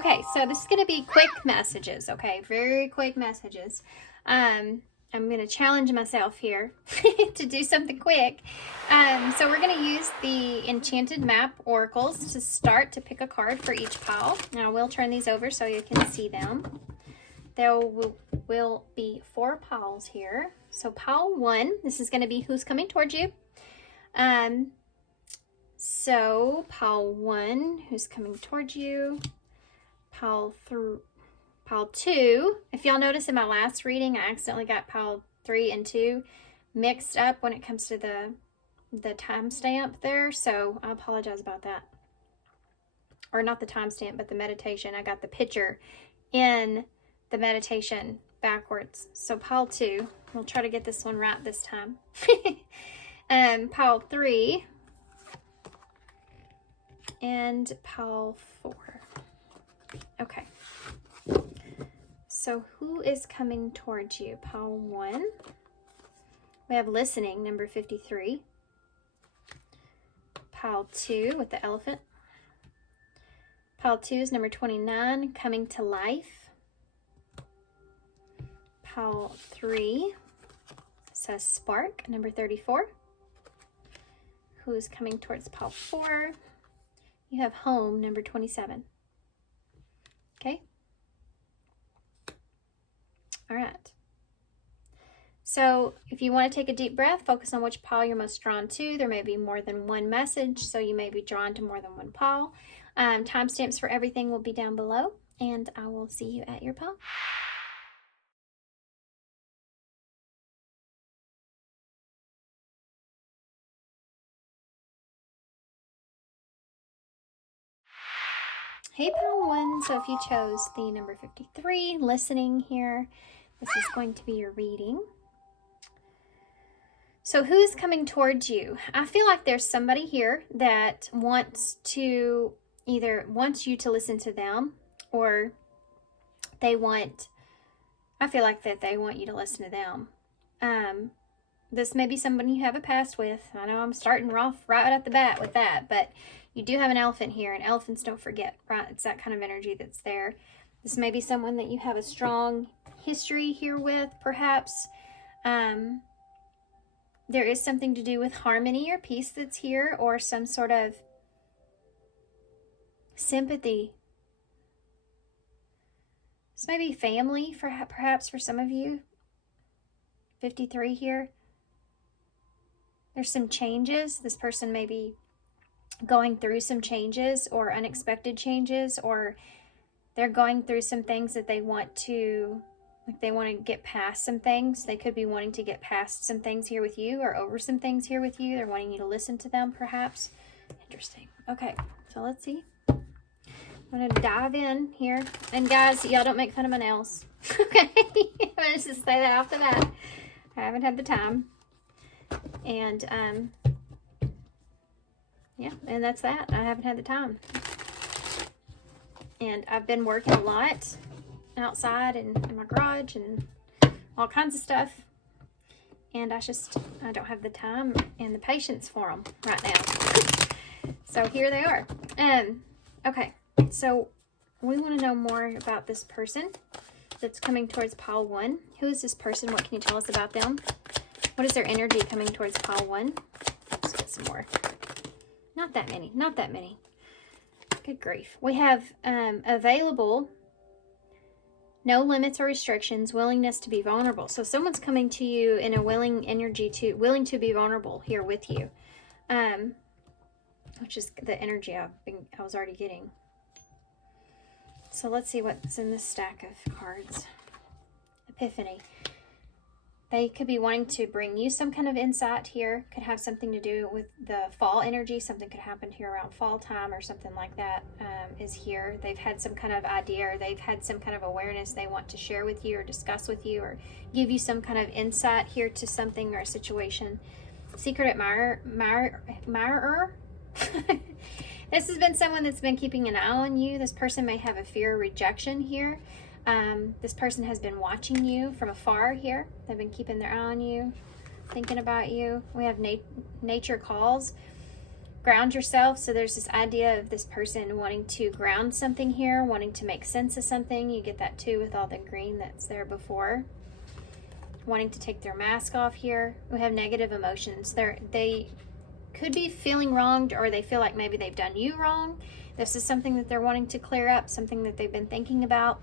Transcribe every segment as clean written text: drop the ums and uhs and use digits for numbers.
Okay, so this is going to be quick messages, okay? Very quick messages. I'm going to challenge myself here to do something quick. So we're going to use the Enchanted Map Oracles to start to pick a card for each pile. Now I will turn these over so you can see them. There will be 4 piles here. So pile 1, this is going to be who's coming towards you. So pile 1, who's coming towards you. Pile 2. If y'all notice in my last reading, I accidentally got pile 3 and 2 mixed up when it comes to the timestamp there, so I apologize about that. Or not the timestamp, but the meditation. I got the picture in the meditation backwards. So pile 2, we'll try to get this one right this time. Pile 3 and pile 4. Okay. So who is coming towards you? Pile 1. We have listening, number 53. Pile 2 with the elephant. Pile 2 is number 29, coming to life. Pile 3 says spark, number 34. Who is coming towards pile 4? You have home, number 27. Okay. All right. So if you want to take a deep breath, focus on which pile you're most drawn to. There may be more than one message, so you may be drawn to more than one pile. Timestamps for everything will be down below, and I will see you at your pile. Hey, pile 1. So if you chose the number 53, listening here, this is going to be your reading. So who's coming towards you? I feel like there's somebody here that wants you to listen to them, or I feel like that they want you to listen to them. This may be somebody you have a past with. I know I'm starting off right at the bat with that, but you do have an elephant here, and elephants don't forget, right? It's that kind of energy that's there. This may be someone that you have a strong history here with, perhaps. There is something to do with harmony or peace that's here, or some sort of sympathy. This may be family, perhaps for some of you. 53 here. There's some changes. This person may be going through some changes or unexpected changes, or they're going through some things that they want to get past some things. They could be wanting to get past some things here with you, or over some things here with you. They're wanting you to listen to them, perhaps. Interesting. Okay, so let's see. I'm going to dive in here. And guys, y'all don't make fun of my nails. Okay? I'm going to just say that off the bat. I haven't had the time. And, yeah, and that's that. I haven't had the time. And I've been working a lot outside and in my garage and all kinds of stuff. And I don't have the time and the patience for them right now. So here they are. Okay, so we want to know more about this person that's coming towards pile 1. Who is this person? What can you tell us about them? What is their energy coming towards pile 1? Let's get some more. Not that many. Not that many. Good grief. We have available, no limits or restrictions, willingness to be vulnerable. So someone's coming to you in a willing to be vulnerable here with you, which is the energy I was already getting. So let's see what's in this stack of cards. Epiphany. They could be wanting to bring you some kind of insight here. Could have something to do with the fall energy. Something could happen here around fall time, or something like that is here. They've had some kind of idea, or they've had some kind of awareness they want to share with you or discuss with you, or give you some kind of insight here to something or a situation. Secret admirer. This has been someone that's been keeping an eye on you. This person may have a fear of rejection here. This person has been watching you from afar here. They've been keeping their eye on you, thinking about you. We have nature calls. ground yourself. So there's this idea of this person wanting to ground something here, wanting to make sense of something. You get that too with all the green that's there before. Wanting to take their mask off here. We have negative emotions. They could be feeling wronged, or they feel like maybe they've done you wrong. This is something that they're wanting to clear up, something that they've been thinking about.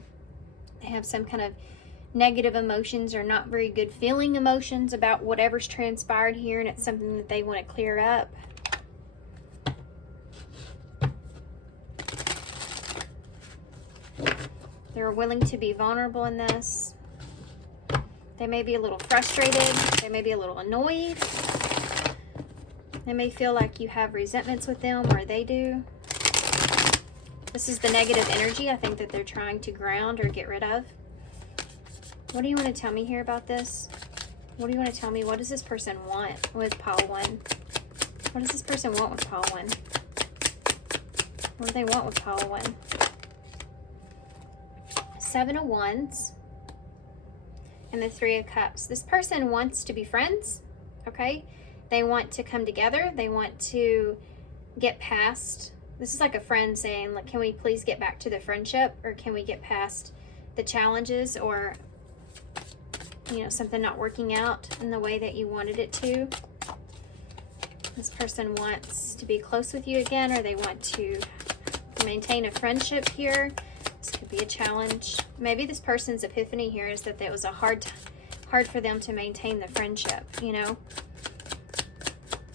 They have some kind of negative emotions or not very good feeling emotions about whatever's transpired here, and it's something that they want to clear up. They're willing to be vulnerable in this. They may be a little frustrated. They may be a little annoyed. They may feel like you have resentments with them, or they do. This is the negative energy I think that they're trying to ground or get rid of. What do you want to tell me here about this? What do you want to tell me? What does this person want with pile 1? What does this person want with pile 1? What do they want with pile 1? 7 of Wands and the 3 of Cups. This person wants to be friends, okay? They want to come together. They want to get past. This is like a friend saying, like, can we please get back to the friendship, or can we get past the challenges, or, you know, something not working out in the way that you wanted it to. This person wants to be close with you again, or they want to maintain a friendship here. This could be a challenge. Maybe this person's epiphany here is that it was a hard for them to maintain the friendship, you know.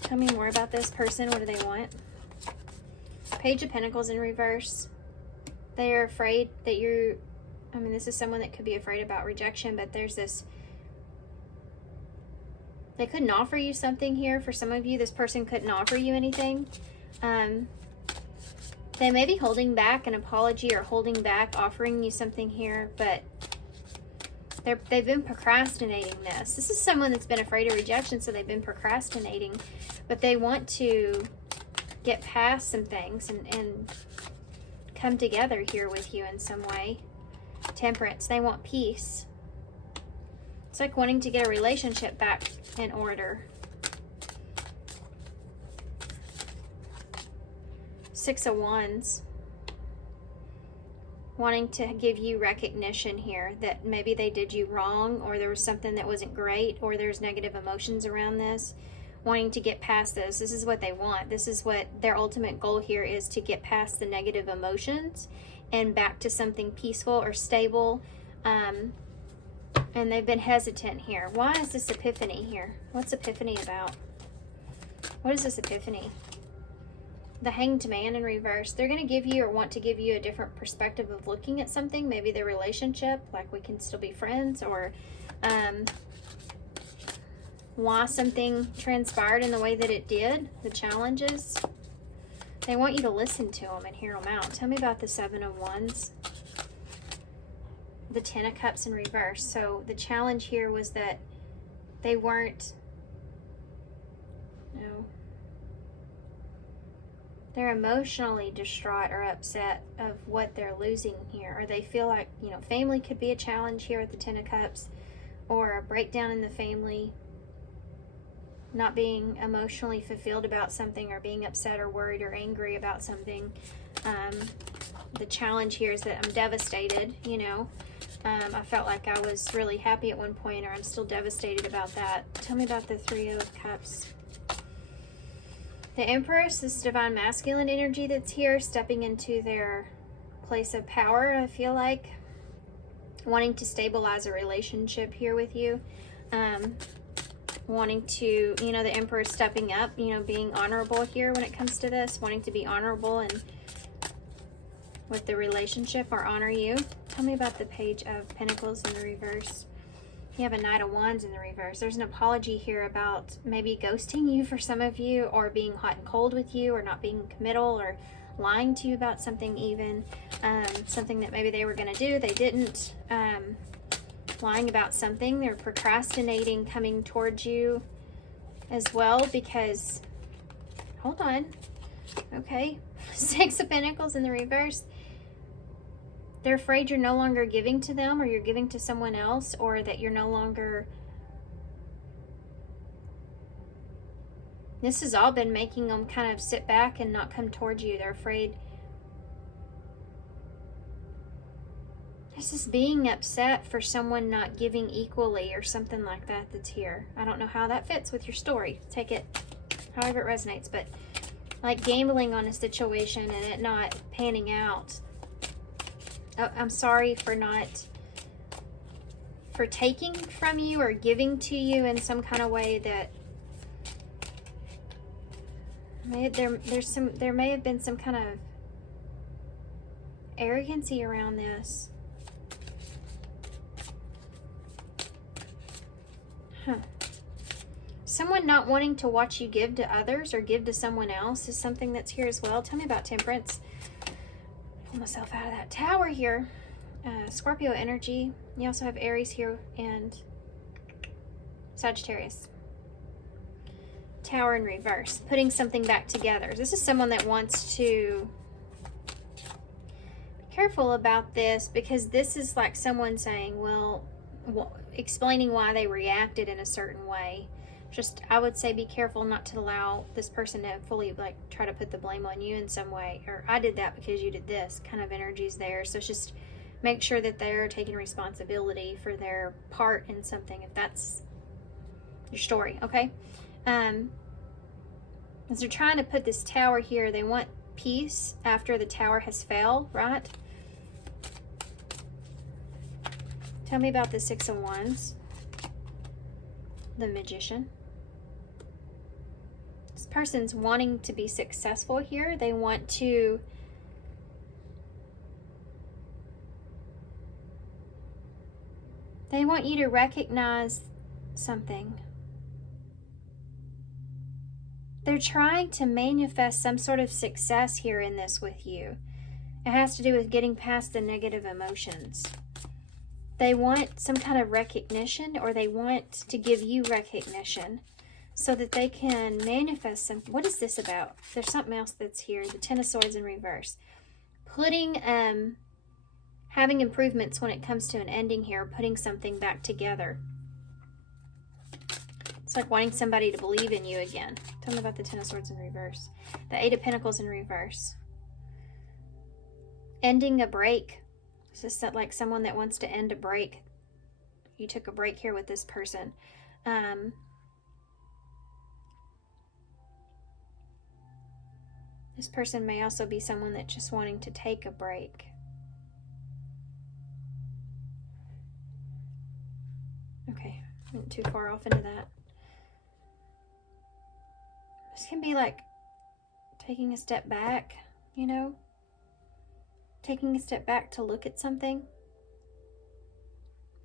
Tell me more about this person. What do they want? Page of Pentacles in reverse. They are afraid that you're, I mean, this is someone that could be afraid about rejection, but there's this, they couldn't offer you something here. For some of you, this person couldn't offer you anything. They may be holding back an apology or holding back offering you something here, but they've been procrastinating this. This is someone that's been afraid of rejection, so they've been procrastinating, but they want to get past some things and come together here with you in some way. Temperance, they want peace. It's like wanting to get a relationship back in order. 6 of Wands. Wanting to give you recognition here that maybe they did you wrong, or there was something that wasn't great, or there's negative emotions around this. Wanting to get past this. This is what they want. This is what their ultimate goal here is, to get past the negative emotions and back to something peaceful or stable. And they've been hesitant here. Why is this epiphany here? What's epiphany about? What is this epiphany? The Hanged Man in reverse. They're going to give you, or want to give you, a different perspective of looking at something. Maybe the relationship, like we can still be friends, or why something transpired in the way that it did, the challenges. They want you to listen to them and hear them out. Tell me about the 7 of Wands. The 10 of Cups in reverse. So the challenge here was that they weren't, no, they're emotionally distraught or upset of what they're losing here, or they feel like, you know, family could be a challenge here at the 10 of Cups, or a breakdown in the family, not being emotionally fulfilled about something, or being upset or worried or angry about something. The challenge here is that I'm devastated, you know. I felt like I was really happy at one point, or I'm still devastated about that. Tell me about the 3 of Cups. The Empress, this divine masculine energy that's here, stepping into their place of power, I feel like. Wanting to stabilize a relationship here with you. Wanting to, you know, the Emperor stepping up, you know, being honorable here when it comes to this. Wanting to be honorable and with the relationship, or honor you. Tell me about the Page of Pentacles in the reverse. You have a Knight of Wands in the reverse. There's an apology here about maybe ghosting you for some of you, or being hot and cold with you, or not being committal, or lying to you about something even. Something that maybe they were going to do, they didn't. Lying about something. They're procrastinating coming towards you as well, because, hold on. Okay. 6 of Pentacles in the reverse. They're afraid you're no longer giving to them, or you're giving to someone else, or that you're no longer This has all been making them kind of sit back and not come towards you. They're afraid. This is being upset for someone not giving equally or something like that that's here. I don't know how that fits with your story. Take it however it resonates, but like gambling on a situation and it not panning out. Oh, I'm sorry for taking from you or giving to you in some kind of way that there may have been some kind of arrogancy around this. Someone not wanting to watch you give to others or give to someone else is something that's here as well. Tell me about temperance. Pull myself out of that tower here. Scorpio energy. You also have Aries here and Sagittarius. Tower in reverse. Putting something back together. This is someone that wants to be careful about this, because this is like someone saying, well, explaining why they reacted in a certain way. Just, I would say be careful not to allow this person to fully like try to put the blame on you in some way, or I did that because you did this kind of energies there. So it's just make sure that they're taking responsibility for their part in something, if that's your story, okay? As they're trying to put this tower here, they want peace after the tower has failed, right? Tell me about the Six of Wands, the Magician. This person's wanting to be successful here. They want you to recognize something. They're trying to manifest some sort of success here in this with you. It has to do with getting past the negative emotions. They want some kind of recognition, or they want to give you recognition so that they can manifest something. What is this about? There's something else that's here. The Ten of Swords in reverse. Putting, having improvements when it comes to an ending here, putting something back together. It's like wanting somebody to believe in you again. Tell me about the Ten of Swords in reverse. The Eight of Pentacles in reverse. Ending a break. It's just like someone that wants to end a break. You took a break here with this person. This person may also be someone that's just wanting to take a break. Okay, went too far off into that. This can be like taking a step back, you know? Taking a step back to look at something.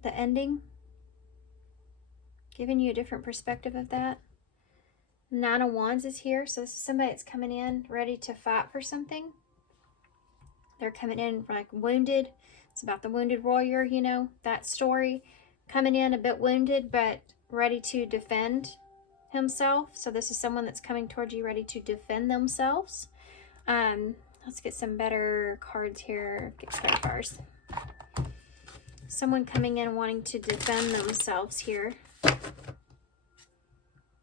The ending. Giving you a different perspective of that. Nine of Wands is here. So this is somebody that's coming in ready to fight for something. They're coming in like wounded. It's about the wounded warrior, you know, that story. Coming in a bit wounded, but ready to defend himself. So this is someone that's coming towards you ready to defend themselves. Let's get some better cards here. Get clarifiers. Someone coming in wanting to defend themselves here. You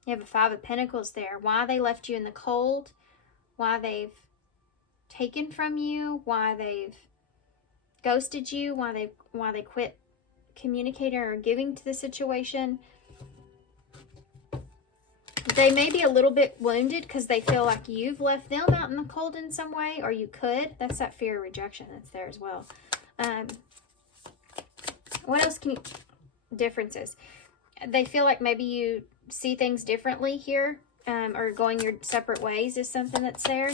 have a Five of Pentacles there. Why they left you in the cold. Why they've taken from you. Why they've ghosted you. Why they quit communicating or giving to the situation. They may be a little bit wounded because they feel like you've left them out in the cold in some way, or you could. That's that fear of rejection that's there as well. What else can you... Differences. They feel like maybe you see things differently here, or going your separate ways is something that's there.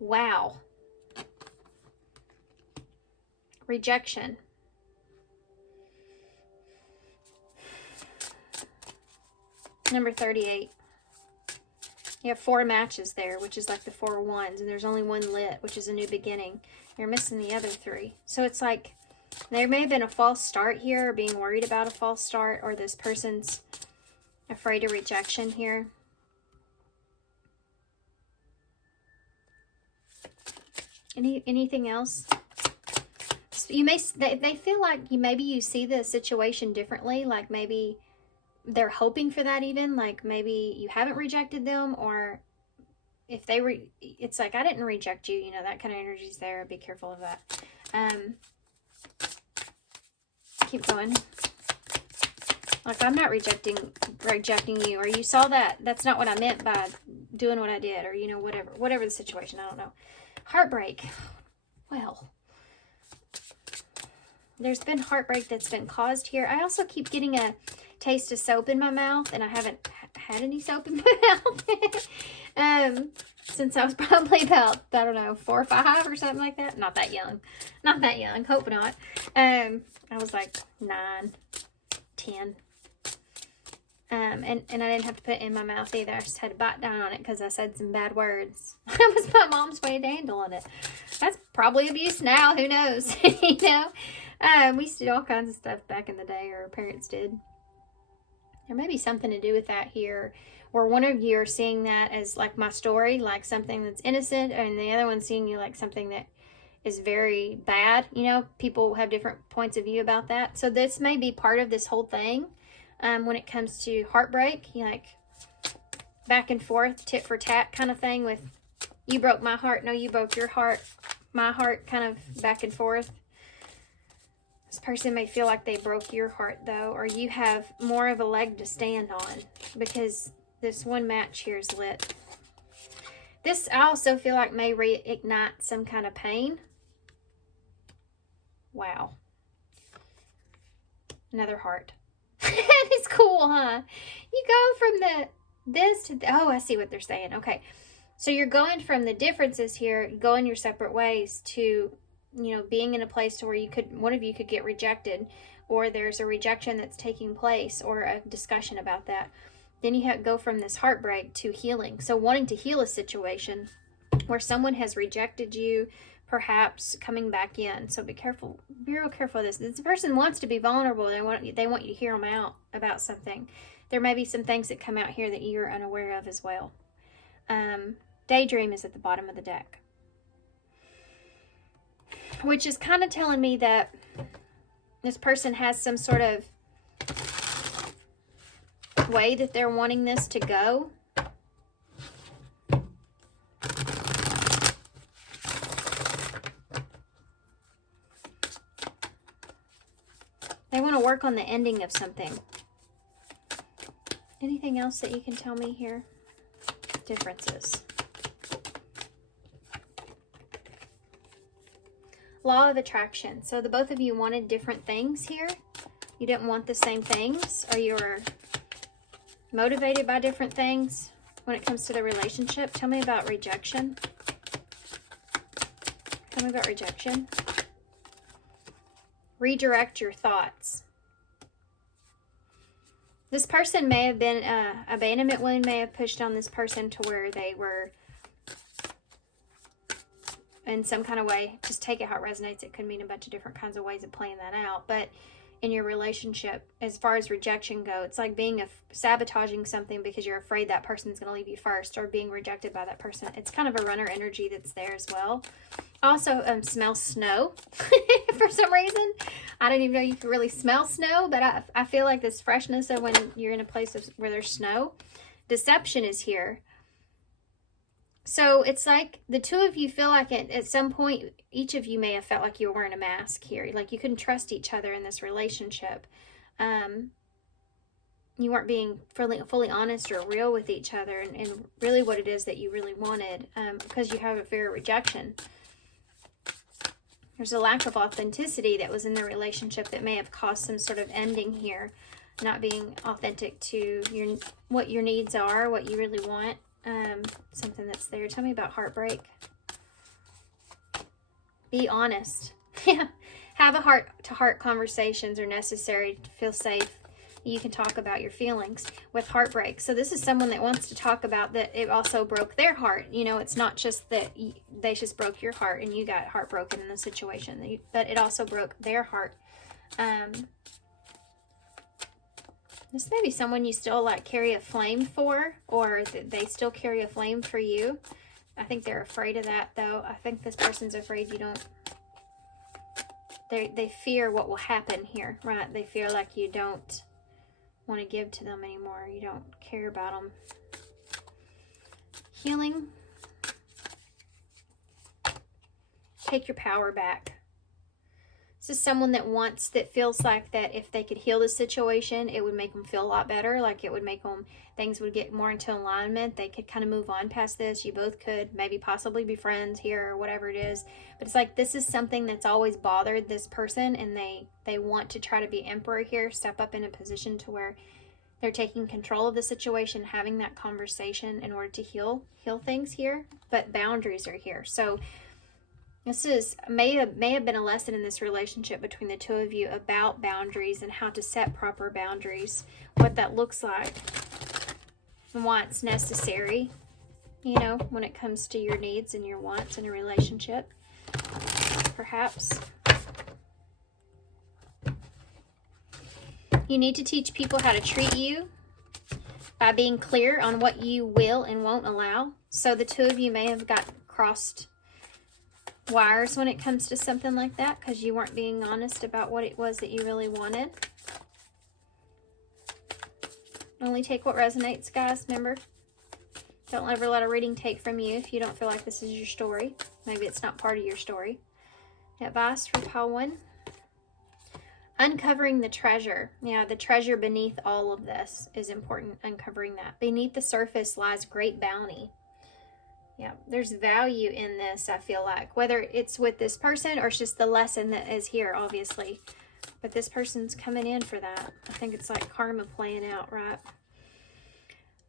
Wow. Rejection. Number 38. You have 4 matches there, which is like the 4 of Wands, and there's only 1 lit, which is a new beginning. You're missing the other 3. So it's like there may have been a false start here, or being worried about a false start, or this person's afraid of rejection here. Anything else? You may, they feel like maybe you see the situation differently, like maybe they're hoping for that even. Like maybe you haven't rejected them, or if they were, it's like, I didn't reject you, you know, that kind of energy's there. Be careful of that. Keep going. Like, I'm not rejecting you, or you saw that. That's not what I meant by doing what I did, or, you know, whatever the situation. I don't know. Heartbreak. Well, there's been heartbreak that's been caused here. I also keep getting a taste of soap in my mouth, and I haven't had any soap in my mouth since I was probably about, I don't know, 4 or 5 or something like that. Not that young. Not that young. Hope not. I was like 9, 10. And I didn't have to put it in my mouth either. I just had to bite down on it because I said some bad words. That was my mom's way of handling it. That's probably abuse now. Who knows? You know? We used to do all kinds of stuff back in the day, or our parents did. There may be something to do with that here. Or one of you are seeing that as like my story, like something that's innocent, and the other one's seeing you like something that is very bad. You know, people have different points of view about that. So this may be part of this whole thing. When it comes to heartbreak, you like back and forth, tit for tat kind of thing with you broke my heart, no, you broke your heart, my heart, kind of back and forth. This person may feel like they broke your heart though, or you have more of a leg to stand on because this one match here is lit. This I also feel like may reignite some kind of pain. Wow. Another heart. It's cool, huh? You go from this to oh, I see what they're saying. Okay, so you're going from the differences here, going your separate ways, to, you know, being in a place to where one of you could get rejected, or there's a rejection that's taking place, or a discussion about that. Then you go from this heartbreak to healing. So wanting to heal a situation where someone has rejected you, perhaps coming back in. So be careful, be real careful of this. This person wants to be vulnerable. They want you to hear them out about something. There may be some things that come out here that you're unaware of as well. Daydream is at the bottom of the deck, which is kind of telling me that this person has some sort of way that they're wanting this to go. They want to work on the ending of something. Anything else that you can tell me here? Differences. Law of attraction. So the both of you wanted different things here. You didn't want the same things, or you were motivated by different things when it comes to the relationship. Tell me about rejection. Tell me about rejection. Redirect your thoughts. This person may have been, abandonment wound may have pushed on this person to where they were in some kind of way. Just take it how it resonates. It could mean a bunch of different kinds of ways of playing that out. But in your relationship, as far as rejection goes, it's like being sabotaging something because you're afraid that person's going to leave you first, or being rejected by that person. It's kind of a runner energy that's there as well. Also, smell snow for some reason. I don't even know you can really smell snow, but I feel like this freshness of when you're in a place where there's snow. Deception is here. So it's like the two of you feel like at some point, each of you may have felt like you were wearing a mask here. Like you couldn't trust each other in this relationship. You weren't being fully honest or real with each other, and really what it is that you really wanted, because you have a fear of rejection. There's a lack of authenticity that was in the relationship that may have caused some sort of ending here. Not being authentic to what your needs are, what you really want. Something that's there. Tell me about heartbreak. Be honest. Yeah. Have a heart-to-heart conversations are necessary to feel safe. You can talk about your feelings with heartbreak. So this is someone that wants to talk about that it also broke their heart. You know, it's not just that they just broke your heart and you got heartbroken in the situation, but it also broke their heart. This may be someone you still like carry a flame for, or they still carry a flame for you. I think they're afraid of that though. I think this person's afraid you don't. They fear what will happen here, right? They fear like you don't want to give to them anymore. You don't care about them. Healing. Take your power back. This is someone that feels like that if they could heal the situation, it would make them feel a lot better. Like it would make them, things would get more into alignment. They could kind of move on past this. You both could maybe possibly be friends here or whatever it is. But it's like this is something that's always bothered this person, and they want to try to be emperor here, step up in a position to where they're taking control of the situation, having that conversation in order to heal things here. But boundaries are here. So this may have been a lesson in this relationship between the two of you about boundaries and how to set proper boundaries, what that looks like, and why it's necessary, you know, when it comes to your needs and your wants in a relationship, perhaps. You need to teach people how to treat you by being clear on what you will and won't allow. So the two of you may have got crossed wires when it comes to something like that because you weren't being honest about what it was that you really wanted. Only take what resonates, guys. Remember, don't ever let a reading take from you if you don't feel like this is your story. Maybe it's not part of your story. Advice for pile 1. Uncovering the treasure. Yeah, the treasure beneath all of this is important. Uncovering that. Beneath the surface lies great bounty. Yeah, there's value in this, I feel like. Whether it's with this person or it's just the lesson that is here, obviously. But this person's coming in for that. I think it's like karma playing out, right?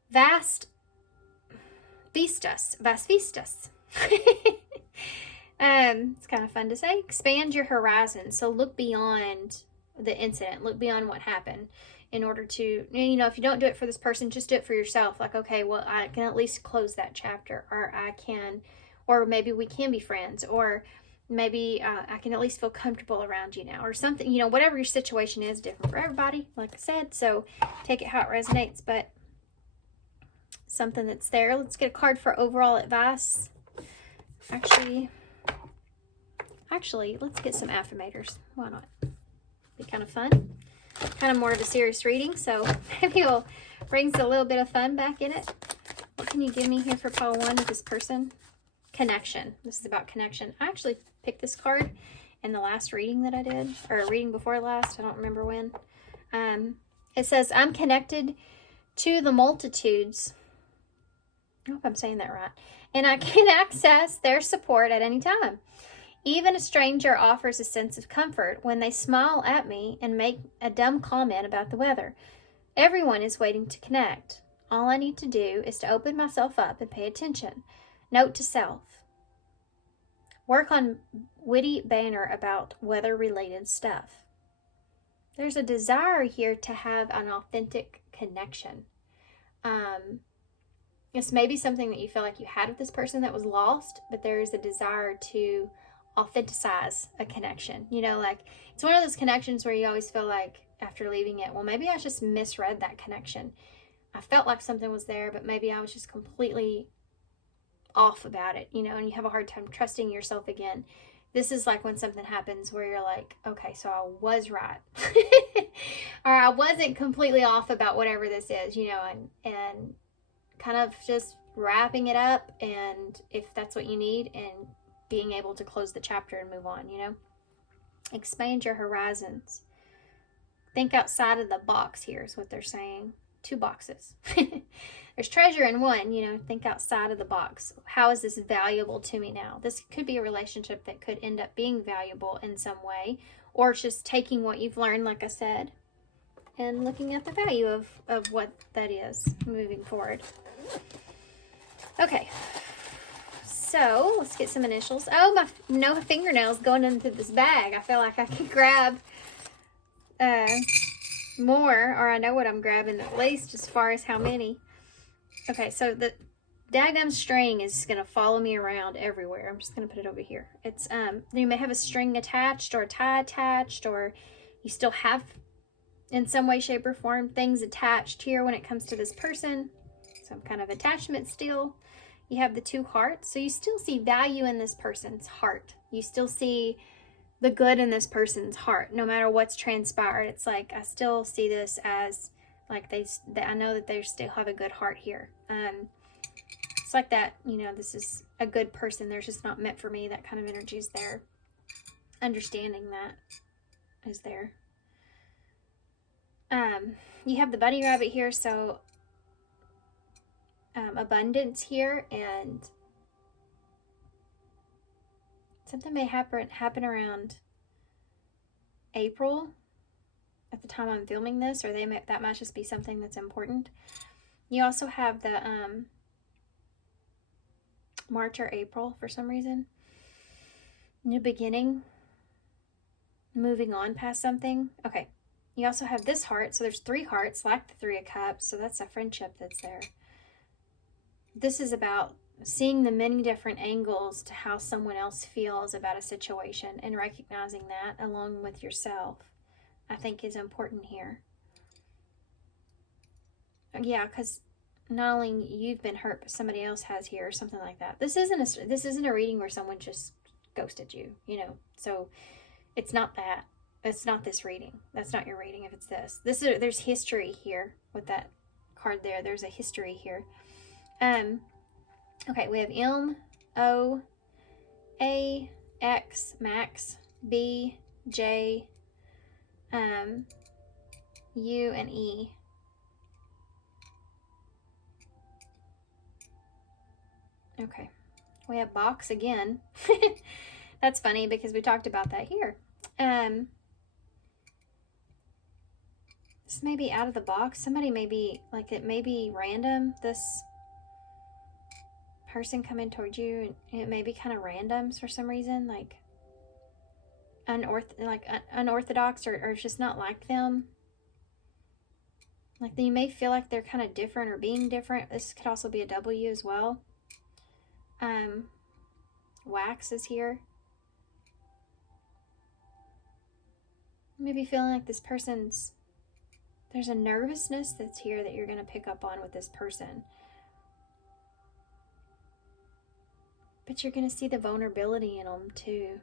Vast vistas. It's kind of fun to say. Expand your horizon. So look beyond the incident. Look beyond what happened. In order to, you know, if you don't do it for this person, just do it for yourself. Like, okay, well, I can at least close that chapter, or I can, or maybe we can be friends, or maybe I can at least feel comfortable around you now, or something, you know, whatever your situation is, different for everybody, like I said. So take it how it resonates, but something that's there. Let's get a card for overall advice. Actually, let's get some affirmators. Why not? Be kind of fun. Kind of more of a serious reading, so maybe it'll brings a little bit of fun back in it. What can you give me here for pile 1 with this person? Connection. This is about connection. I actually picked this card in the last reading that I did, or a reading before last. I don't remember when. It says, I'm connected to the multitudes. I hope I'm saying that right. And I can access their support at any time. Even a stranger offers a sense of comfort when they smile at me and make a dumb comment about the weather. Everyone is waiting to connect. All I need to do is to open myself up and pay attention. Note to self. Work on witty banter about weather-related stuff. There's a desire here to have an authentic connection. It's maybe something that you feel like you had with this person that was lost, but there is a desire to authenticize a connection. You know, like it's one of those connections where you always feel like after leaving it, well, maybe I just misread that connection. I felt like something was there, but maybe I was just completely off about it, you know, and you have a hard time trusting yourself again. This is like when something happens where you're like, okay, so I was right. Or I wasn't completely off about whatever this is, you know, and kind of just wrapping it up, and if that's what you need, and being able to close the chapter and move on, you know. Expand your horizons. Think outside of the box here is what they're saying. 2 boxes. There's treasure in one, you know. Think outside of the box. How is this valuable to me now? This could be a relationship that could end up being valuable in some way, or it's just taking what you've learned, like I said, and looking at the value of what that is moving forward. Okay. So, let's get some initials. Oh, no fingernails going into this bag. I feel like I can grab more, or I know what I'm grabbing at least as far as how many. Okay, so the daggum string is going to follow me around everywhere. I'm just going to put it over here. It's you may have a string attached or a tie attached, or you still have, in some way, shape, or form, things attached here when it comes to this person. Some kind of attachment still. You have the 2 hearts, so you still see value in this person's heart. You still see the good in this person's heart, no matter what's transpired. It's like, I still see this as Like I know that they still have a good heart here. It's like that, you know, this is a good person. They're just not meant for me. That kind of energy is there. Understanding that is there. You have the bunny rabbit here, so abundance here, and something may happen around April at the time I'm filming this, or that might just be something that's important. You also have the March or April for some reason. New beginning. Moving on past something. Okay. You also have this heart. So there's 3 hearts, like the 3 of Cups. So that's a friendship that's there. This is about seeing the many different angles to how someone else feels about a situation, and recognizing that along with yourself, I think, is important here. Yeah, because not only you've been hurt, but somebody else has here, or something like that. This isn't a reading where someone just ghosted you, you know. So it's not that. It's not this reading. That's not your reading if it's this. There's history here with that card there. There's a history here. Okay, we have M, O, A, X, Max, B, J, U, and E. Okay, we have box again. That's funny because we talked about that here. This may be out of the box. Somebody may be, like, it may be random, this person coming towards you, and it may be kind of random for some reason, like unorthodox, or just not like them. Like, you may feel like they're kind of different or being different. This could also be a W as well. Wax is here. Maybe feeling like this person's, there's a nervousness that's here that you're going to pick up on with this person. But you're going to see the vulnerability in them too.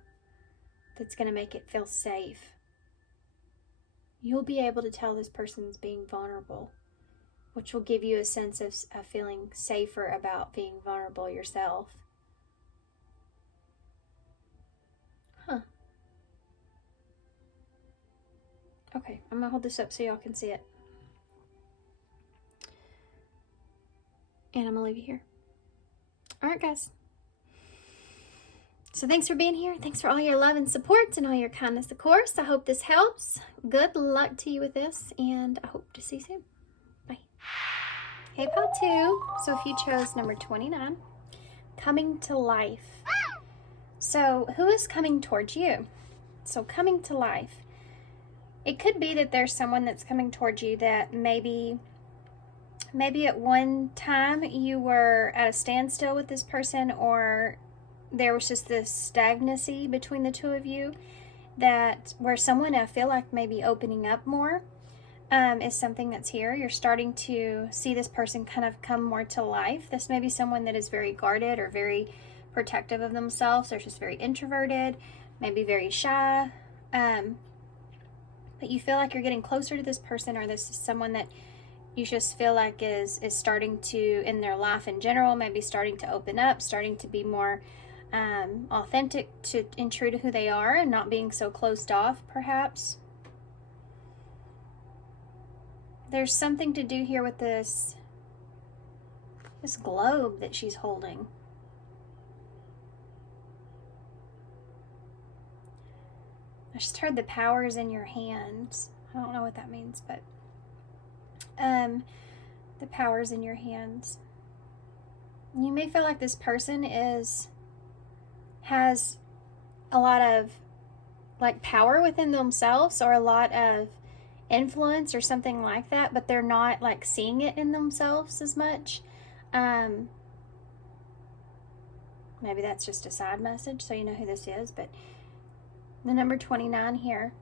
That's going to make it feel safe. You'll be able to tell this person's being vulnerable, which will give you a sense of feeling safer about being vulnerable yourself. Huh. Okay, I'm going to hold this up so y'all can see it. And I'm going to leave you here. Alright, guys. So thanks for being here. Thanks for all your love and support and all your kindness, of course. I hope this helps. Good luck to you with this, and I hope to see you soon. Bye. Hey, pile 2. So if you chose number 29, coming to life. So who is coming towards you? So coming to life. It could be that there's someone that's coming towards you that maybe at one time you were at a standstill with this person, or there was just this stagnancy between the two of you, that where someone, I feel like, maybe opening up more is something that's here. You're starting to see this person kind of come more to life. This may be someone that is very guarded or very protective of themselves. They're just very introverted, maybe very shy. But you feel like you're getting closer to this person, or this is someone that you just feel like is starting to, in their life in general, maybe starting to open up, starting to be more authentic and true to who they are, and not being so closed off, perhaps. There's something to do here with this globe that she's holding. I just heard the powers in your hands. I don't know what that means, but the powers in your hands. You may feel like this person has a lot of, like, power within themselves, or a lot of influence or something like that, but they're not, like, seeing it in themselves as much. Maybe that's just a side message, so you know who this is. But the number 29 here.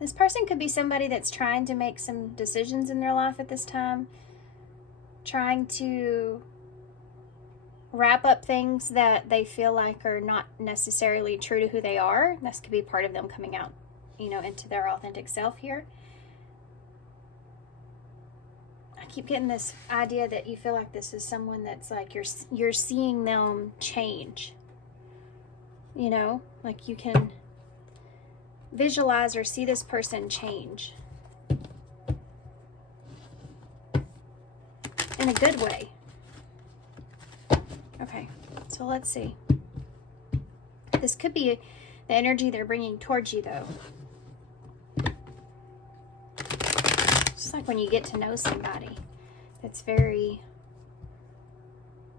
This person could be somebody that's trying to make some decisions in their life at this time, trying to wrap up things that they feel like are not necessarily true to who they are. This could be part of them coming out, you know, into their authentic self here. keep getting this idea that you feel like this is someone that's like you're seeing them change. You know, like you can visualize or see this person change in a good way. Okay, so let's see. This could be the energy they're bringing towards you, though. Just like when you get to know somebody that's very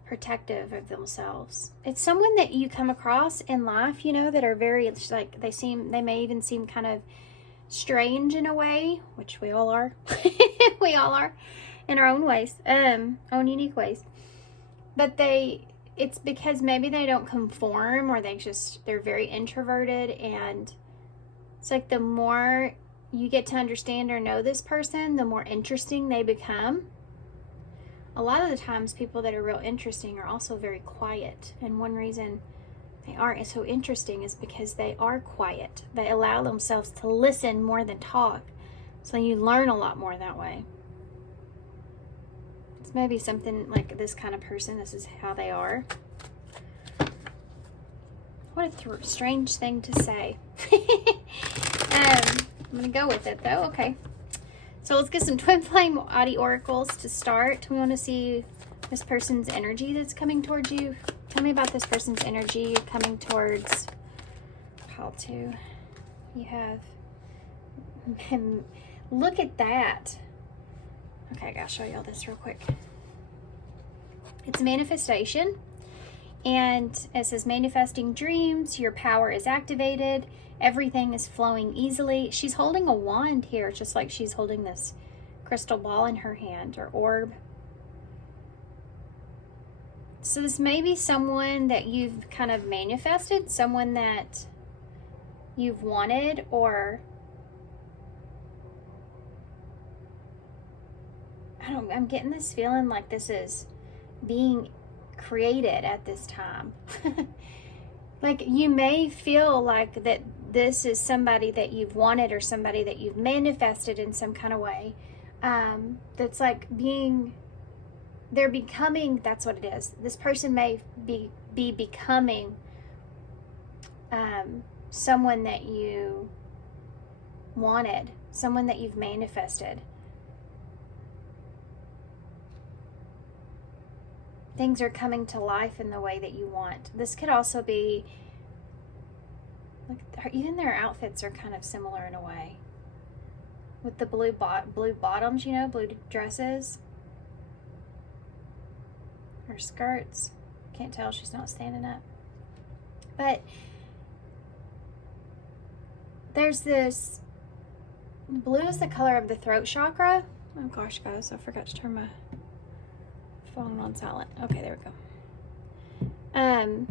protective of themselves. It's someone that you come across in life, you know, that are very, like, they may even seem kind of strange in a way, which we all are. We all are in our own ways, own unique ways. But it's because maybe they don't conform, or they're very introverted, and it's like the more you get to understand or know this person, the more interesting they become. A lot of the times people that are real interesting are also very quiet, and one reason they aren't so interesting is because they are quiet. They allow themselves to listen more than talk, so you learn a lot more that way. It's maybe something like this kind of person, this is how they are. What a strange thing to say. I'm going to go with it though. Okay. So let's get some TwinFlame Oddity Oracles to start. We want to see this person's energy that's coming towards you. Tell me about this person's energy coming towards pile 2. You have, look at that. Okay, I gotta show y'all this real quick. It's manifestation, and it says manifesting dreams. Your power is activated. Everything is flowing easily. She's holding a wand here, just like she's holding this crystal ball in her hand, or orb. So this may be someone that you've kind of manifested, someone that you've wanted, or I'm getting this feeling like this is being created at this time. Like you may feel like that this is somebody that you've wanted, or somebody that you've manifested in some kind of way. That's like they're becoming, that's what it is. This person may be becoming someone that you wanted, someone that you've manifested. Things are coming to life in the way that you want. This could also be, like, even their outfits are kind of similar in a way. With the blue bottoms, you know, blue dresses. Or skirts. Can't tell, she's not standing up. But there's this, blue is the color of the throat chakra. Oh gosh, guys, I forgot to turn my phone on silent. Okay, there we go.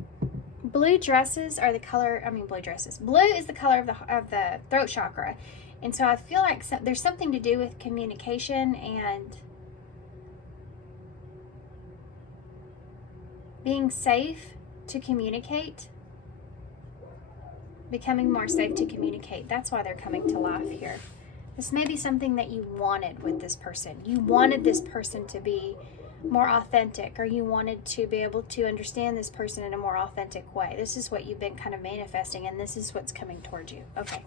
Blue dresses are the color, blue dresses. Blue is the color of the throat chakra. And so I feel like there's something to do with communication and being safe to communicate. Becoming more safe to communicate. That's why they're coming to life here. This may be something that you wanted with this person. You wanted this person to be more authentic, or you wanted to be able to understand this person in a more authentic way. This is what you've been kind of manifesting, and this is what's coming towards you. Okay.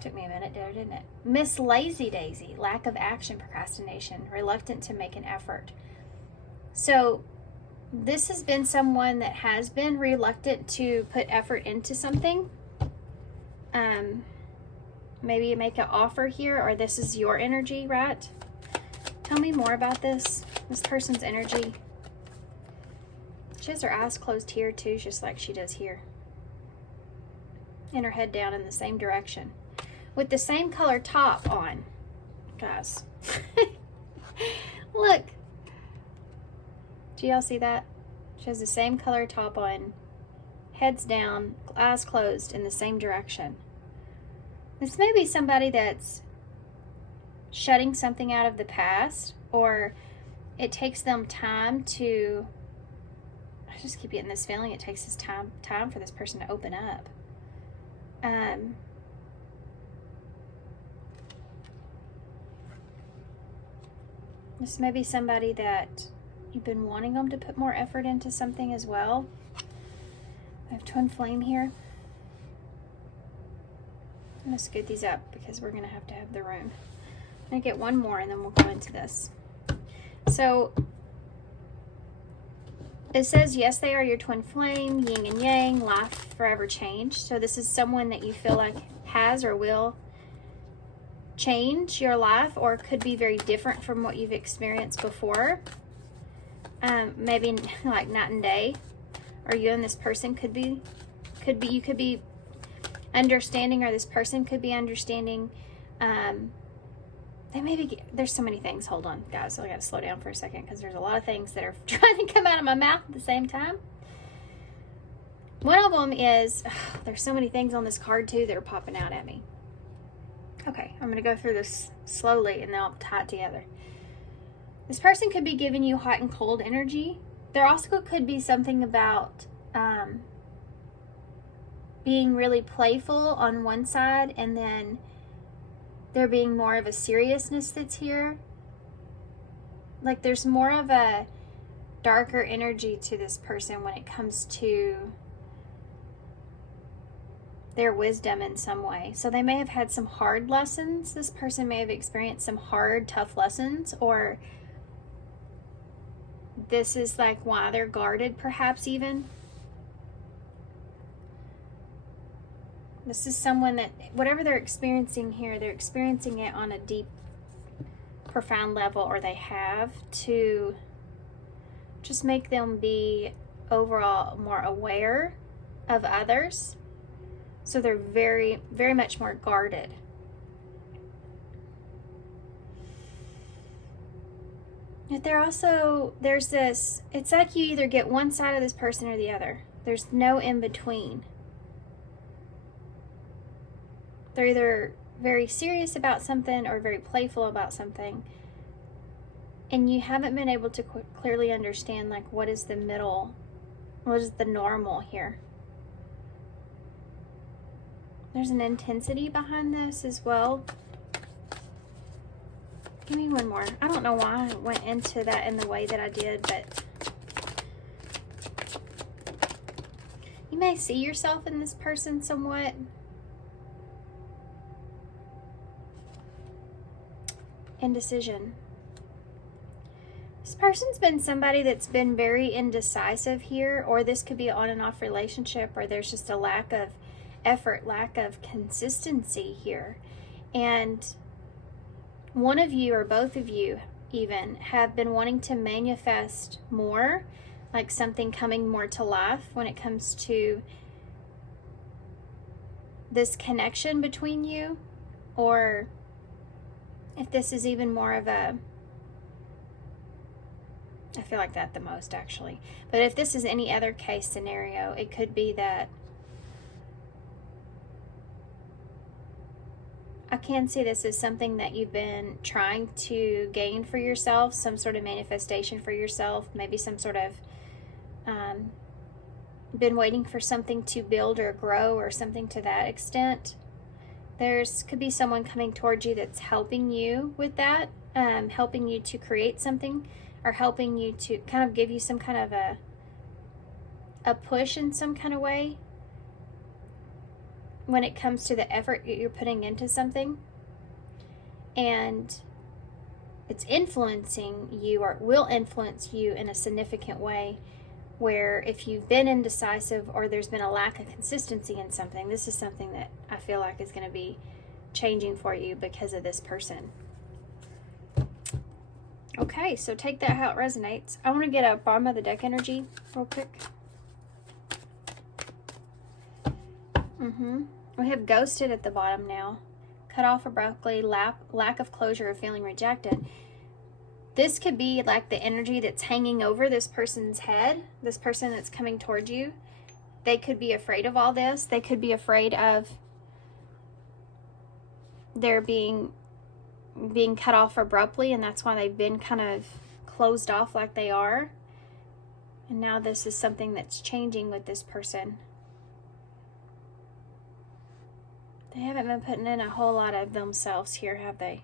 Took me a minute there, didn't it? Miss Lazy Daisy, lack of action, procrastination, reluctant to make an effort. So this has been someone that has been reluctant to put effort into something. Maybe you make an offer here, or this is your energy, right? Tell me more about this person's energy. She has her eyes closed here too, just like she does here. And her head down in the same direction. With the same color top on. Guys. Look. Do y'all see that? She has the same color top on. Heads down, eyes closed in the same direction. This may be somebody that's shutting something out of the past, or it takes them time to, I just keep getting this feeling it takes this time for this person to open up. This may be somebody that you've been wanting them to put more effort into something as well. I have twin flame here. I'm going to scoot these up because we're going to have the room. I'm going to get one more and then we'll go into this. So it says, yes, they are your twin flame, yin and yang, life forever changed. So this is someone that you feel like has or will change your life, or could be very different from what you've experienced before. Maybe like night and day. Or you and this person could be you could be understanding, or this person could be understanding. They may be, there's so many things. Hold on, guys. I got to slow down for a second because there's a lot of things that are trying to come out of my mouth at the same time. One of them is, there's so many things on this card too that are popping out at me. Okay, I'm going to go through this slowly and then I'll tie it together. This person could be giving you hot and cold energy. There also could be something about being really playful on one side, and then there being more of a seriousness that's here. Like there's more of a darker energy to this person when it comes to their wisdom in some way. So they may have had some hard lessons. This person may have experienced some hard, tough lessons, or this is like why they're guarded, perhaps even. This is someone that, whatever they're experiencing here, they're experiencing it on a deep, profound level, or they have, to just make them be overall more aware of others. So they're very, very much more guarded. But they're also, there's this, it's like you either get one side of this person or the other. There's no in between. They're either very serious about something or very playful about something. And you haven't been able to clearly understand, like, what is the middle, what is the normal here. There's an intensity behind this as well. Give me one more. I don't know why I went into that in the way that I did, but you may see yourself in this person somewhat. Indecision. This person's been somebody that's been very indecisive here, or this could be an on and off relationship, or there's just a lack of effort, lack of consistency here. And one of you or both of you even have been wanting to manifest more, like something coming more to life when it comes to this connection between you, or if this is even more of a, I feel like that the most actually, but if this is any other case scenario, it could be that I can see this as something that you've been trying to gain for yourself, some sort of manifestation for yourself, maybe some sort of been waiting for something to build or grow or something to that extent. Could be someone coming towards you that's helping you with that, helping you to create something, or helping you to kind of give you some kind of a push in some kind of way when it comes to the effort that you're putting into something. And it's influencing you, or will influence you in a significant way, where if you've been indecisive or there's been a lack of consistency in something, this is something that I feel like is going to be changing for you because of this person. Okay, so take that how it resonates. I want to get a bottom of the deck energy real quick. We have ghosted at the bottom now. Cut off abruptly, lack of closure, or feeling rejected. This could be like the energy that's hanging over this person's head, this person that's coming towards you. They could be afraid of all this. They could be afraid of their being cut off abruptly, and that's why they've been kind of closed off like they are. And now this is something that's changing with this person. They haven't been putting in a whole lot of themselves here, have they?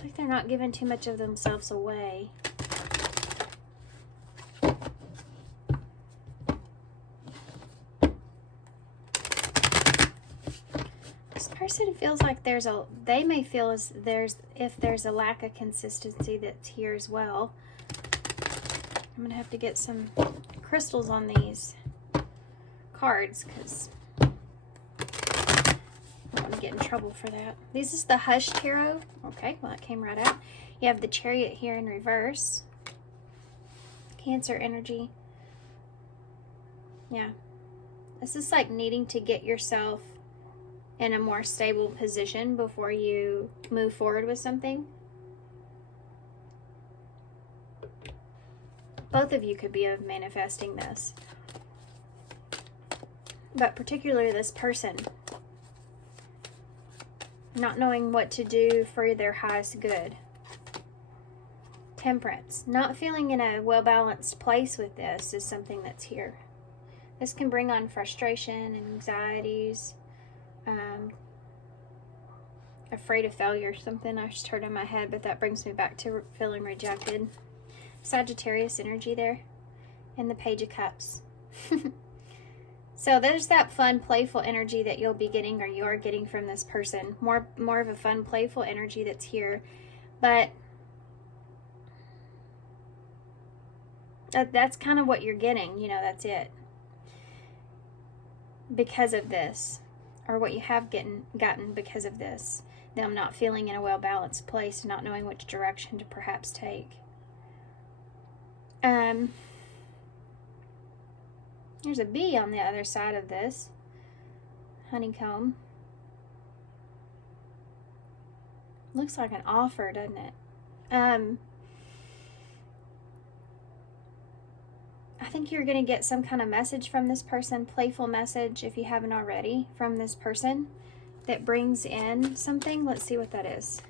It's like they're not giving too much of themselves away. This person feels like they may feel as if there's a lack of consistency that's here as well. I'm gonna have to get some crystals on these cards because I don't want to get in trouble for that. This is the Hush Tarot. Okay, well that came right out. You have the Chariot here in reverse. Cancer energy. Yeah. This is like needing to get yourself in a more stable position before you move forward with something. Both of you could be manifesting this. But particularly this person. Not knowing what to do for their highest good. Temperance. Not feeling in a well-balanced place with this is something that's here. This can bring on frustration and anxieties. Afraid of failure. Something I just heard in my head, but that brings me back to feeling rejected. Sagittarius energy there. And the Page of Cups. So there's that fun, playful energy that you'll be getting, or you are getting from this person. More of a fun, playful energy that's here. But that's kind of what you're getting. You know, that's it. Because of this. Or what you have gotten because of this. Them not feeling in a well-balanced place, not knowing which direction to perhaps take. There's a bee on the other side of this. Honeycomb. Looks like an offer, doesn't it? I think you're going to get some kind of message from this person, playful message if you haven't already, from this person that brings in something. Let's see what that is.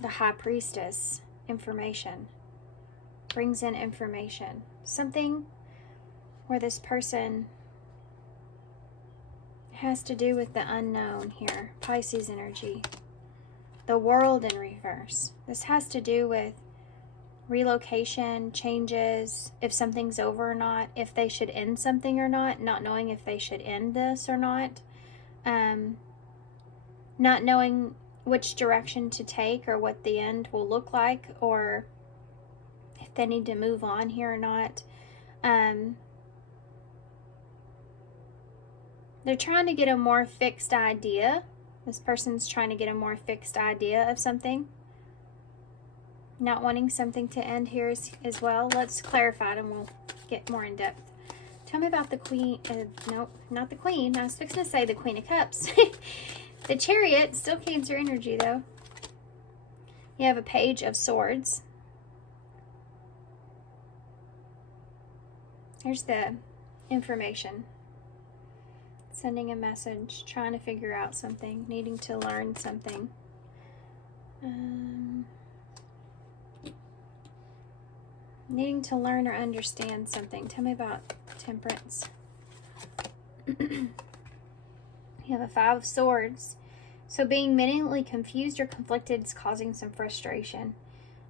The High Priestess. Information. Brings in information. Something where this person has to do with the unknown here. Pisces energy. The World in reverse. This has to do with relocation, changes, if something's over or not, if they should end something or not knowing if they should end this or not. Not knowing which direction to take or what the end will look like, or if they need to move on here or not. They're trying to get a more fixed idea. This person's trying to get a more fixed idea of something. Not wanting something to end here as well. Let's clarify it and we'll get more in depth. Tell me about the Queen. Nope, not the Queen. I was fixing to say the Queen of Cups. The Chariot, still Cancer energy though. You have a Page of Swords. Here's the information. Sending a message, trying to figure out something, needing to learn something. Needing to learn or understand something. Tell me about Temperance. You have a Five of Swords. So being mentally confused or conflicted is causing some frustration.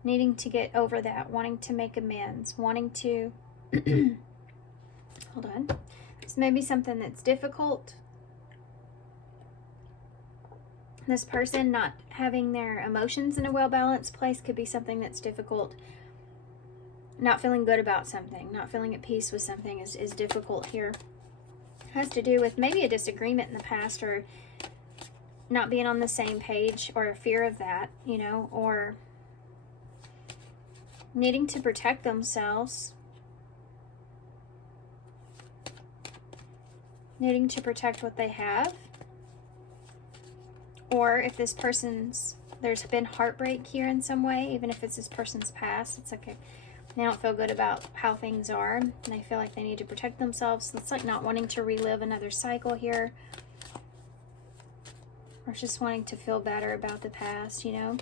Needing to get over that. Wanting to make amends. Wanting to... Hold on. This may be something that's difficult. This person not having their emotions in a well-balanced place could be something that's difficult. Not feeling good about something. Not feeling at peace with something is difficult here. Has to do with maybe a disagreement in the past, or not being on the same page, or a fear of that, you know, or needing to protect themselves. Needing to protect what they have. Or if this person's, there's been heartbreak here in some way, even if it's this person's past, it's like they don't feel good about how things are, and they feel like they need to protect themselves. It's like not wanting to relive another cycle here. Or just wanting to feel better about the past, you know.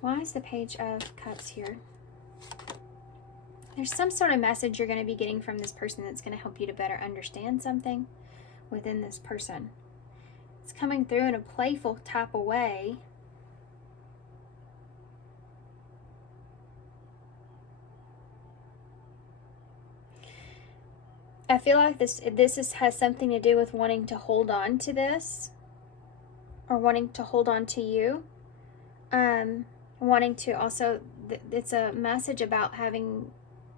Why is the Page of Cups here? There's some sort of message you're going to be getting from this person that's going to help you to better understand something within this person. It's coming through in a playful type of way. I feel like this has something to do with wanting to hold on to this, or wanting to hold on to you. Wanting to also, it's a message about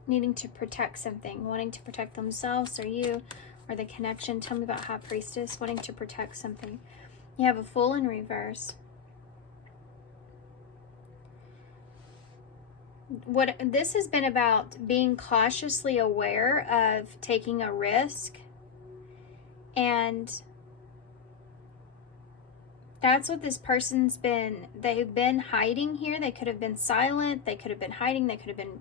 needing to protect something, wanting to protect themselves or you or the connection. Tell me about High Priestess, wanting to protect something. You have a Fool in reverse. What this has been about, being cautiously aware of taking a risk, and that's what this person's been. They've been hiding here. They could have been silent. They could have been hiding. They could have been,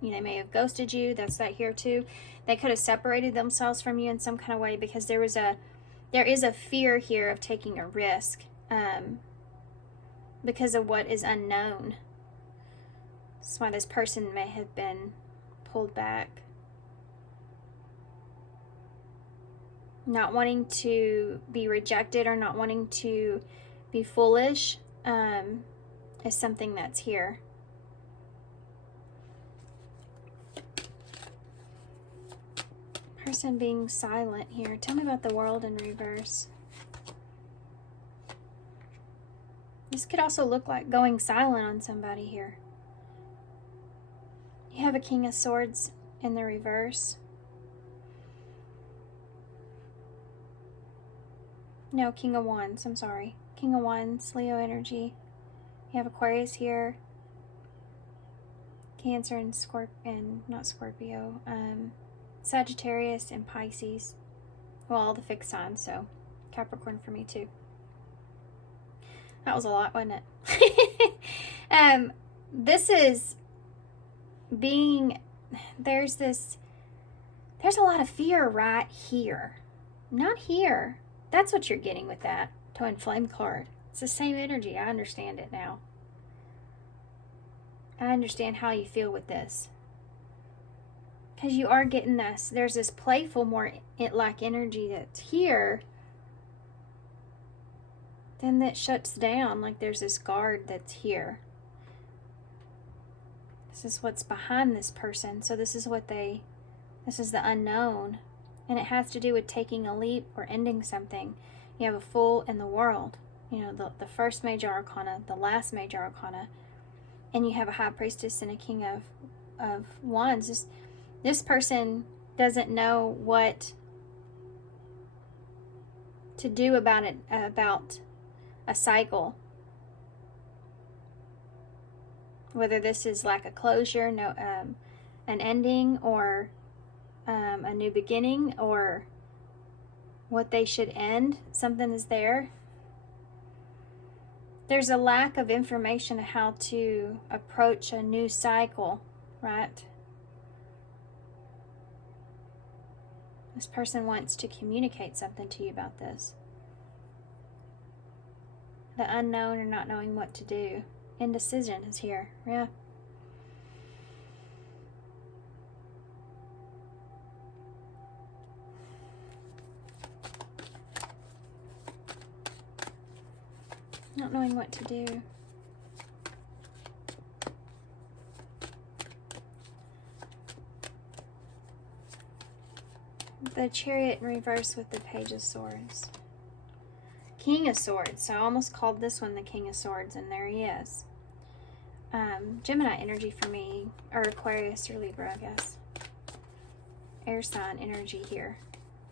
they may have ghosted you. That's that here too. They could have separated themselves from you in some kind of way, because there is a fear here of taking a risk, because of what is unknown. That's why this person may have been pulled back. Not wanting to be rejected or not wanting to be foolish is something that's here. Person being silent here. Tell me about the World in reverse. This could also look like going silent on somebody here. You have a King of Swords in the reverse. No, King of Wands, I'm sorry. King of Wands, Leo energy. You have Aquarius here. Cancer and Sagittarius and Pisces. Well, all the fixed signs, so Capricorn for me too. That was a lot, wasn't it? This is being, there's a lot of fear right here. Not here. That's what you're getting with that TwinFlame card. It's the same energy. I understand it now. I understand how you feel with this. Because you are getting this. There's this playful, more like energy that's here. Then that shuts down. Like there's this guard that's here. This is what's behind this person. So this is the unknown. And it has to do with taking a leap or ending something. You have a Fool in the World. You know, the first major arcana, the last major arcana. And you have a High Priestess and a King of Wands. This person doesn't know what to do about it, about a cycle. Whether this is like a closure, an ending, or a new beginning, or what they should end. Something is there. There's a lack of information on how to approach a new cycle, right? This person wants to communicate something to you about this. The unknown or not knowing what to do. Indecision is here, yeah. Not knowing what to do. The Chariot in reverse with the Page of Swords. King of Swords. So I almost called this one the King of Swords, and there he is. Gemini energy for me, or Aquarius or Libra, I guess. Air sign energy here.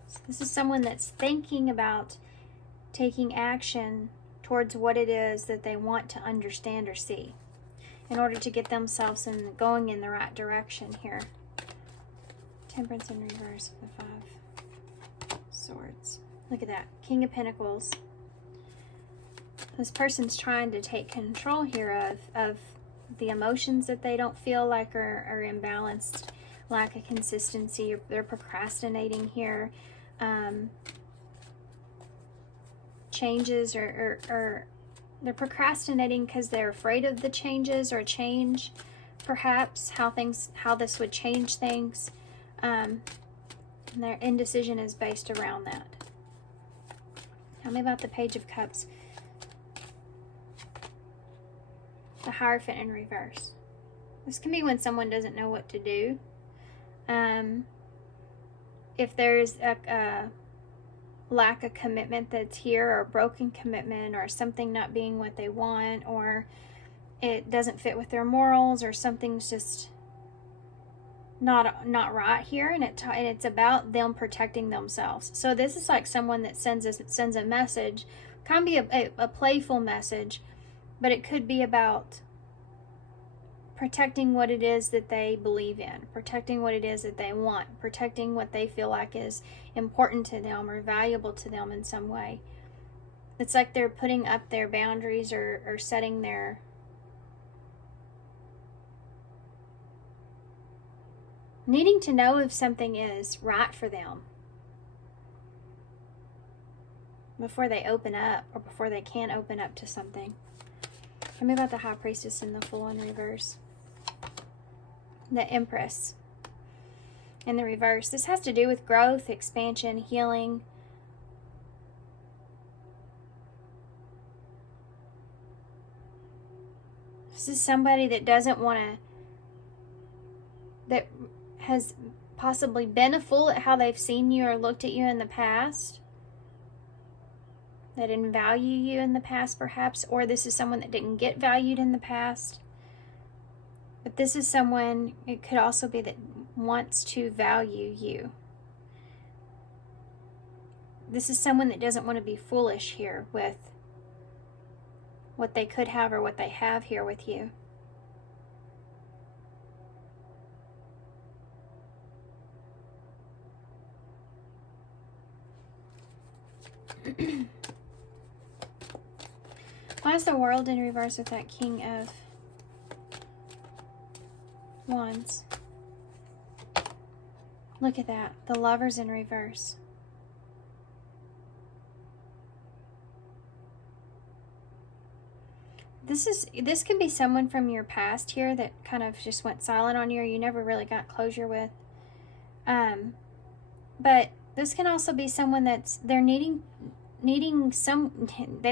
So this is someone that's thinking about taking action towards what it is that they want to understand or see in order to get themselves going in the right direction here. Temperance in reverse with the 5 Swords. Look at that. King of Pentacles. This person's trying to take control here of the emotions that they don't feel like are imbalanced, lack of consistency. They're procrastinating here. Changes or they're procrastinating because they're afraid of the changes or change, perhaps how this would change things. And their indecision is based around that. Tell me about the Page of Cups. The Hierophant in reverse. This can be when someone doesn't know what to do. If there's a lack of commitment that's here, or a broken commitment, or something not being what they want, or it doesn't fit with their morals, or something's just not right here, and it's about them protecting themselves. So this is like someone that sends a message. Can be a playful message, but it could be about protecting what it is that they believe in, protecting what it is that they want, protecting what they feel like is important to them or valuable to them in some way. It's like they're putting up their boundaries, or setting their needing to know if something is right for them before they open up, or before they can open up to something. Tell me about the High Priestess in the Fool in reverse. The Empress in the reverse. This has to do with growth, expansion, healing. This is somebody that doesn't want to, that has possibly been a fool at how they've seen you or looked at you in the past. They didn't value you in the past, perhaps, or this is someone that didn't get valued in the past. But this is someone, it could also be, that wants to value you. This is someone that doesn't want to be foolish here with what they could have or what they have here with you. Why is the World in reverse with that King of Wands? Look at that. The Lovers in reverse. This could be someone from your past here that kind of just went silent on you, or you never really got closure with. But this can also be someone that's they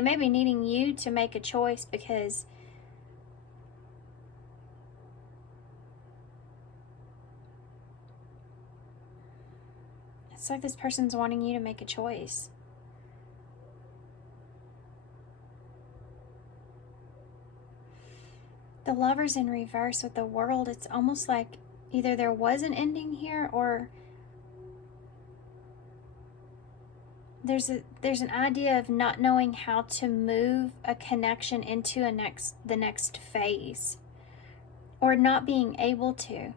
may be needing you to make a choice, because it's like this person's wanting you to make a choice. The Lovers in reverse with the World, it's almost like either there was an ending here, or there's an idea of not knowing how to move a connection into the next phase, or not being able to.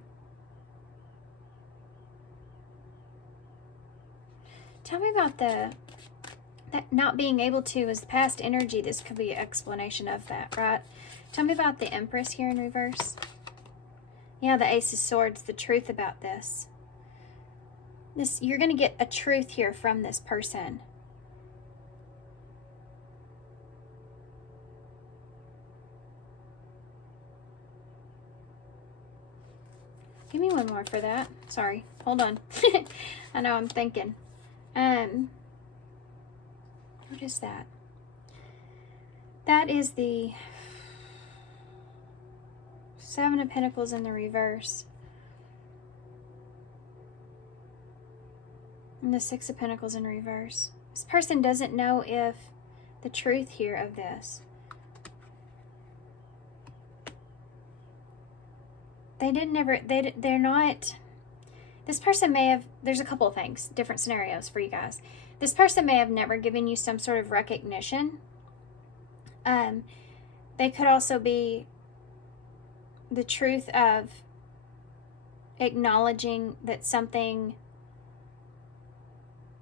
Tell me about that not being able to is the past energy. This could be an explanation of that, right? Tell me about the Empress here in reverse. Yeah, the Ace of Swords, the truth about this. You're going to get a truth here from this person. Give me one more for that. Sorry, hold on. I know I'm thinking. What is that? That is the Seven of Pentacles in the reverse. And the Six of Pentacles in reverse. This person doesn't know if the truth here of this. They're not, this person may have, there's a couple of things, different scenarios for you guys. This person may have never given you some sort of recognition. They could also be the truth of acknowledging that something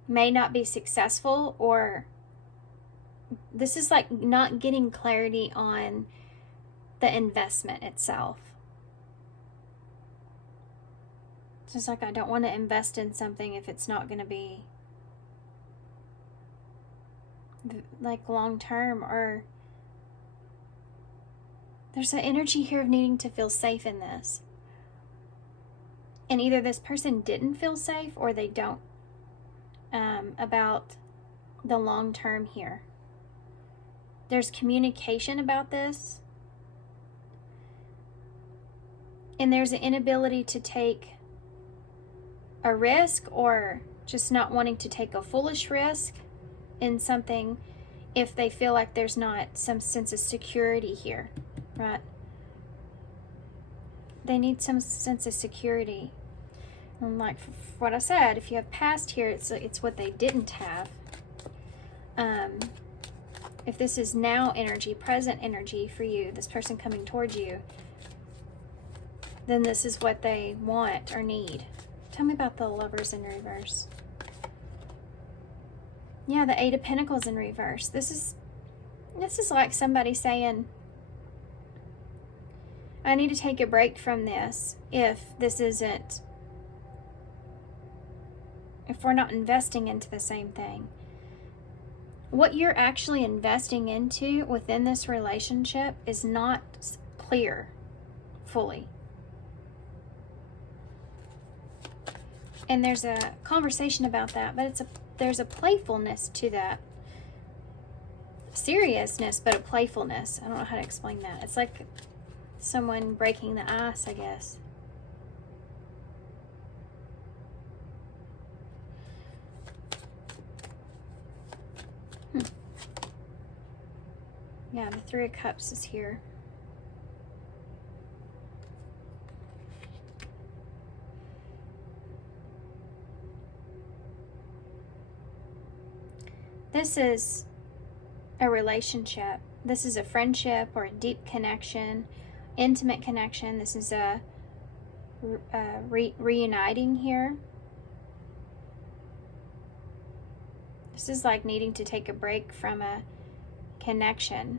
may not be successful, or this is like not getting clarity on the investment itself. It's just like, I don't want to invest in something if it's not going to be like long term, or there's an energy here of needing to feel safe in this. And either this person didn't feel safe, or they don't, about the long term here. There's communication about this. And there's an inability to take a risk, or just not wanting to take a foolish risk in something if they feel like there's not some sense of security here, right? They need some sense of security. And like what I said, if you have past here, it's what they didn't have. If this is now energy, present energy for you, this person coming towards you, then this is what they want or need. Tell me about the Lovers in reverse. Yeah, the Eight of Pentacles in reverse. This is like somebody saying, I need to take a break from this if we're not investing into the same thing. What you're actually investing into within this relationship is not clear fully. And there's a conversation about that, but there's a playfulness to that. Seriousness, but a playfulness. I don't know how to explain that. It's like someone breaking the ice, I guess. Yeah, the Three of Cups is here. This is a relationship. This is a friendship or a deep connection, intimate connection. This is a reuniting here. This is like needing to take a break from a connection,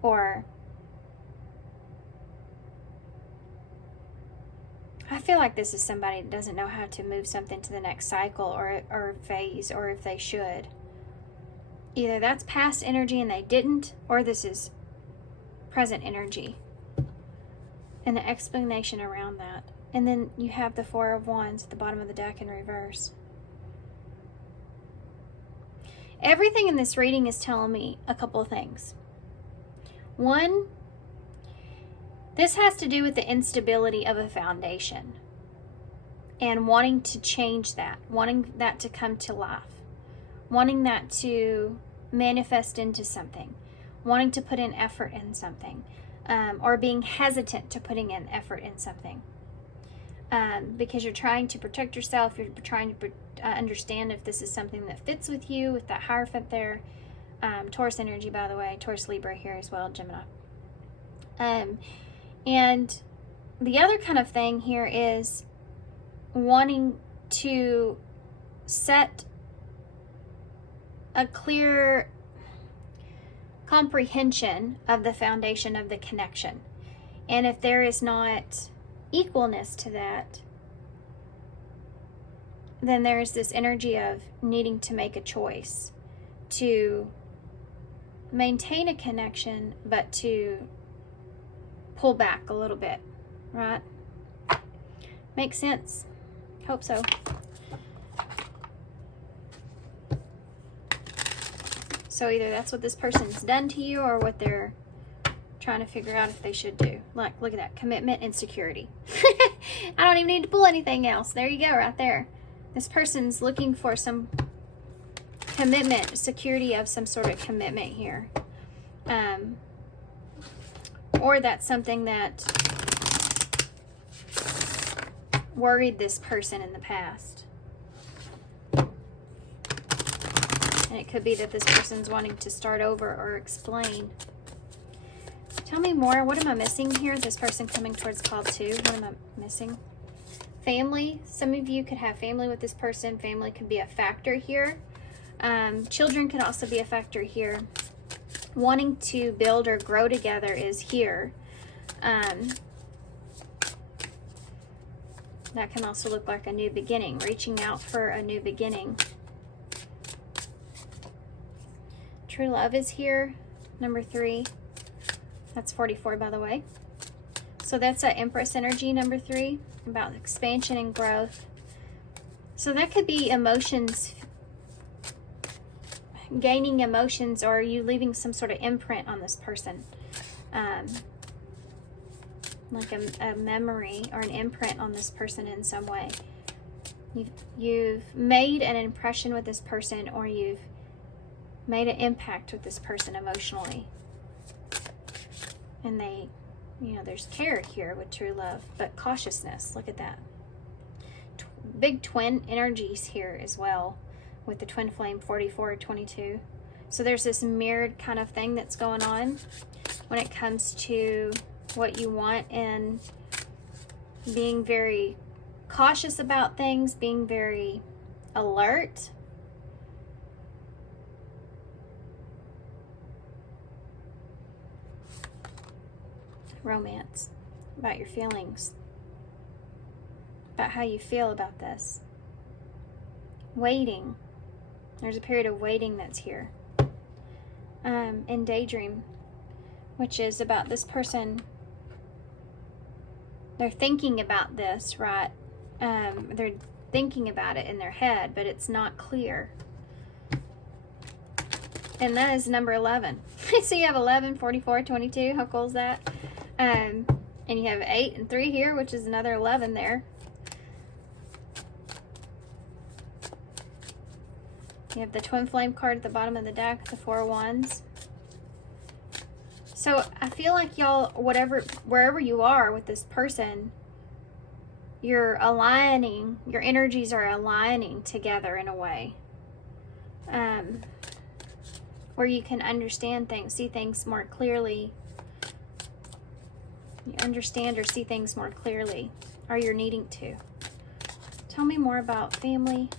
or I feel like this is somebody that doesn't know how to move something to the next cycle or phase, or if they should. Either that's past energy and they didn't, or this is present energy. And the explanation around that. And then you have the Four of Wands at the bottom of the deck in reverse. Everything in this reading is telling me a couple of things. One, this has to do with the instability of a foundation and wanting to change that, wanting that to come to life, wanting that to manifest into something, wanting to put in effort in something, or being hesitant to putting in effort in something. Because you're trying to protect yourself, you're trying to understand if this is something that fits with you, with that Hierophant there. Taurus energy, by the way, Taurus Libra here as well, Gemini. And the other kind of thing here is wanting to set a clear comprehension of the foundation of the connection. And if there is not equalness to that, then there's this energy of needing to make a choice to maintain a connection, but to pull back a little bit, right? Makes sense? Hope so. So either that's what this person's done to you, or what they're trying to figure out if they should do. Like, look at that, commitment and security. I don't even need to pull anything else. There you go, right there. This person's looking for some commitment, security of some sort of commitment here. Or that's something that worried this person in the past. And it could be that this person's wanting to start over or explain. Tell me more. What am I missing here? This person coming towards call 2. What am I missing? Family. Some of you could have family with this person. Family could be a factor here. Children can also be a factor here. Wanting to build or grow together is here. That can also look like a new beginning. Reaching out for a new beginning. True love is here. Number 3. That's 44, by the way. So that's an Empress energy, number 3, about expansion and growth. So that could be emotions gaining emotions, or are you leaving some sort of imprint on this person? Like a memory or an imprint on this person in some way. You've made an impression with this person, or you've made an impact with this person emotionally. And they, you know, there's care here with true love, but cautiousness. Look at that. Big twin energies here as well with the twin flame 4422. So there's this mirrored kind of thing that's going on when it comes to what you want, and being very cautious about things, being very alert. Romance, about your feelings, about how you feel about this. Waiting. There's a period of waiting that's here. And daydream, which is about this person. They're thinking about this, right? They're thinking about it in their head, but it's not clear. And that is number 11. So you have 11, 44, 22. How cool is that? And you have 8 and 3 here, which is another 11 there. You have the twin flame card at the bottom of the deck, the 4 wands. So I feel like y'all, wherever you are with this person, you're aligning, your energies are aligning together in a way. Where you can understand things, see things more clearly. You understand or see things more clearly, or you're needing to. Tell me more about family.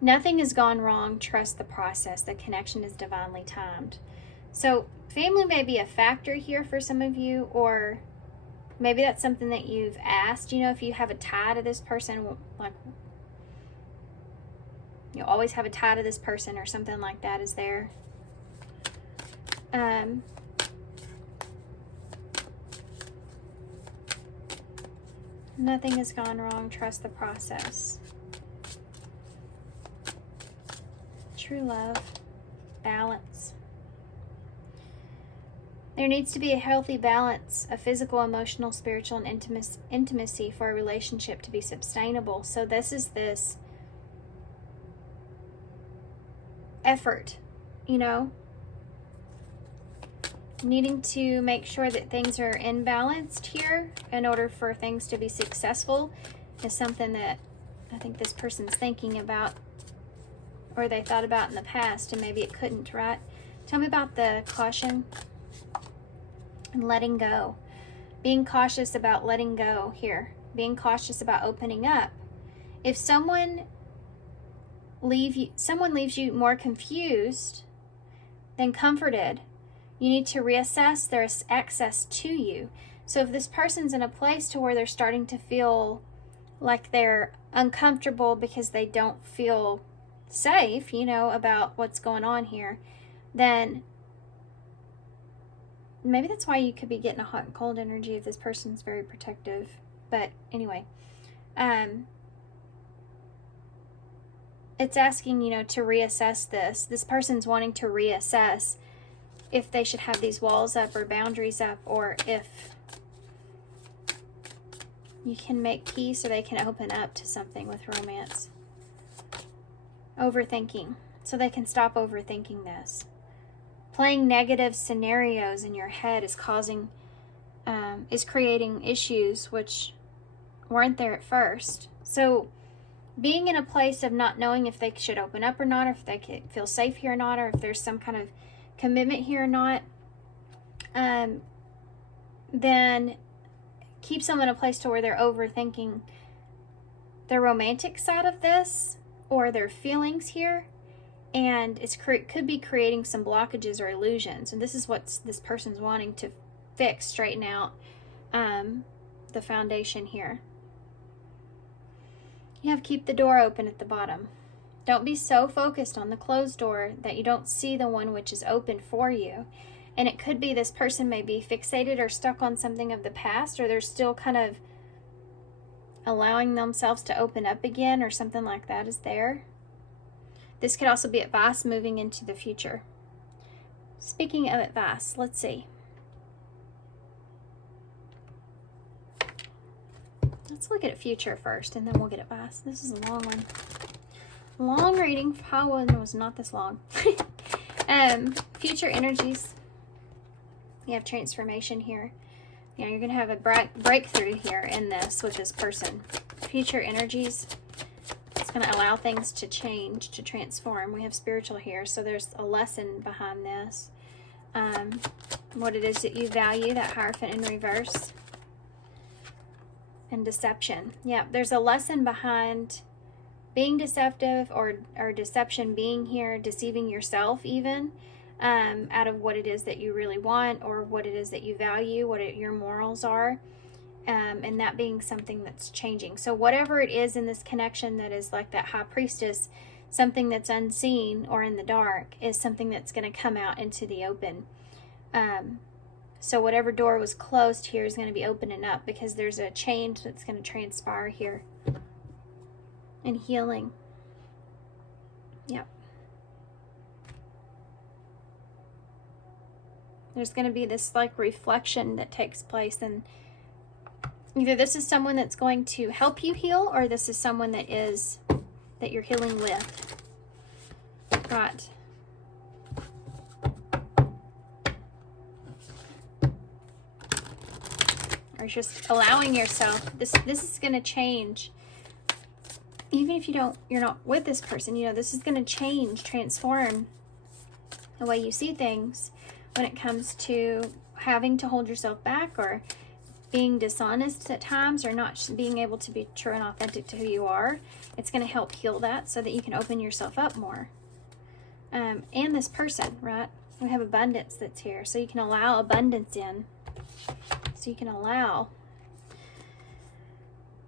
Nothing has gone wrong. Trust the process. The connection is divinely timed. So family may be a factor here for some of you, or maybe that's something that you've asked. You know, if you have a tie to this person, like you always have a tie to this person or something like that is there. Nothing has gone wrong. Trust the process. True love. Balance. There needs to be a healthy balance of physical, emotional, spiritual, and intimacy for a relationship to be sustainable. So this is this effort, you know, needing to make sure that things are imbalanced here in order for things to be successful is something that I think this person's thinking about, or they thought about in the past, and maybe it couldn't, right? Tell me about the caution and letting go. Being cautious about letting go here. Being cautious about opening up. If someone leaves you more confused than comforted, you need to reassess their access to you. So if this person's in a place to where they're starting to feel like they're uncomfortable because they don't feel safe, you know, about what's going on here, then maybe that's why you could be getting a hot and cold energy if this person's very protective. But anyway, it's asking, you know, to reassess this. This person's wanting to reassess if they should have these walls up or boundaries up, or if you can make peace or they can open up to something with romance. Overthinking. So they can stop overthinking this. Playing negative scenarios in your head is creating issues which weren't there at first. So being in a place of not knowing if they should open up or not, or if they can feel safe here or not, or if there's some kind of commitment here or not, then keeps them in a place to where they're overthinking the romantic side of this or their feelings here, and could be creating some blockages or illusions. And this is what this person's wanting to fix, straighten out the foundation here. You have keep the door open at the bottom. Don't be so focused on the closed door that you don't see the one which is open for you. And it could be this person may be fixated or stuck on something of the past, or they're still kind of allowing themselves to open up again, or something like that is there. This could also be advice moving into the future. Speaking of advice, let's see. Let's look at future first, and then we'll get advice. This is a long one. Long reading. Pile one was not this long. Future energies. You have transformation here. You know, you're going to have a breakthrough here in this with this person. Future energies. It's going to allow things to change, to transform. We have spiritual here, so there's a lesson behind this. What it is that you value, that Hierophant in reverse. And deception. Yeah, there's a lesson behind being deceptive, or deception being here, deceiving yourself even, out of what it is that you really want, or what it is that you value, what your morals are, and that being something that's changing. So whatever it is in this connection that is like that high priestess, something that's unseen or in the dark, is something that's going to come out into the open. So whatever door was closed here is going to be opening up, because there's a change that's going to transpire here. And healing. Yep. There's going to be this like reflection that takes place, and either this is someone that's going to help you heal, or this is someone that you're healing with. Right. Or just allowing yourself. This is going to change. Even if you're not with this person, you know, this is going to change, transform the way you see things when it comes to having to hold yourself back, or being dishonest at times, or not being able to be true and authentic to who you are. It's going to help heal that so that you can open yourself up more. And this person, right? We have abundance that's here, so you can allow abundance in. So you can allow.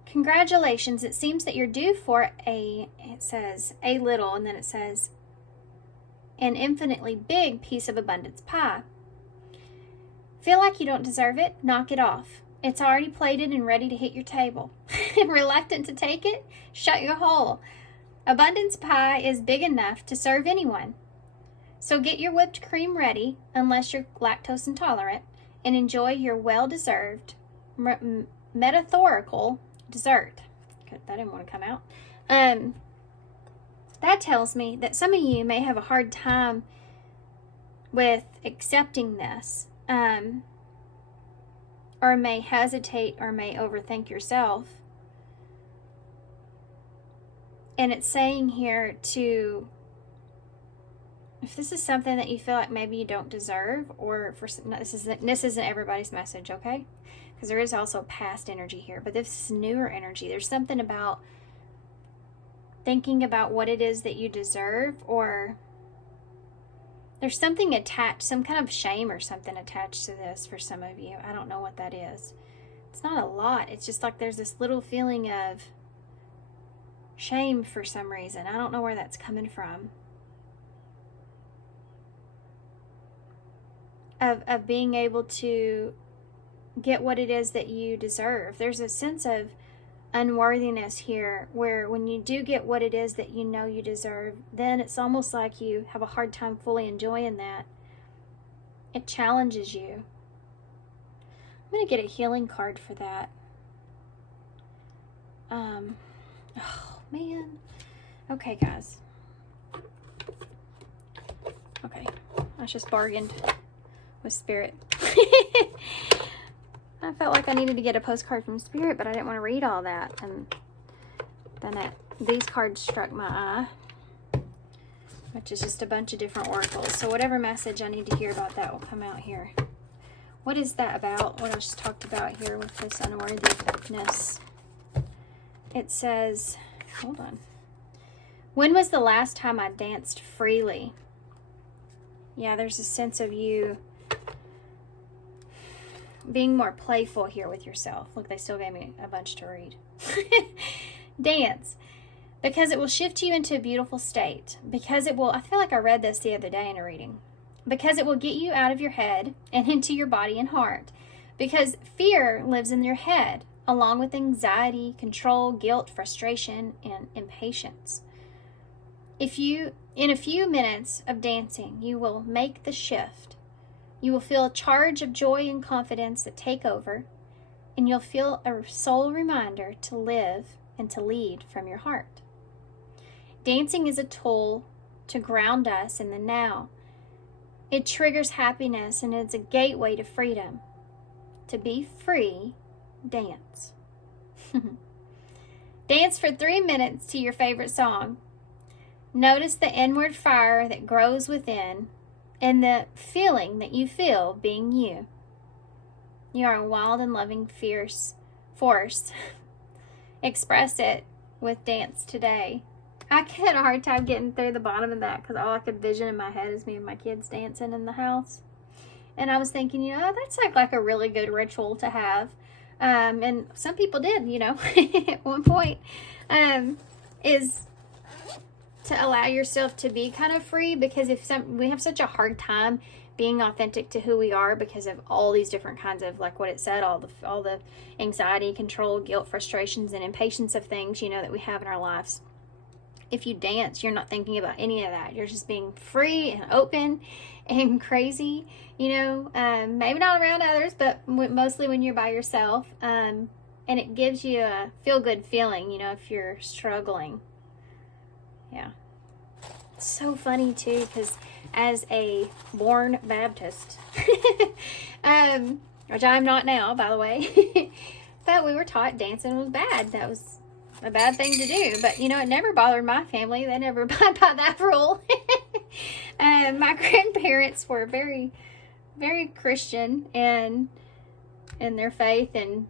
Congratulations, it seems that you're due for it says a little, and then it says an infinitely big piece of abundance pie. Feel like you don't deserve it? Knock it off. It's already plated and ready to hit your table. Reluctant to take it? Shut your hole. Abundance pie is big enough to serve anyone. So get your whipped cream ready, unless you're lactose intolerant, and enjoy your well-deserved metaphorical dessert. That didn't want to come out. That tells me that some of you may have a hard time with accepting this, or may hesitate, or may overthink yourself. And it's saying here to, if this is something that you feel like maybe you don't deserve, or this isn't everybody's message, okay? Because there is also past energy here, but this is newer energy. There's something about thinking about what it is that you deserve, or there's something attached, some kind of shame or something attached to this for some of you. I don't know what that is. It's not a lot. It's just like there's this little feeling of shame for some reason. I don't know where that's coming from. Of being able to get what it is that you deserve. There's a sense of unworthiness here, where when you do get what it is that you know you deserve, then it's almost like you have a hard time fully enjoying that. It challenges you. I'm going to get a healing card for that. Oh man. Okay, guys. Okay, I just bargained with Spirit. I felt like I needed to get a postcard from Spirit, but I didn't want to read all that. And then these cards struck my eye, which is just a bunch of different oracles. So whatever message I need to hear about that will come out here. What is that about? What I just talked about here with this unworthiness. It says, hold on. When was the last time I danced freely? Yeah, there's a sense of you being more playful here with yourself. Look, they still gave me a bunch to read. Dance. Because it will shift you into a beautiful state. Because it will, I feel like I read this the other day in a reading. Because it will get you out of your head and into your body and heart. Because fear lives in your head, along with anxiety, control, guilt, frustration, and impatience. In a few minutes of dancing, you will make the shift. You will feel a charge of joy and confidence that take over, and you'll feel a soul reminder to live and to lead from your heart. Dancing is a tool to ground us in the now. It triggers happiness, and it's a gateway to freedom. To be free, dance. Dance for 3 minutes to your favorite song. Notice the inward fire that grows within and the feeling that you feel being you. You are a wild and loving, fierce force. Express it with dance today. I had a hard time getting through the bottom of that because all I could vision in my head is me and my kids dancing in the house. And I was thinking, that's like a really good ritual to have. And some people did, at one point, is to allow yourself to be kind of free, because we have such a hard time being authentic to who we are because of all these different kinds of, like what it said, all the anxiety, control, guilt, frustrations, and impatience of things, that we have in our lives. If you dance, you're not thinking about any of that. You're just being free and open and crazy, maybe not around others, but mostly when you're by yourself. And it gives you a feel-good feeling, if you're struggling. Yeah. It's so funny, too, because as a born Baptist, which I'm not now, by the way, but we were taught dancing was bad. That was a bad thing to do, but it never bothered my family. They never abide by that rule. My grandparents were very, very Christian and in their faith, and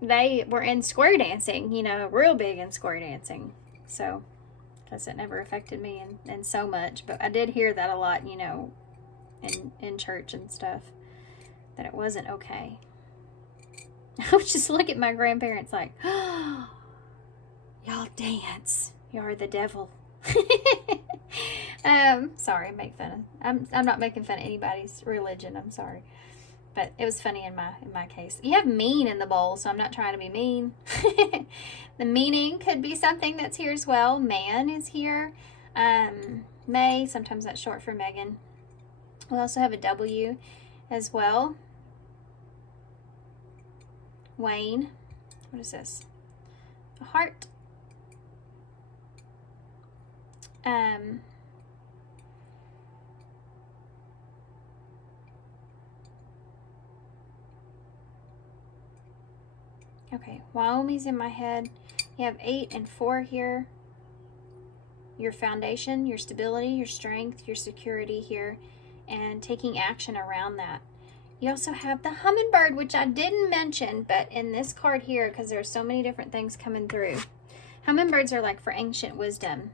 they were in square dancing, real big in square dancing. So, because it never affected me and so much, but I did hear that a lot, in church and stuff, that it wasn't okay. I would just look at my grandparents like, oh, y'all dance. You're the devil. Sorry, I'm not making fun of anybody's religion. I'm sorry. But it was funny in my case. You have mean in the bowl, so I'm not trying to be mean. The meaning could be something that's here as well. Man is here. May, sometimes that's short for Megan. We also have a W as well. Wayne. What is this? A heart. Okay, Wyomi's in my head. You have 8 and 4 here. Your foundation, your stability, your strength, your security here, and taking action around that. You also have the hummingbird, which I didn't mention, but in this card here, because there's so many different things coming through. Hummingbirds are like for ancient wisdom.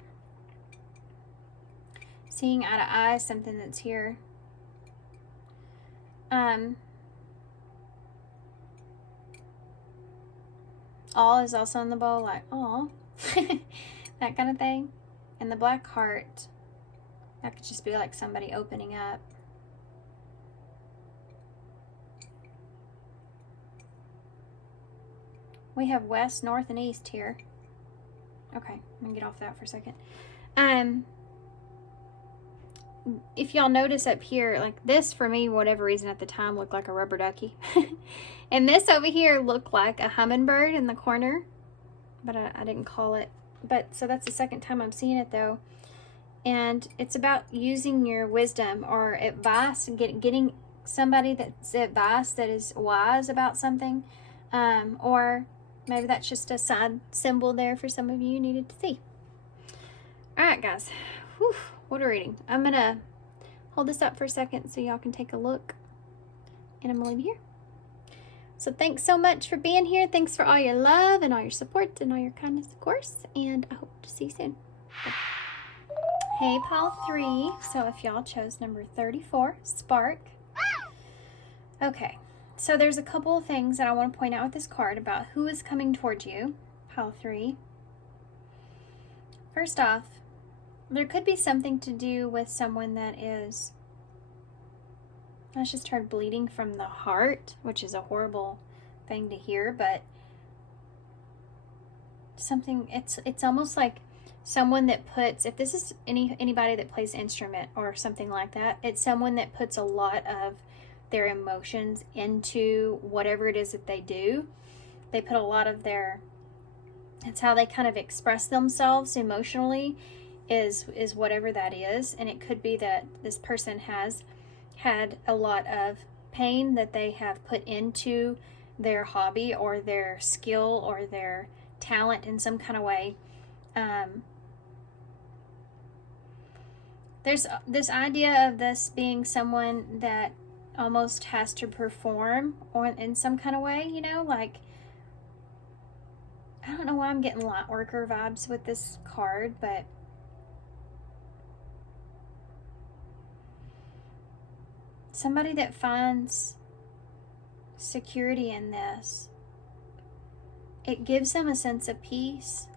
Seeing eye to eye, something that's here. All is also in the bowl, like, oh, that kind of thing. And the black heart, that could just be like somebody opening up. We have west, north, and east here. Okay, I'm gonna get off that for a second. If y'all notice up here, like this for me, whatever reason at the time, looked like a rubber ducky. And this over here looked like a hummingbird in the corner, but I didn't call it. But so that's the second time I'm seeing it though. And it's about using your wisdom or advice, getting somebody that's advice that is wise about something. Or maybe that's just a side symbol there for some of you needed to see. All right, guys. Whew, what a reading. I'm going to hold this up for a second so y'all can take a look. And I'm going to leave you here. So thanks so much for being here. Thanks for all your love and all your support and all your kindness, of course. And I hope to see you soon. Bye. Hey, pile 3. So if y'all chose number 34, Spark. Okay. So there's a couple of things that I want to point out with this card about who is coming towards you, pile 3. First off, there could be something to do with someone that is, I just heard bleeding from the heart, which is a horrible thing to hear, but something, it's almost like someone that puts, if this is anybody that plays instrument or something like that, it's someone that puts a lot of their emotions into whatever it is that they do. They put a lot of their, it's how they kind of express themselves emotionally, is whatever that is. And it could be that this person has had a lot of pain that they have put into their hobby or their skill or their talent in some kind of way. There's this idea of this being someone that almost has to perform or in some kind of way, you know, like, I don't know why I'm getting light worker vibes with this card, but somebody that finds security in this, it gives them a sense of peace.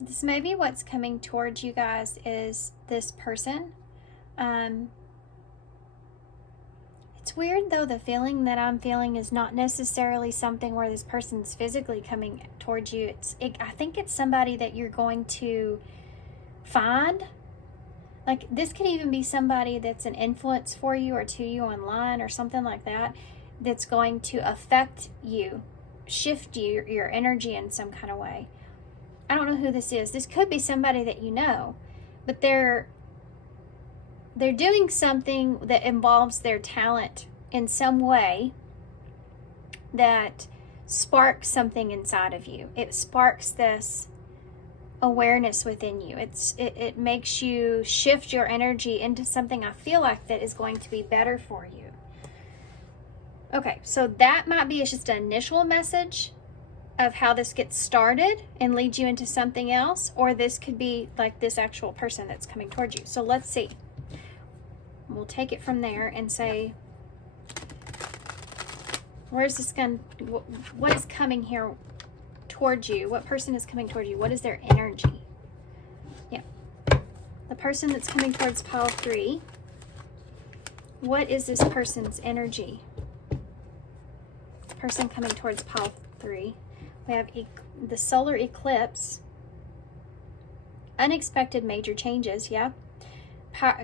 This may be what's coming towards you guys, is this person. It's weird though, the feeling that I'm feeling is not necessarily something where this person's physically coming towards you. I think it's somebody that you're going to find. Like, this could even be somebody that's an influence for you or to you online or something like that, that's going to affect you, shift you, your energy in some kind of way. I don't know who this is. This could be somebody that you know, but they're doing something that involves their talent in some way that sparks something inside of you. It sparks this awareness within you. It makes you shift your energy into something, I feel like, that is going to be better for you. Okay, so that might be just an initial message of how this gets started and leads you into something else, or this could be like this actual person that's coming towards you. So let's see. We'll take it from there and say, where's this gun? What is coming here towards you? What person is coming towards you? What is their energy? Yeah. The person that's coming towards pile 3. What is this person's energy? The person coming towards pile 3. We have the solar eclipse. Unexpected major changes, yeah.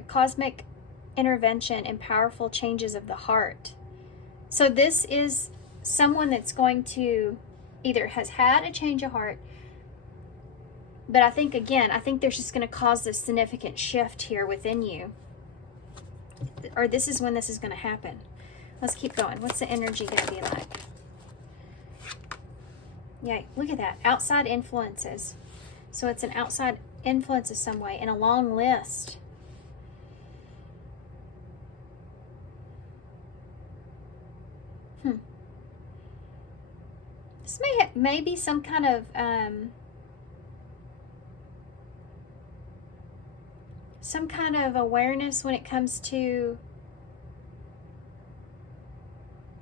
Cosmic intervention and powerful changes of the heart. So this is someone that's going to either has had a change of heart, but I think there's just going to cause this significant shift here within you, or this is when this is going to happen. Let's keep going. What's the energy going to be like? Yeah, look at that. Outside influences. So it's an outside influence of some way in a long list. This may be some kind of awareness when it comes to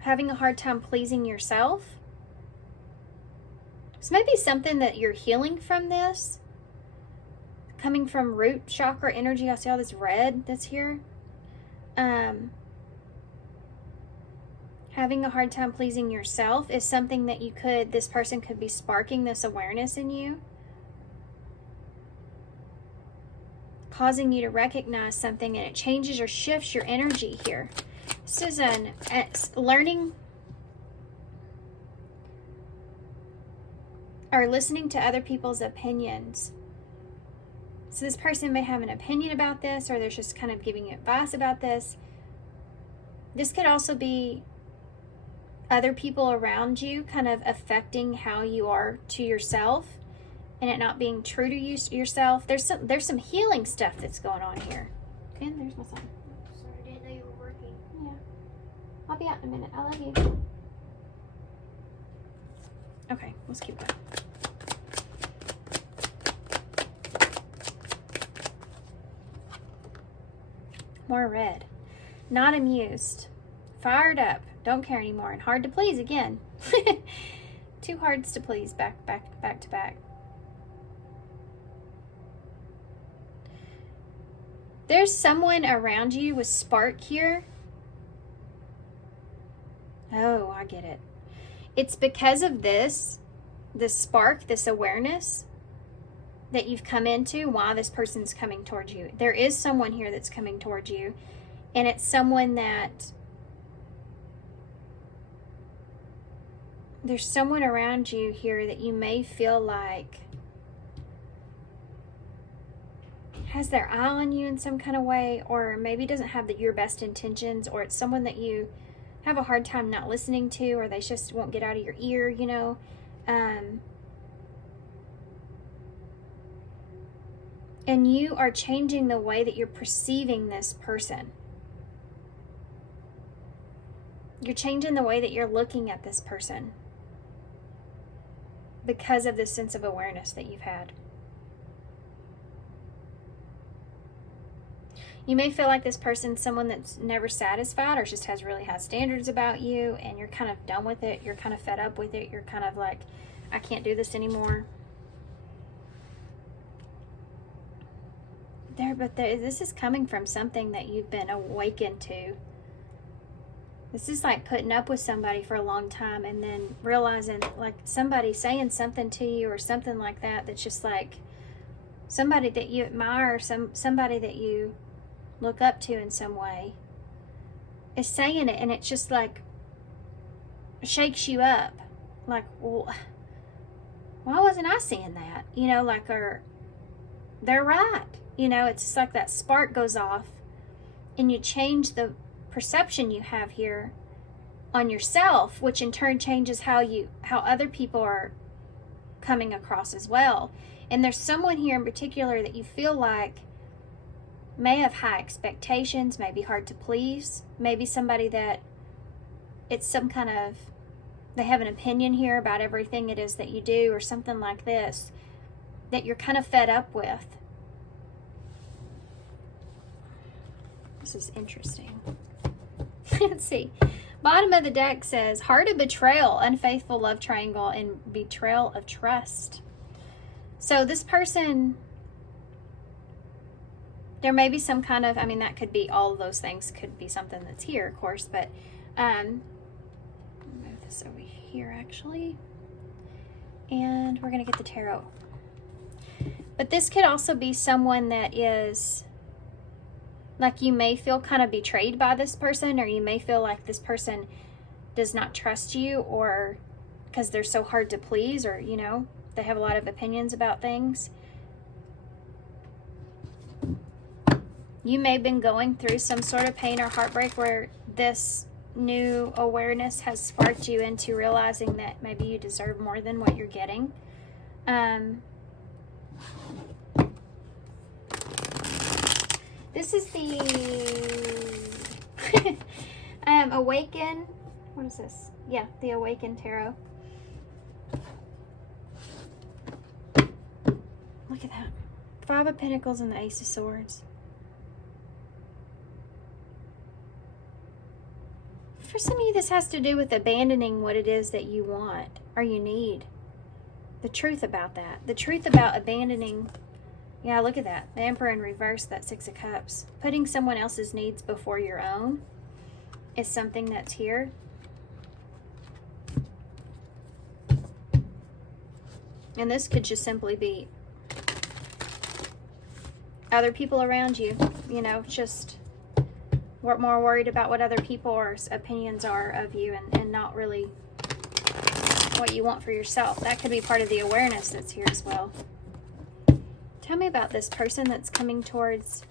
having a hard time pleasing yourself. This may be something that you're healing from this. Coming from root chakra energy. I see all this red that's here. Having a hard time pleasing yourself is something that this person could be sparking this awareness in you. Causing you to recognize something, and it changes or shifts your energy here. This is learning or listening to other people's opinions. So this person may have an opinion about this, or they're just kind of giving you advice about this. This could also be other people around you kind of affecting how you are to yourself, and it not being true to yourself. There's some healing stuff that's going on here. Okay, there's my son. Sorry, I didn't know you were working. Yeah. I'll be out in a minute. I love you. Okay, let's keep going. More red. Not amused. Fired up. Don't care anymore. And hard to please again. Two hards to please back to back. There's someone around you with spark here. Oh, I get it. It's because of this this spark, this awareness that you've come into, why this person's coming towards you. There is someone here that's coming towards you, and it's someone that there's someone around you here that you may feel like has their eye on you in some kind of way, or maybe doesn't have your best intentions, or it's someone that you have a hard time not listening to, or they just won't get out of your ear, you know. And you are changing the way that you're perceiving this person. You're changing the way that you're looking at this person because of this sense of awareness that you've had. You may feel like this person's someone that's never satisfied or just has really high standards about you, and you're kind of done with it. You're kind of fed up with it. You're kind of like, I can't do this anymore. This is coming from something that you've been awakened to. This is like putting up with somebody for a long time and then realizing, like, somebody saying something to you or something like that, that's just like somebody that you admire, somebody that you look up to in some way is saying it, and it's just like shakes you up. Like, well, why wasn't I seeing that? You know, like, or they're right. You know, it's just like that spark goes off, and you change the perception you have here on yourself, which in turn changes how other people are coming across as well. And there's someone here in particular that you feel like may have high expectations, may be hard to please, maybe somebody that it's some kind of, they have an opinion here about everything it is that you do, or something like this, that you're kind of fed up with. This is interesting. Let's see. Bottom of the deck says, heart of betrayal, unfaithful love triangle, and betrayal of trust. So this person, there may be some kind of, I mean, that could be all of those things, could be something that's here, of course, but move this over here actually, and we're going to get the tarot. But this could also be someone that is, like, you may feel kind of betrayed by this person, or you may feel like this person does not trust you, or because they're so hard to please, or, you know, they have a lot of opinions about things. You may have been going through some sort of pain or heartbreak where this new awareness has sparked you into realizing that maybe you deserve more than what you're getting. This is the Awaken. What is this? Yeah, the Awaken Tarot. Look at that. 5 of Pentacles and the Ace of Swords. For some of you, this has to do with abandoning what it is that you want or you need. The truth about that. The truth about abandoning. Yeah, look at that. The Emperor in reverse, that 6 of Cups. Putting someone else's needs before your own is something that's here. And this could just simply be other people around you, you know, just more worried about what other people's opinions are of you, and not really what you want for yourself. That could be part of the awareness that's here as well. Tell me about this person that's coming towards.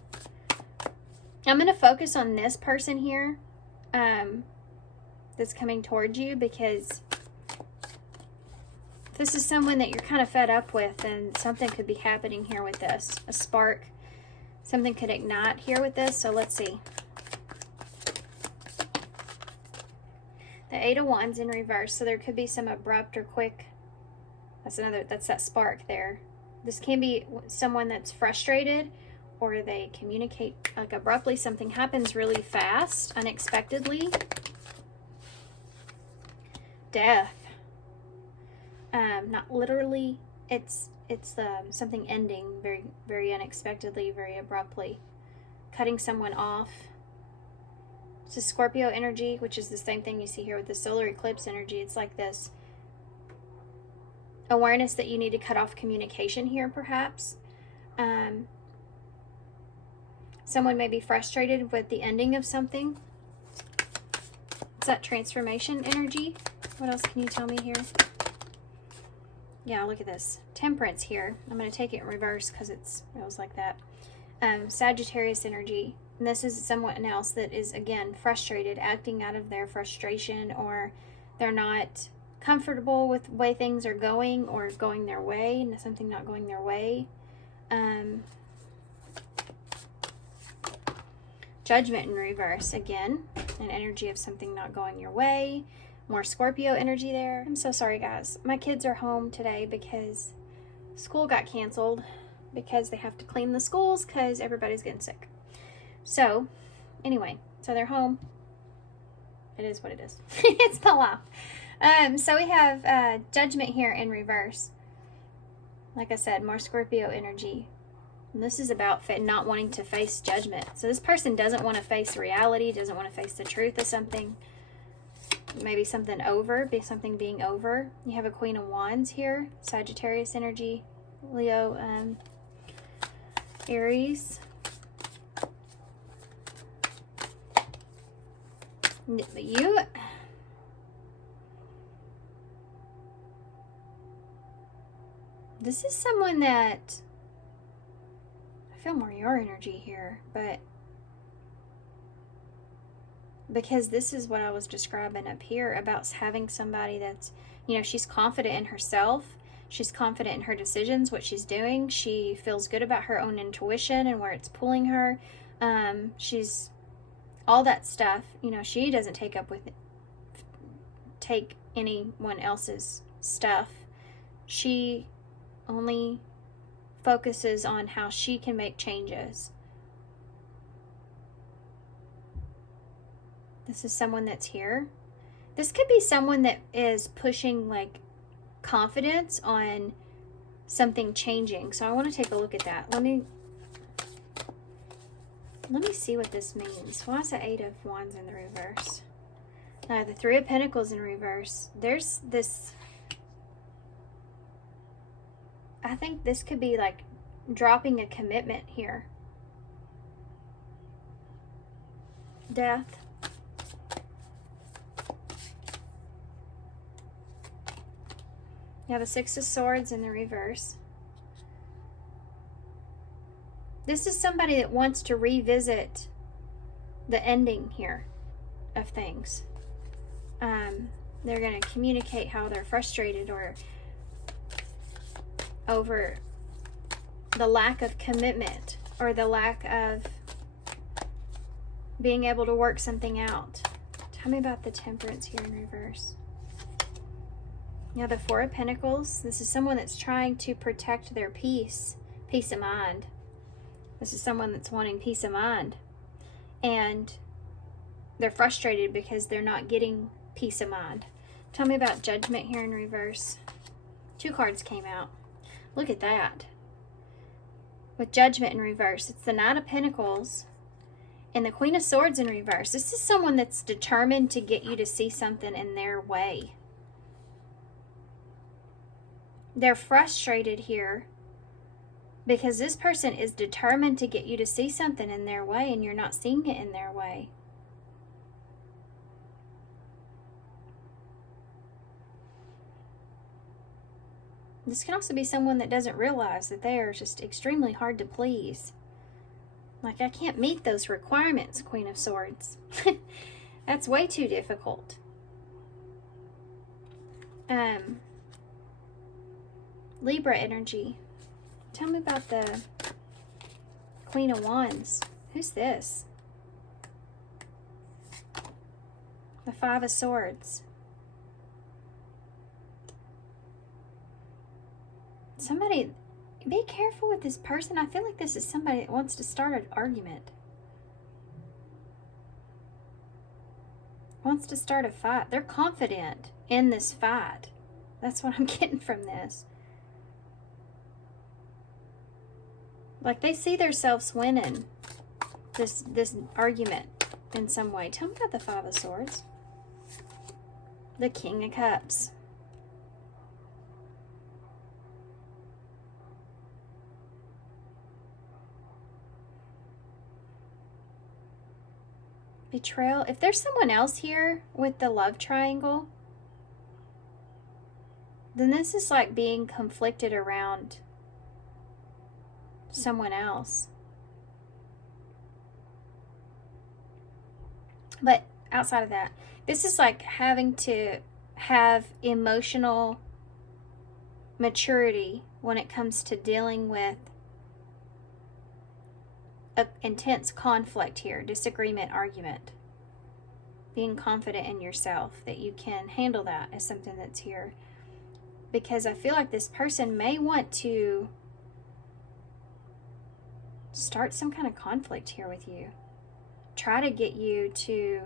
I'm going to focus on this person here that's coming towards you, because this is someone that you're kind of fed up with, and something could be happening here with this. A spark. Something could ignite here with this. So let's see. The 8 of Wands in reverse. So there could be some abrupt or quick. That's that spark there. This can be someone that's frustrated, or they communicate like abruptly. Something happens really fast, unexpectedly. Death. Not literally. It's something ending very, very unexpectedly, very abruptly. Cutting someone off. It's a Scorpio energy, which is the same thing you see here with the solar eclipse energy. It's like this awareness that you need to cut off communication here, perhaps. Someone may be frustrated with the ending of something. Is that transformation energy? What else can you tell me here? Yeah, look at this. Temperance here. I'm going to take it in reverse because it was like that. Sagittarius energy. And this is someone else that is, again, frustrated, acting out of their frustration, or they're not comfortable with the way things are going or going their way, and something not going their way. Judgment in reverse, again, an energy of something not going your way. More Scorpio energy there. I'm so sorry, guys. My kids are home today because school got canceled because they have to clean the schools because everybody's getting sick. So, anyway, so they're home. It is what it is. It's my life. So we have Judgment here in reverse. Like I said, more Scorpio energy. And this is about not wanting to face judgment. So this person doesn't want to face reality, doesn't want to face the truth of something. Maybe something being over. You have a Queen of Wands here. Sagittarius energy. Leo, Aries. This is someone that, I feel more your energy here, but because this is what I was describing up here about having somebody that's, she's confident in herself. She's confident in her decisions, what she's doing. She feels good about her own intuition and where it's pulling her. She's all that stuff. She doesn't take anyone else's stuff. She only focuses on how she can make changes. This is someone that's here. This could be someone that is pushing like confidence on something changing. So I want to take a look at that. Let me see what this means. Why is the Eight of Wands in the reverse? The Three of Pentacles in reverse. There's this, I think this could be like dropping a commitment here. Death. You have the Six of Swords in the reverse. This is somebody that wants to revisit the ending here of things. They're going to communicate how they're frustrated or over the lack of commitment or the lack of being able to work something out. Tell me about the Temperance here in reverse. Now the Four of Pentacles. This is someone that's trying to protect their peace of mind. This is someone that's wanting peace of mind. And they're frustrated because they're not getting peace of mind. Tell me about Judgment here in reverse. Two cards came out. Look at that. With Judgment in reverse, it's the Nine of Pentacles and the Queen of Swords in reverse. This is someone that's determined to get you to see something in their way. They're frustrated here because this person is determined to get you to see something in their way and you're not seeing it in their way. This can also be someone that doesn't realize that they are just extremely hard to please. Like, I can't meet those requirements, Queen of Swords. That's way too difficult. Libra energy. Tell me about the Queen of Wands. Who's this? The Five of Swords. Somebody, be careful with this person. I feel like this is somebody that wants to start an argument. Wants to start a fight. They're confident in this fight. That's what I'm getting from this. Like they see themselves winning this argument in some way. Tell me about the Five of Swords. The King of Cups. Betrayal. If there's someone else here with the love triangle, then this is like being conflicted around someone else. But outside of that, this is like having to have emotional maturity when it comes to dealing with an intense conflict here, disagreement, argument. Being confident in yourself that you can handle that as something that's here. Because I feel like this person may want to start some kind of conflict here with you. Try to get you to...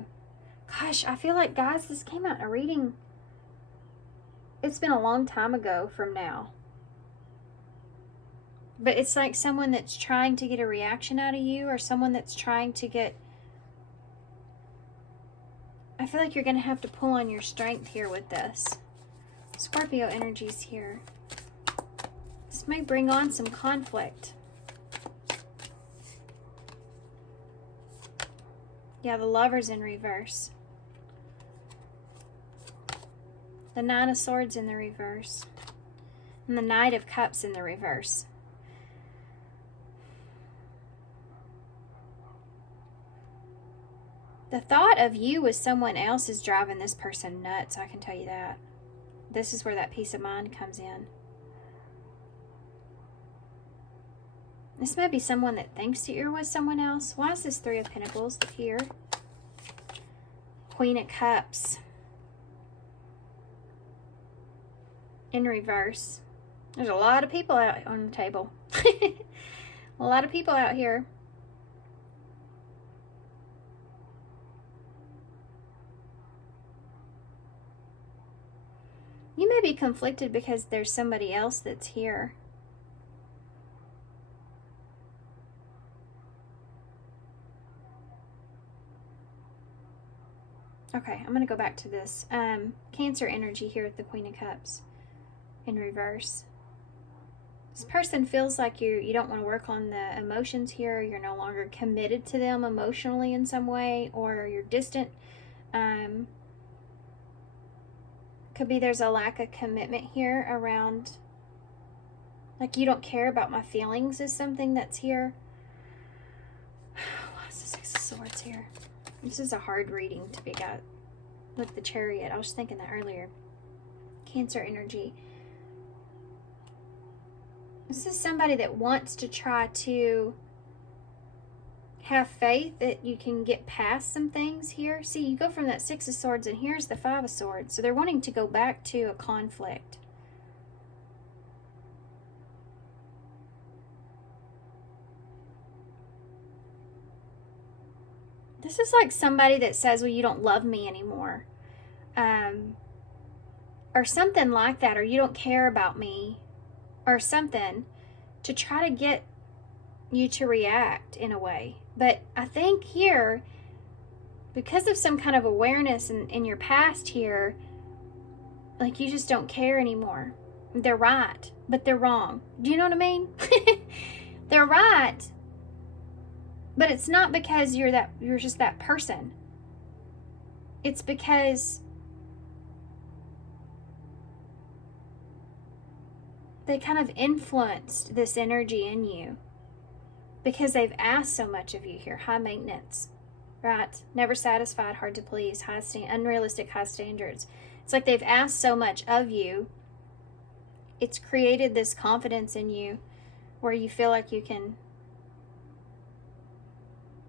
Gosh, I feel like, guys, this came out in a reading. It's been a long time ago from now. But it's like someone that's trying to get a reaction out of you, or someone that's trying to get... I feel like you're going to have to pull on your strength here with this. Scorpio energies here. This may bring on some conflict. Yeah, the Lover's in reverse. The Nine of Swords in the reverse. And the Knight of Cups in the reverse. The thought of you with someone else is driving this person nuts, I can tell you that. This is where that peace of mind comes in. This may be someone that thinks that you're with someone else. Why is this Three of Pentacles here? Queen of Cups. In reverse. There's a lot of people out on the table. A lot of people out here. You may be conflicted because there's somebody else that's here. Okay, I'm going to go back to this. Cancer energy here at the Queen of Cups in reverse. This person feels like you don't want to work on the emotions here. You're no longer committed to them emotionally in some way, or you're distant. Could be there's a lack of commitment here around, like, you don't care about my feelings is something that's here. Why is the Six of Swords here? This is a hard reading to be got with the Chariot. I was thinking that earlier. Cancer energy. This is somebody that wants to try to have faith that you can get past some things here. See, you go from that Six of Swords and here's the Five of Swords. So they're wanting to go back to a conflict. This is like somebody that says, well, you don't love me anymore. Or something like that. Or you don't care about me. Or something to try to get you to react in a way. But I think here, because of some kind of awareness in your past here, like, you just don't care anymore. They're right, but they're wrong. Do you know what I mean? They're right, but it's not because you're just that person. It's because they kind of influenced this energy in you. Because they've asked so much of you here. High maintenance, right? Never satisfied, hard to please, unrealistic high standards. It's like they've asked so much of you. It's created this confidence in you where you feel like you can,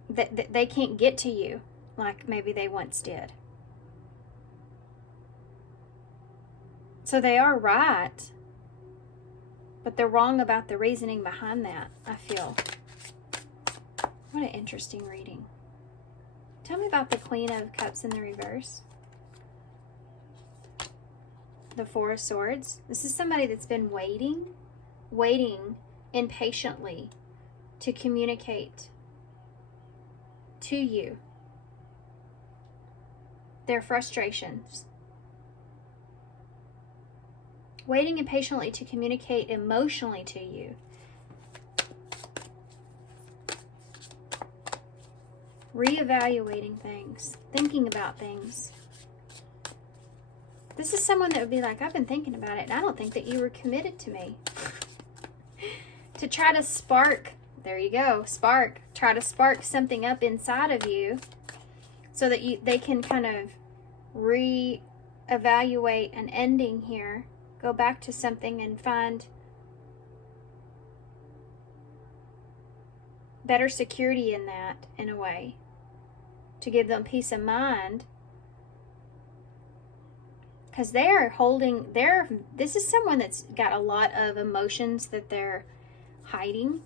that they can't get to you like maybe they once did. So they are right, but they're wrong about the reasoning behind that, I feel. What an interesting reading. Tell me about the Queen of Cups in the reverse. The Four of Swords. This is somebody that's been waiting impatiently to communicate to you their frustrations. Waiting impatiently to communicate emotionally to you. reevaluating things, thinking about things. This is someone that would be like, I've been thinking about it, and I don't think that you were committed to me. To try to spark, there you go, spark. Try to spark something up inside of you so that they can kind of reevaluate an ending here. Go back to something and find better security in that, in a way, to give them peace of mind. Because they're holding, this is someone that's got a lot of emotions that they're hiding.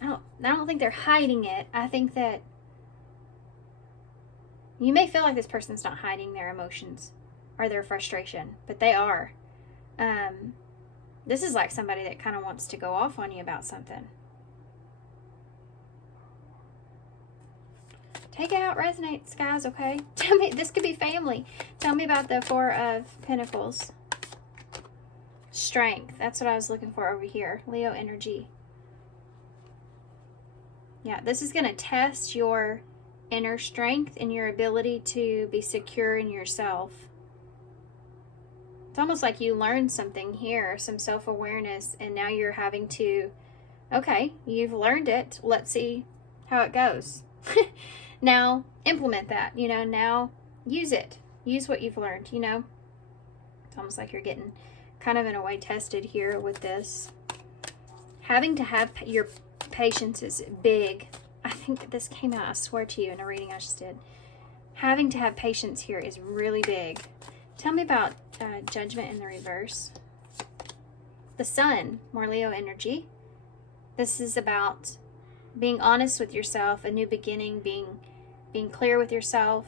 I don't think they're hiding it. I think that you may feel like this person's not hiding their emotions or their frustration, but they are. This is like somebody that kind of wants to go off on you about something. Take it how it resonates, guys, okay? Tell me, this could be family. Tell me about the Four of Pentacles. Strength. That's what I was looking for over here. Leo energy. Yeah, this is going to test your inner strength and your ability to be secure in yourself. It's almost like you learned something here, some self-awareness, and now you're having to, okay, you've learned it. Let's see how it goes. Now, implement that, now use it. Use what you've learned, It's almost like you're getting kind of in a way tested here with this. Having to have your patience is big. I think this came out, I swear to you, in a reading I just did. Having to have patience here is really big. Tell me about judgment in the reverse. The Sun, more Leo energy. This is about being honest with yourself, a new beginning, being clear with yourself.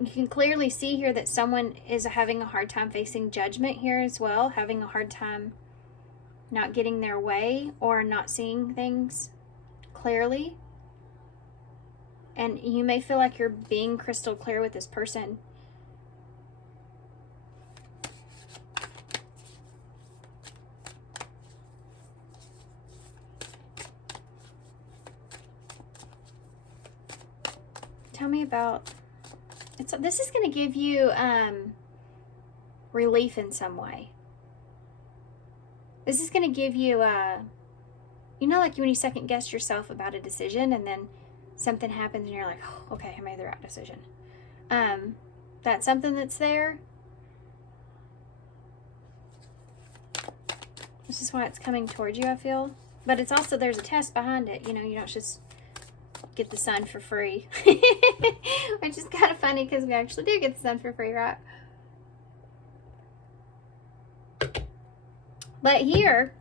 You can clearly see here that someone is having a hard time facing judgment here as well, having a hard time not getting their way or not seeing things clearly. And you may feel like you're being crystal clear with this person. Tell me about, this is going to give you relief in some way. This is going to give you, like when you second guess yourself about a decision and then something happens and you're like, oh, okay, I made the right decision. That's something that's there. This is why it's coming towards you, I feel. But it's also, there's a test behind it. You don't just get the sun for free. Which is kind of funny because we actually do get the sun for free, right? But here,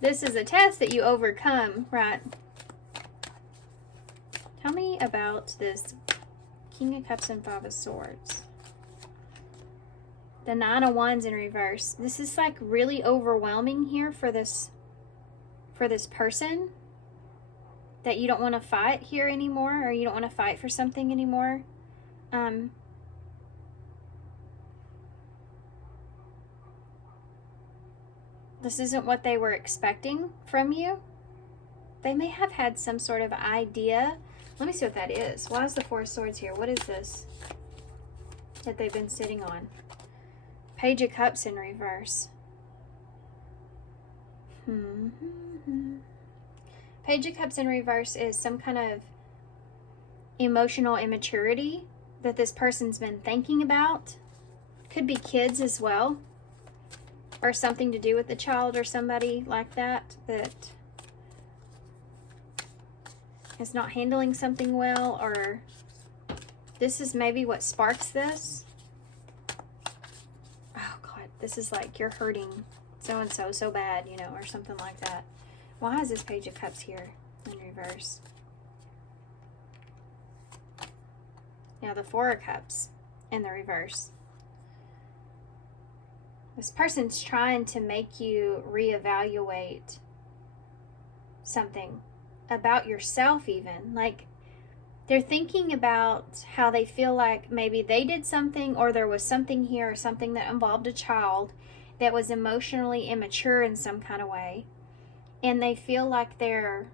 this is a test that you overcome, right? Tell me about this King of Cups and Five of Swords. The Nine of Wands in reverse. This is like really overwhelming here for this person, that you don't want to fight here anymore, or you don't want to fight for something anymore. This isn't what they were expecting from you. They may have had some sort of idea. Let me see what that is. Why is the Four of Swords here? What is this that they've been sitting on? Page of Cups in reverse. Page of Cups in reverse is some kind of emotional immaturity that this person's been thinking about. Could be kids as well, or something to do with the child or somebody like that is not handling something well, or this is maybe what sparks this. Oh God, this is like you're hurting so-and-so so bad, or something like that. Why is this Page of Cups here in reverse? Now the Four of Cups in the reverse. This person's trying to make you reevaluate something about yourself even. Like they're thinking about how they feel like maybe they did something, or there was something here, or something that involved a child that was emotionally immature in some kind of way. and they feel like they've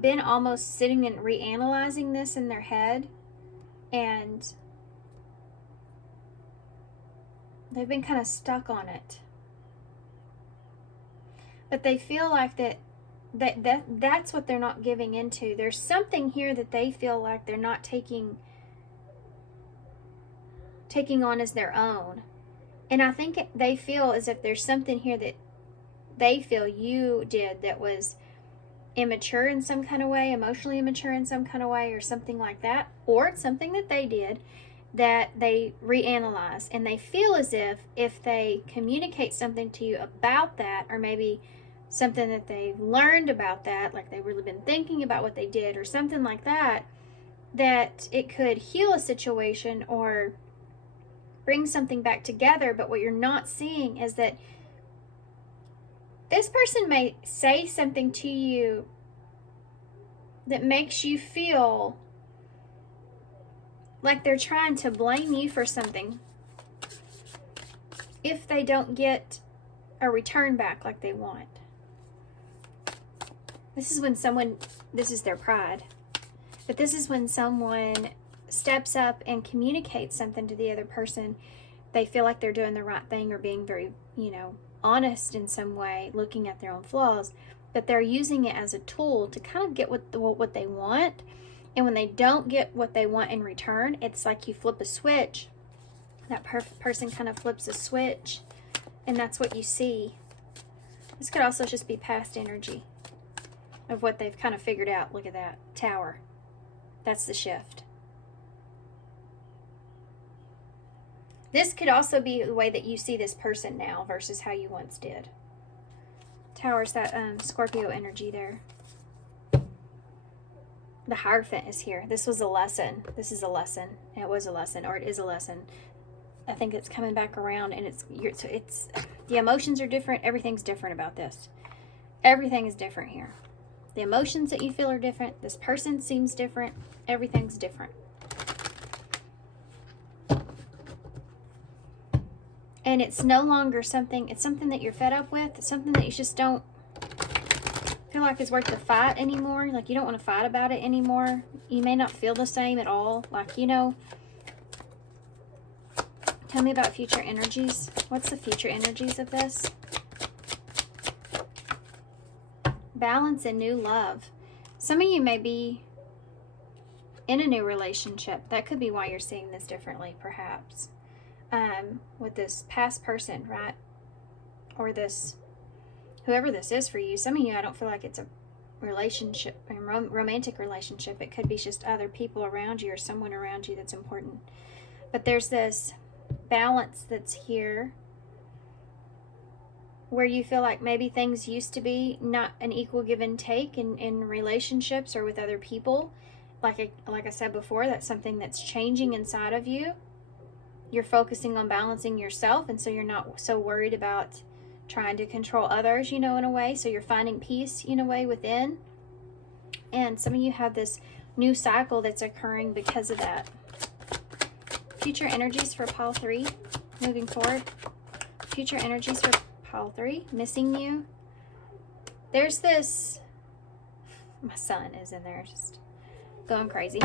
been almost sitting and reanalyzing this in their head, and they've been kind of stuck on it. But they feel like that's what they're not giving into. There's something here that they feel like they're not taking on as their own. And I think they feel as if there's something here that they feel you did that was immature in some kind of way, emotionally immature in some kind of way, or something like that. Or it's something that they did that they reanalyze. And they feel as if they communicate something to you about that, or maybe something that they've learned about that, like they've really been thinking about what they did or something like that, that it could heal a situation or bring something back together. But what you're not seeing is that this person may say something to you that makes you feel like they're trying to blame you for something if they don't get a return back like they want. This is when this is their pride, but this is when someone steps up and communicates something to the other person. They feel like they're doing the right thing or being very, honest in some way, looking at their own flaws, but they're using it as a tool to kind of get what they want. And when they don't get what they want in return, it's like you flip a switch. That person kind of flips a switch, and that's what you see. This could also just be past energy of what they've kind of figured out. Look at that tower. That's the shift. This could also be the way that you see this person now versus how you once did. Tower's that Scorpio energy there. The Hierophant is here. This was a lesson. This is a lesson. It was a lesson, or it is a lesson. I think it's coming back around, and it's the emotions are different. Everything's different about this. Everything is different here. The emotions that you feel are different. This person seems different. Everything's different. And it's no longer something, it's something that you're fed up with. It's something that you just don't feel like it's worth the fight anymore. Like, you don't want to fight about it anymore. You may not feel the same at all. Like, tell me about future energies. What's the future energies of this? Balance and new love. Some of you may be in a new relationship. That could be why you're seeing this differently, perhaps. With this past person, right? Or this, whoever this is for you. Some of you, I don't feel like it's a relationship, a romantic relationship. It could be just other people around you or someone around you that's important. But there's this balance that's here where you feel like maybe things used to be not an equal give and take in relationships or with other people. Like I said before, that's something that's changing inside of you. You're focusing on balancing yourself, and so you're not so worried about trying to control others, in a way. So you're finding peace, in a way, within. And some of you have this new cycle that's occurring because of that. Future energies for pile 3, moving forward. Future energies for pile 3, missing you. There's this, my son is in there just going crazy.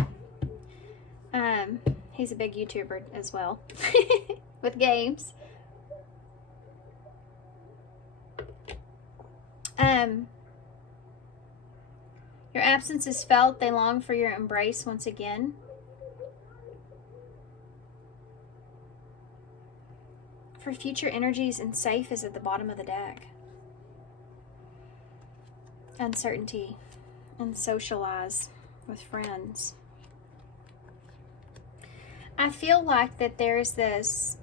He's a big YouTuber as well with games. Your absence is felt. They long for your embrace once again. For future energies, and safe is at the bottom of the deck. Uncertainty and socialize with friends. I feel like that there's this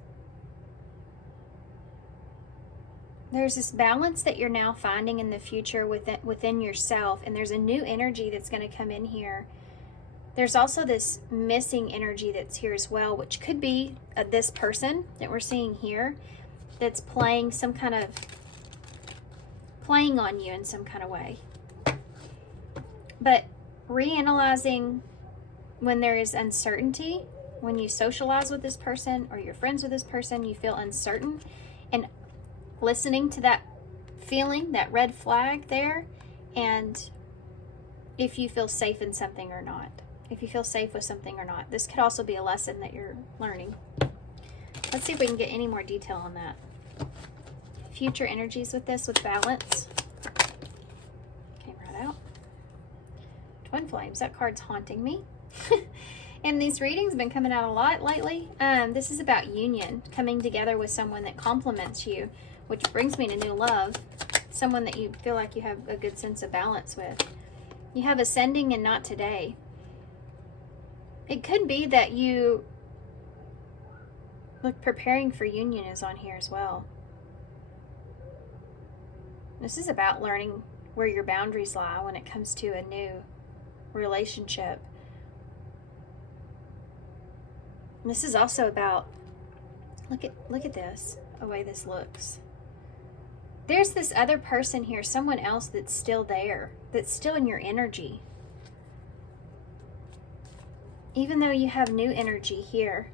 balance that you're now finding in the future within yourself, and there's a new energy that's going to come in here. There's also this missing energy that's here as well, which could be this person that we're seeing here that's playing on you in some kind of way. But reanalyzing when there is uncertainty, when you socialize with this person or you're friends with this person, you feel uncertain. and listening to that feeling, that red flag there, and if you feel safe in something or not. If you feel safe with something or not. This could also be a lesson that you're learning. Let's see if we can get any more detail on that. Future energies with this, with balance. Came right out. Twin Flames, that card's haunting me. And these readings have been coming out a lot lately. This is about union, coming together with someone that complements you, which brings me to new love. Someone that you feel like you have a good sense of balance with. You have ascending and not today. It could be that you, look, preparing for union is on here as well. This is about learning where your boundaries lie when it comes to a new relationship. And this is also about, look at this, the way this looks. There's this other person here, someone else that's still there, that's still in your energy. Even though you have new energy here.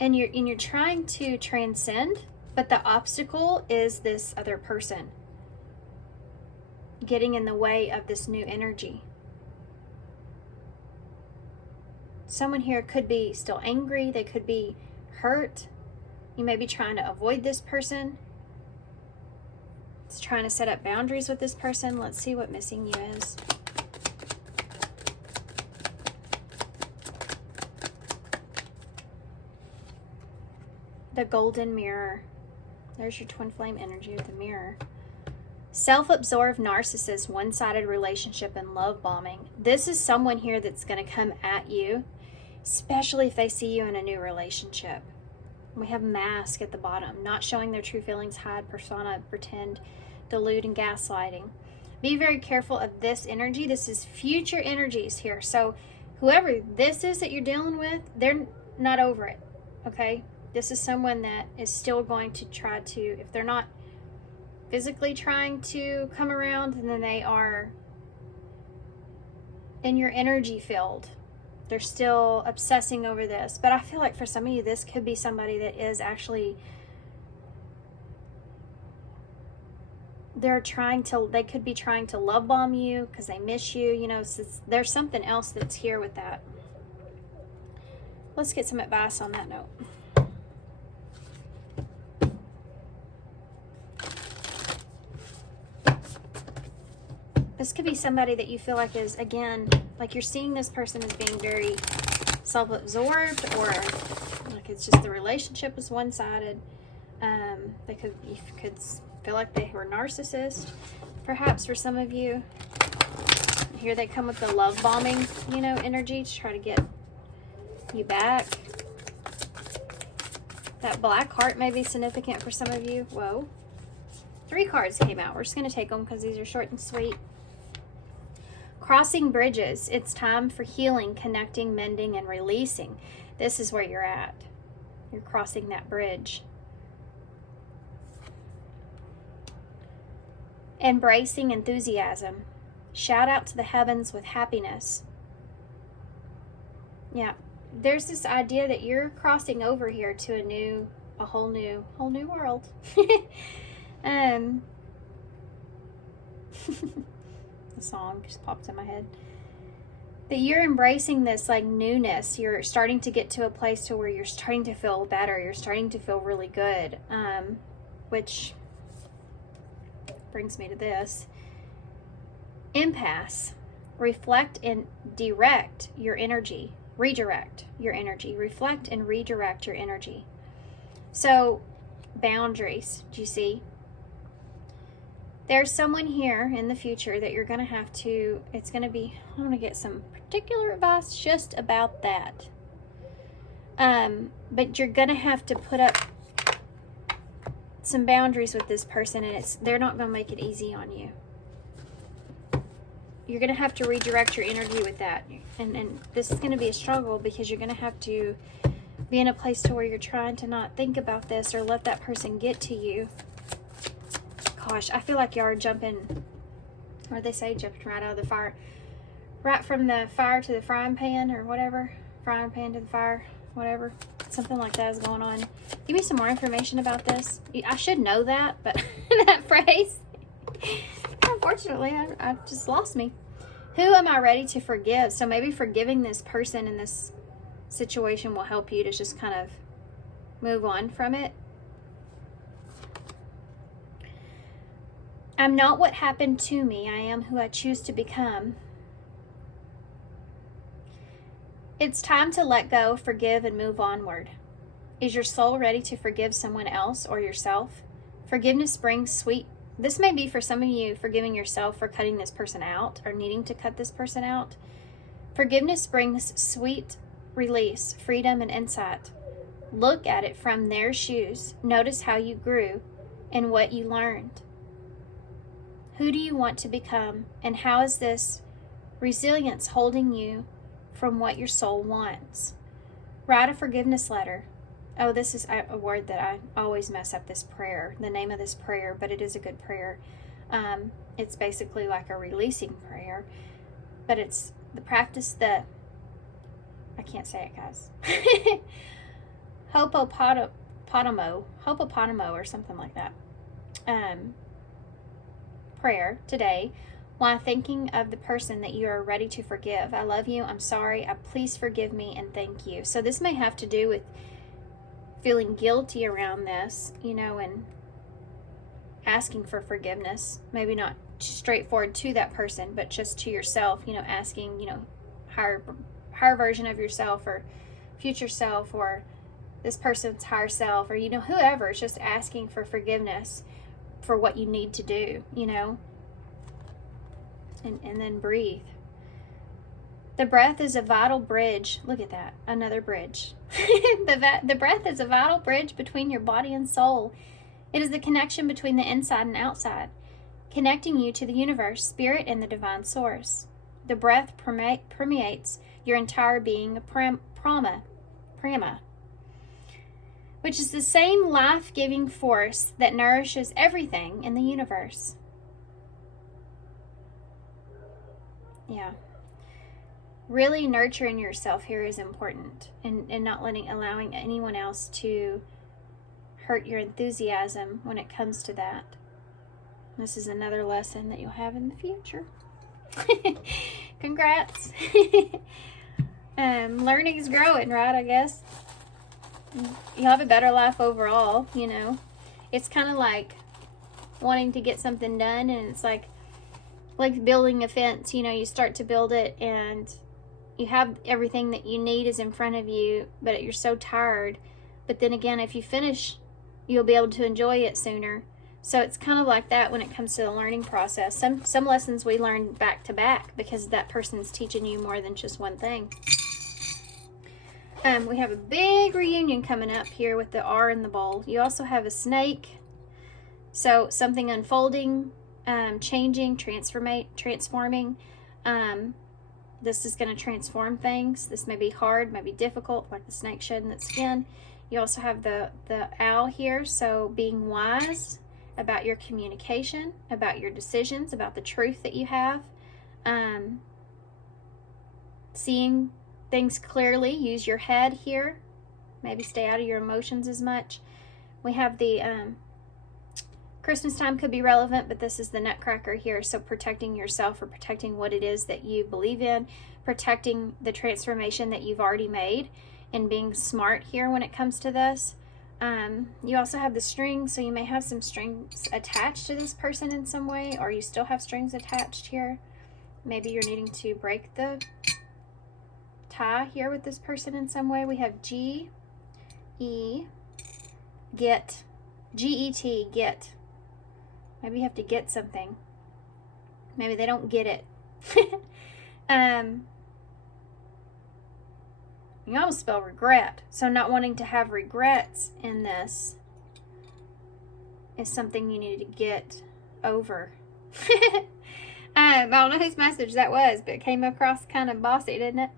And you're trying to transcend, but the obstacle is this other person getting in the way of this new energy. Someone here could be still angry, they could be hurt. You may be trying to avoid this person. It's trying to set up boundaries with this person. Let's see what missing you is. The golden mirror. There's your twin flame energy with the mirror. Self-absorbed narcissist, one-sided relationship, and love bombing. This is someone here that's going to come at you, especially if they see you in a new relationship. We have mask at the bottom, not showing their true feelings, hide, persona, pretend, delude, and gaslighting. Be very careful of this energy. This is future energies here. So whoever this is that you're dealing with, they're not over it, okay? This is someone that is still going to try to, if they're not physically trying to come around, and then they are in your energy field. They're still obsessing over this. But I feel like for some of you, this could be somebody that is actually, they could be trying to love bomb you because they miss you. You know, so there's something else that's here with that. Let's get some advice on that note. This could be somebody that you feel like is, again, like you're seeing this person as being very self-absorbed, or like it's just the relationship is one-sided. You could feel like they were narcissist, perhaps for some of you. Here they come with the love bombing, you know, energy to try to get you back. That black heart may be significant for some of you. Whoa. 3 cards came out. We're just going to take them because these are short and sweet. Crossing bridges. It's time for healing, connecting, mending, and releasing. This is where you're at. You're crossing that bridge. Embracing enthusiasm. Shout out to the heavens with happiness. Yeah. There's this idea that you're crossing over here to a whole new world. The song just popped in my head. That you're embracing this like newness. You're starting to get to a place to where you're starting to feel better. You're starting to feel really good. Which brings me to this. Impasse. Reflect and direct your energy. Redirect your energy. Reflect and redirect your energy. So, boundaries. Do you see? There's someone here in the future that you're going to have to, I'm going to get some particular advice just about that. But you're going to have to put up some boundaries with this person, and they're not going to make it easy on you. You're going to have to redirect your energy with that. And this is going to be a struggle because you're going to have to be in a place to where you're trying to not think about this or let that person get to you. Gosh, I feel like y'all are jumping, or they say jumping right out of the fire. Right from the fire to the frying pan or whatever. Frying pan to the fire. whatever. Something like that is going on. Give me some more information about this. I should know that, but that phrase, unfortunately, I just lost me. Who am I ready to forgive? So maybe forgiving this person in this situation will help you to just kind of move on from it. I'm not what happened to me. I am who I choose to become. It's time to let go, forgive, and move onward. Is your soul ready to forgive someone else or yourself? Forgiveness brings sweet. This may be for some of you forgiving yourself for cutting this person out or needing to cut this person out. Forgiveness brings sweet release, freedom, and insight. Look at it from their shoes. Notice how you grew and what you learned. Who do you want to become, and how is this resilience holding you from what your soul wants? Write a forgiveness letter. Oh, this is a word that I always mess up, this prayer, the name of this prayer, but it is a good prayer. It's basically like a releasing prayer, but it's the practice that, I can't say it, guys. Hopopotomo or something like that. Prayer today, while thinking of the person that you are ready to forgive. I love you. I'm sorry. Please forgive me and thank you. So this may have to do with feeling guilty around this, and asking for forgiveness. Maybe not straightforward to that person, but just to yourself, asking, higher version of yourself or future self or this person's higher self or, whoever. It's just asking for forgiveness for what you need to do, and then breathe. The breath is a vital bridge. Look at that, another bridge. The breath is a vital bridge between your body and soul. It is the connection between the inside and outside, connecting you to the universe, spirit, and the divine source. The breath permeates your entire being, prana, which is the same life-giving force that nourishes everything in the universe. Yeah. Really nurturing yourself here is important, and not allowing anyone else to hurt your enthusiasm when it comes to that. This is another lesson that you'll have in the future. Congrats. Learning is growing, right? I guess you'll have a better life overall. It's kind of like wanting to get something done, and it's like building a fence. You start to build it and you have everything that you need is in front of you, but you're so tired. But then again, if you finish, you'll be able to enjoy it sooner. So it's kind of like that when it comes to the learning process. Some lessons we learn back to back because that person's teaching you more than just one thing. We have a big reunion coming up here with the R in the bowl. You also have a snake. So something unfolding, changing, transforming. This is going to transform things. This may be hard, may be difficult, like the snake shedding its skin. You also have the owl here, so being wise about your communication, about your decisions, about the truth that you have. Seeing things clearly. Use your head here. Maybe stay out of your emotions as much. We have the Christmas time could be relevant, but this is the Nutcracker here. So protecting yourself or protecting what it is that you believe in, protecting the transformation that you've already made, and being smart here when it comes to this. You also have the string, so you may have some strings attached to this person in some way, or you still have strings attached here. Maybe you're needing to break the tie here with this person in some way. We have G-E, get, G-E-T, get. Maybe you have to get something. Maybe they don't get it. You almost spell regret. So not wanting to have regrets in this is something you need to get over. I don't know whose message that was, but it came across kind of bossy, didn't it?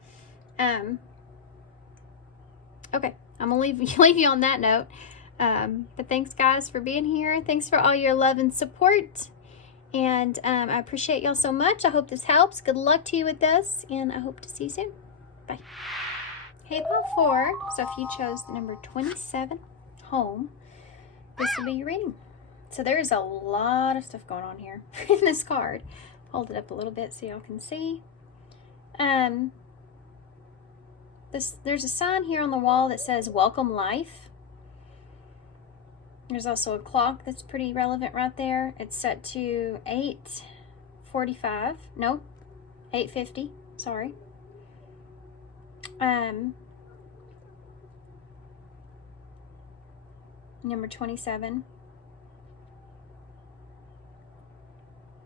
Okay, I'm going to leave you on that note. But thanks, guys, for being here. Thanks for all your love and support. And I appreciate y'all so much. I hope this helps. Good luck to you with this, and I hope to see you soon. Bye. Hey, pile 4. So if you chose the number 27, home, this will be your reading. So there is a lot of stuff going on here in this card. Hold it up a little bit so y'all can see. There's a sign here on the wall that says welcome life. There's also a clock that's pretty relevant right there. It's set to 8:45. No, 8:50. Sorry. Number 27.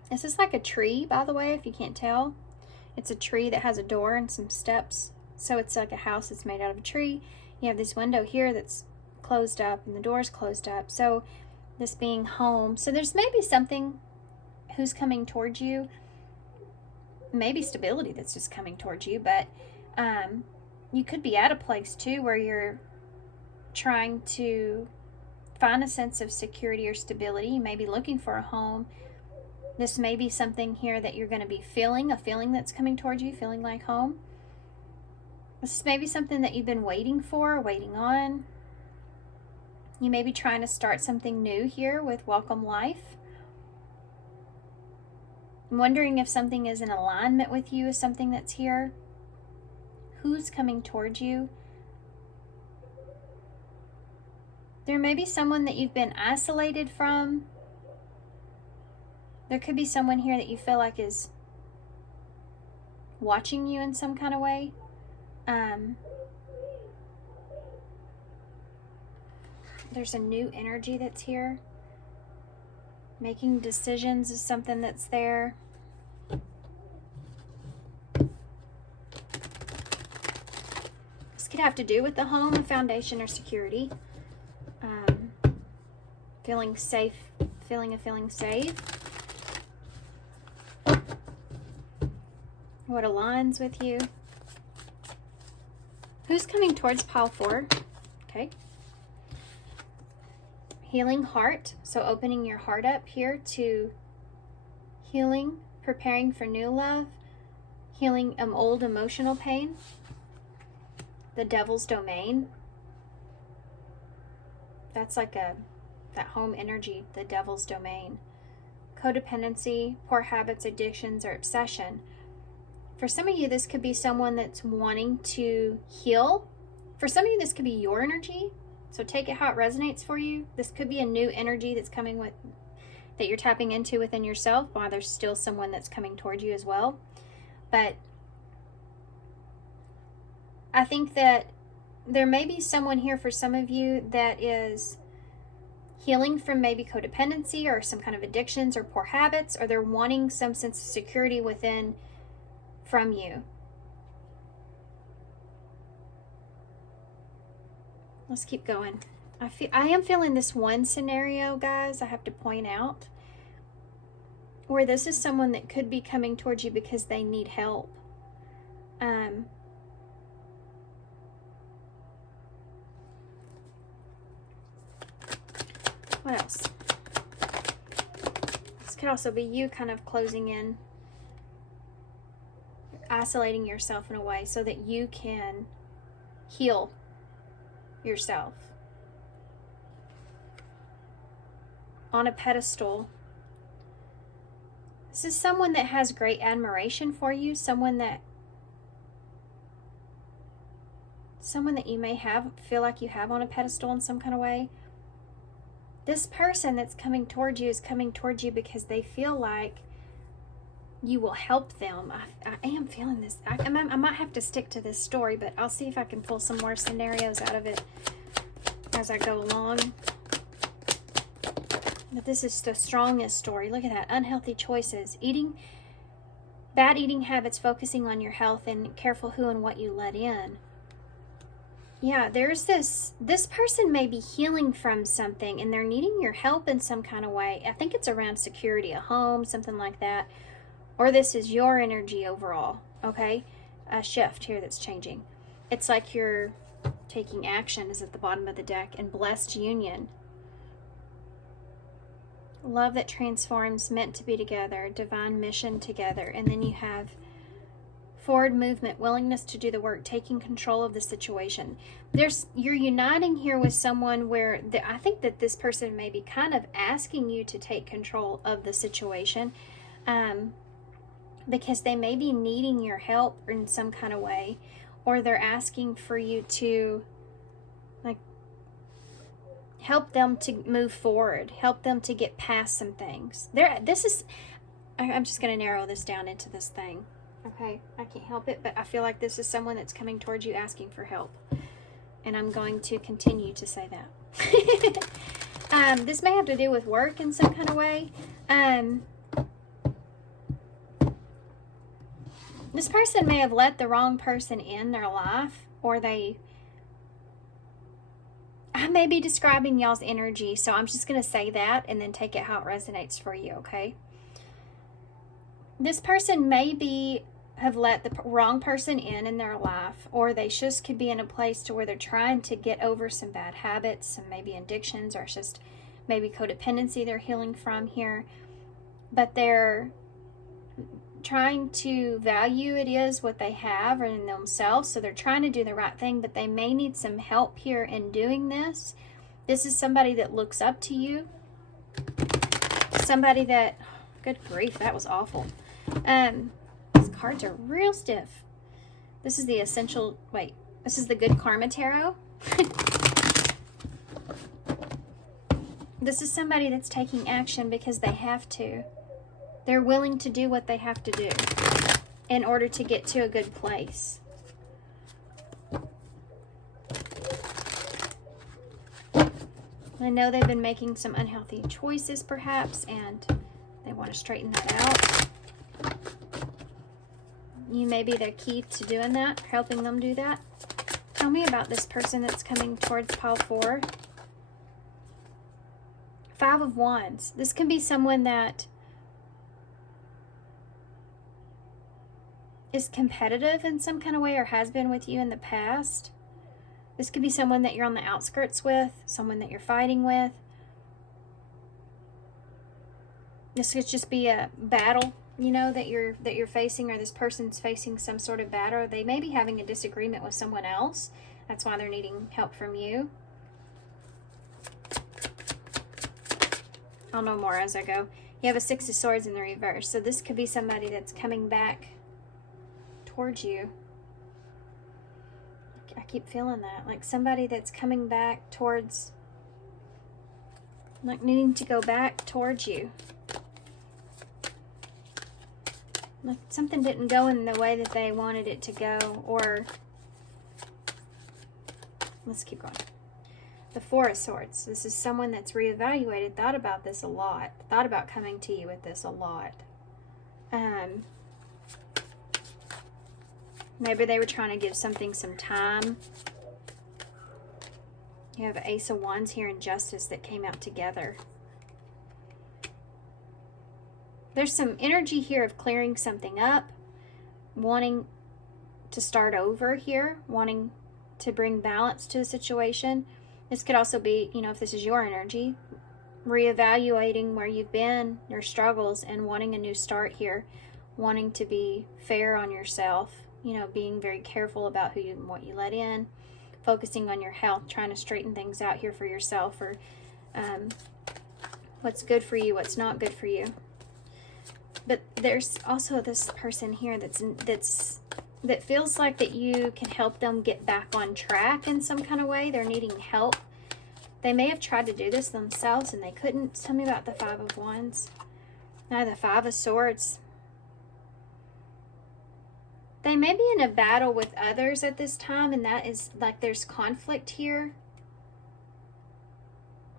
This is like a tree, by the way, if you can't tell. It's a tree that has a door and some steps. So it's like a house that's made out of a tree. You have this window here that's closed up and the door's closed up. So this being home. So there's maybe something who's coming towards you. Maybe stability that's just coming towards you. But you could be at a place too where you're trying to find a sense of security or stability. You may be looking for a home. This may be something here that you're going to be feeling, a feeling that's coming towards you, feeling like home. This may be something that you've been waiting for, waiting on. You may be trying to start something new here with Welcome Life. I'm wondering if something is in alignment with you, is something that's here. Who's coming towards you? There may be someone that you've been isolated from. There could be someone here that you feel like is watching you in some kind of way. There's a new energy that's here. Making decisions is something that's there. This could have to do with the home, a foundation, or security. Feeling safe, feeling safe. What aligns with you? Who's coming towards pile 4? Okay. Healing heart. So opening your heart up here to healing, preparing for new love, healing old emotional pain. The devil's domain. That's like that home energy, the devil's domain. Codependency, poor habits, addictions, or obsession. For some of you, this could be someone that's wanting to heal. For some of you, this could be your energy. So take it how it resonates for you. This could be a new energy that's coming with, that you're tapping into within yourself, while there's still someone that's coming towards you as well. But I think that there may be someone here for some of you that is healing from maybe codependency or some kind of addictions or poor habits, or they're wanting some sense of security within from you. Let's keep going. I am feeling this one scenario, guys, I have to point out, where this is someone that could be coming towards you because they need help. What else? This could also be you kind of closing in, isolating yourself in a way so that you can heal yourself. On a pedestal. This is someone that has great admiration for you, someone that you may feel like you have on a pedestal in some kind of way. This person that's coming towards you is coming towards you because they feel like you will help them. I am feeling this. I might have to stick to this story, but I'll see if I can pull some more scenarios out of it as I go along. But this is the strongest story. Look at that. Unhealthy choices. Bad eating habits, focusing on your health, and careful who and what you let in. Yeah, there's this person may be healing from something and they're needing your help in some kind of way. I think it's around security, a home, something like that. Or this is your energy overall, okay? A shift here that's changing. It's like you're taking action is at the bottom of the deck, and blessed union. Love that transforms, meant to be together, divine mission together. And then you have Forward movement, willingness to do the work, taking control of the situation. You're uniting here with someone where I think that this person may be kind of asking you to take control of the situation, because they may be needing your help in some kind of way, or they're asking for you to like help them to move forward, help them to get past some things. I'm just going to narrow this down into this thing. Okay, I can't help it, but I feel like this is someone that's coming towards you asking for help. And I'm going to continue to say that. This may have to do with work in some kind of way. This person may have let the wrong person in their life, or I may be describing y'all's energy, so I'm just going to say that and then take it how it resonates for you, okay? This person may have let the wrong person in their life, or they just could be in a place to where they're trying to get over some bad habits, some maybe addictions, or it's just maybe codependency they're healing from here. But they're trying to value what they have in themselves, so they're trying to do the right thing, but they may need some help here in doing this. This is somebody that looks up to you. Somebody that, good grief, that was awful. These cards are real stiff. This is the this is the Good Karma Tarot. This is somebody that's taking action because they have to. They're willing to do what they have to do in order to get to a good place. I know they've been making some unhealthy choices perhaps, and they want to straighten that out. You may be the key to doing that, helping them do that. Tell me about this person that's coming towards pile 4. 5 of Wands. This can be someone that is competitive in some kind of way, or has been with you in the past. This could be someone that you're on the outskirts with, someone that you're fighting with. This could just be a battle, that you're facing, or this person's facing some sort of battle. They may be having a disagreement with someone else. That's why they're needing help from you. I'll know more as I go. You have a 6 of Swords in the reverse. So this could be somebody that's coming back towards you. I keep feeling that. Like somebody that's coming back towards, like needing to go back towards you. Like something didn't go in the way that they wanted it to go, or let's keep going. The 4 of Swords. This is someone that's reevaluated, thought about this a lot, thought about coming to you with this a lot. Maybe they were trying to give something some time. You have Ace of Wands here and Justice that came out together. There's some energy here of clearing something up, wanting to start over here, wanting to bring balance to a situation. This could also be, if this is your energy, reevaluating where you've been, your struggles, and wanting a new start here, wanting to be fair on yourself, being very careful about what you let in, focusing on your health, trying to straighten things out here for yourself, or what's good for you, what's not good for you. But there's also this person here that feels like that you can help them get back on track in some kind of way. They're needing help. They may have tried to do this themselves and they couldn't. Tell me about the 5 of Wands. Now the 5 of Swords. They may be in a battle with others at this time, and that is like there's conflict here.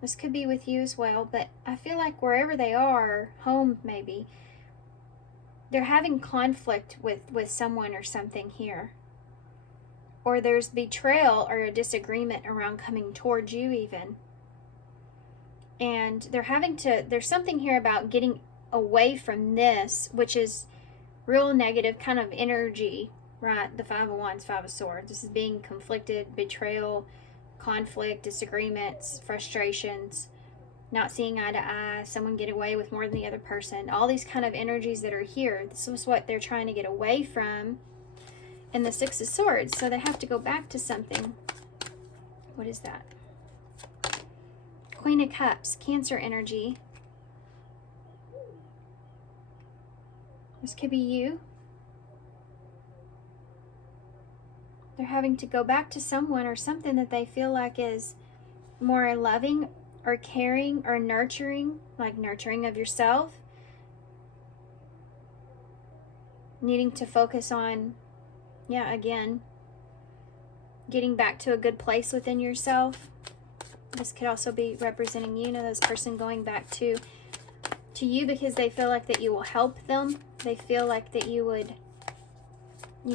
This could be with you as well, but I feel like wherever they are, home maybe, they're having conflict with someone or something here. Or there's betrayal or a disagreement around coming towards you even. And there's something here about getting away from this, which is real negative kind of energy, right? The 5 of Wands, 5 of Swords. This is being conflicted, betrayal, conflict, disagreements, frustrations, not seeing eye to eye, someone get away with more than the other person. All these kind of energies that are here. This is what they're trying to get away from. and the Six of Swords. So they have to go back to something. What is that? Queen of Cups, Cancer energy. This could be you. They're having to go back to someone or something that they feel like is more loving or caring or nurturing, like nurturing of yourself. Needing to focus on, again, getting back to a good place within yourself. This could also be representing you, this person going back to you because they feel like that you will help them. They feel like that you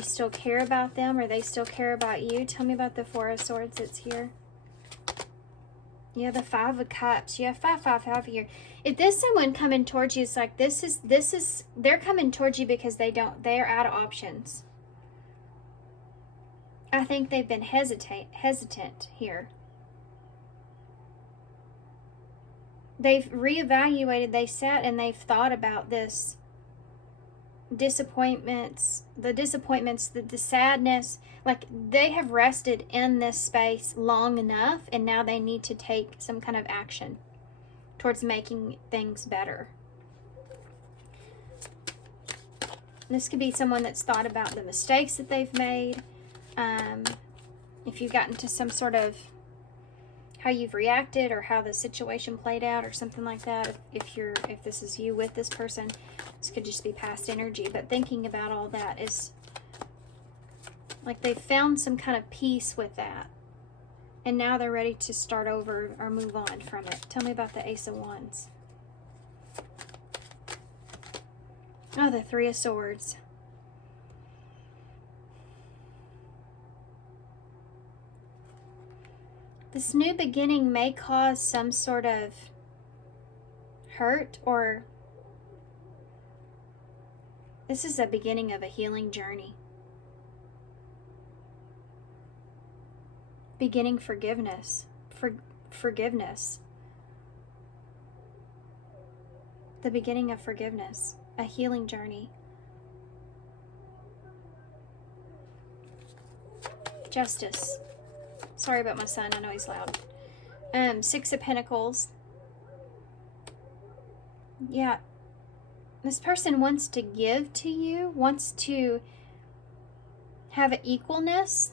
still care about them, or they still care about you. Tell me about the Four of Swords that's here. Yeah, the Five of Cups. Yeah, 5 here. If there's someone coming towards you, it's like this is they're coming towards you because they're out of options. I think they've been hesitant here. They've reevaluated, they sat and they've thought about this disappointments, the sadness. Like, they have rested in this space long enough, and now they need to take some kind of action towards making things better. This could be someone that's thought about the mistakes that they've made. If you've gotten to some sort of how you've reacted or how the situation played out or something like that. If this is you with this person, this could just be past energy. But thinking about all that is like they've found some kind of peace with that. And now they're ready to start over or move on from it. Tell me about the Ace of Wands. Oh, the Three of Swords. This new beginning may cause some sort of hurt, or this is the beginning of a healing journey. Beginning forgiveness. Forgiveness. The beginning of forgiveness. A healing journey. Justice. Sorry about my son, I know he's loud. Six of Pentacles. Yeah. This person wants to give to you, wants to have an equalness,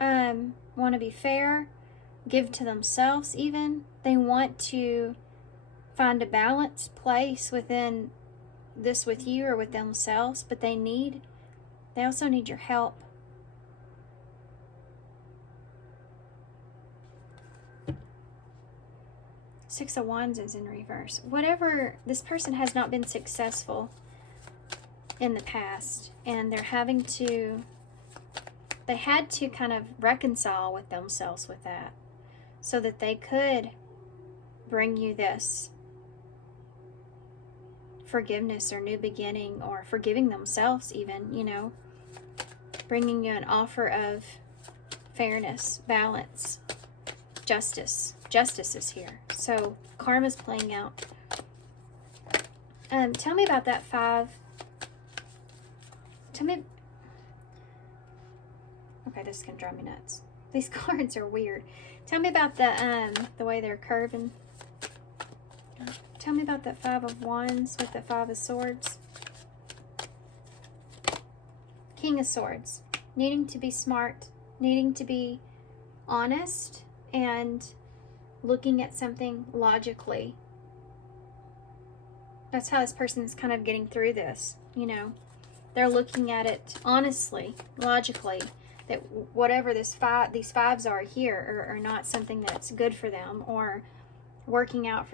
want to be fair, give to themselves even. They want to find a balanced place within this with you or with themselves, but they also need your help. Six of Wands is in reverse. Whatever, this person has not been successful in the past, and they had to kind of reconcile with themselves with that so that they could bring you this forgiveness or new beginning, or forgiving themselves even, bringing you an offer of fairness, balance, justice. Justice is here. So karma's playing out. Tell me about that 5. Tell me. Okay, this is gonna drive me nuts. These cards are weird. Tell me about the way they're curving. Tell me about that 5 of Wands with the 5 of Swords. King of Swords. Needing to be smart, needing to be honest, and looking at something logically. That's how this person's kind of getting through this, They're looking at it honestly, logically, that whatever these fives are here are not something that's good for them, or working out,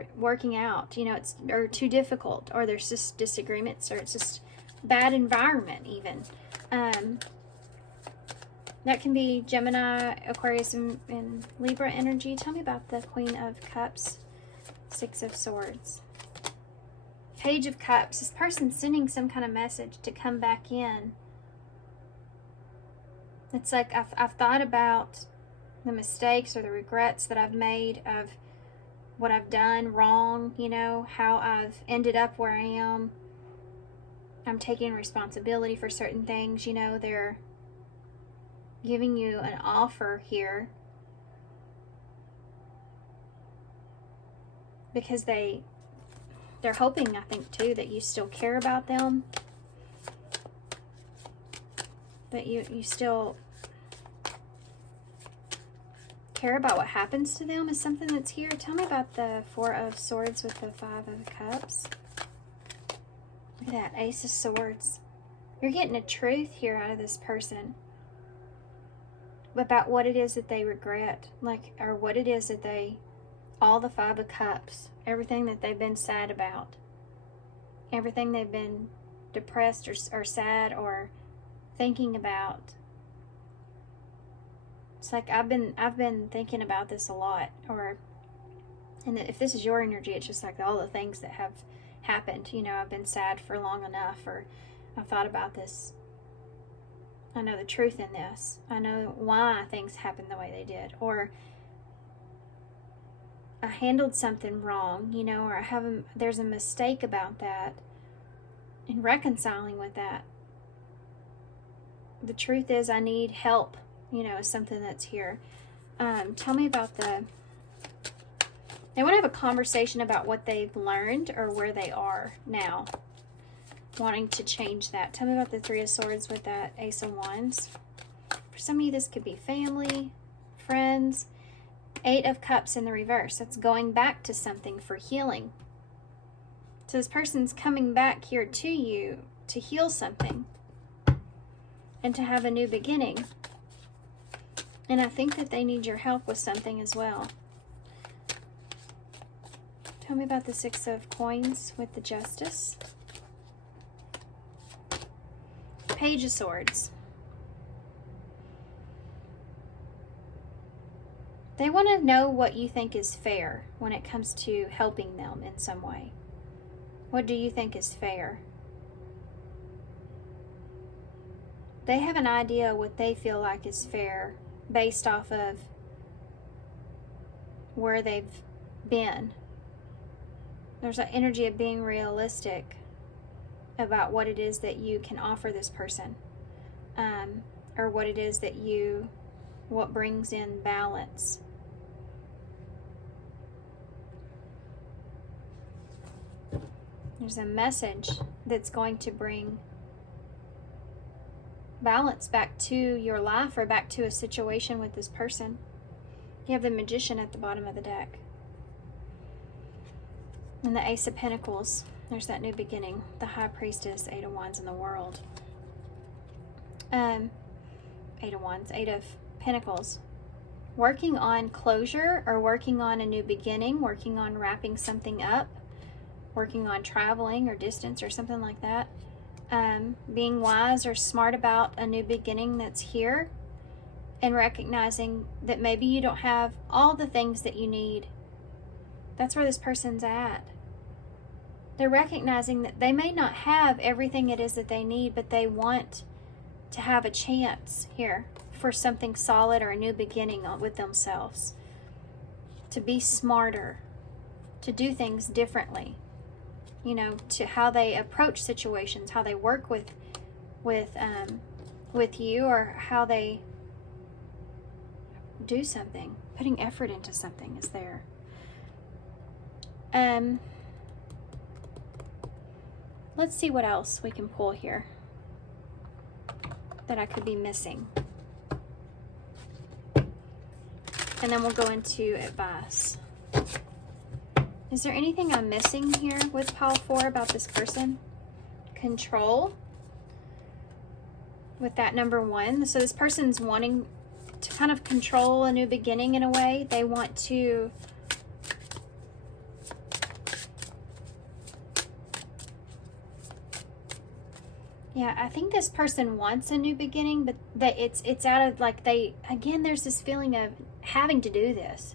it's or too difficult, or there's just disagreements, or it's just bad environment even. That can be Gemini, Aquarius, and Libra energy. Tell me about the Queen of Cups, Six of Swords. Page of Cups. This person's sending some kind of message to come back in. It's like I've thought about the mistakes or the regrets that I've made of what I've done wrong, how I've ended up where I am. I'm taking responsibility for certain things, giving you an offer here because they're hoping, I think, too, that you still care about them, that you still care about what happens to them is something that's here. Tell me about the Four of Swords with the Five of Cups. Look at that, Ace of Swords. You're getting a truth here out of this person about what it is that they regret, like, or what it is that they, all the Five of Cups, everything that they've been sad about, everything they've been depressed or sad or thinking about. It's like I've been thinking about this a lot, and if this is your energy, it's just like all the things that have happened. You know, I've been sad for long enough, or I've thought about this. I know the truth in this. I know why things happened the way they did, or I handled something wrong, you know, or there's a mistake about that, and reconciling with that. The truth is I need help, you know, is something that's here. Tell me about they want to have a conversation about what they've learned or where they are now, wanting to change that. Tell me about the Three of Swords with that Ace of Wands. For some of you, this could be family, friends. Eight of Cups in the reverse. That's going back to something for healing. So this person's coming back here to you to heal something and to have a new beginning. And I think that they need your help with something as well. Tell me about the Six of Coins with the Justice. Page of Swords. They want to know what you think is fair when it comes to helping them in some way. What do you think is fair? They have an idea what they feel like is fair based off of where they've been. There's an energy of being realistic about what it is that you can offer this person, or what it is that what brings in balance. There's a message that's going to bring balance back to your life or back to a situation with this person. You have the Magician at the bottom of the deck. And the Ace of Pentacles. There's that new beginning. The High Priestess, Eight of Wands in the world. Eight of Wands, Eight of Pentacles. Working on closure or working on a new beginning, working on wrapping something up, working on traveling or distance or something like that. Being wise or smart about a new beginning that's here, and recognizing that maybe you don't have all the things that you need. That's where this person's at. They're recognizing that they may not have everything it is that they need, but they want to have a chance here for something solid or a new beginning with themselves. To be smarter, to do things differently. You know, to how they approach situations, how they work with you, or how they do something. Putting effort into something is there. Let's see what else we can pull here that I could be missing. And then we'll go into advice. Is there anything I'm missing here with pile 4 about this person? Control. With that number 1. So this person's wanting to kind of control a new beginning in a way. They want to I think this person wants a new beginning, but that it's out of, like, again, there's this feeling of having to do this,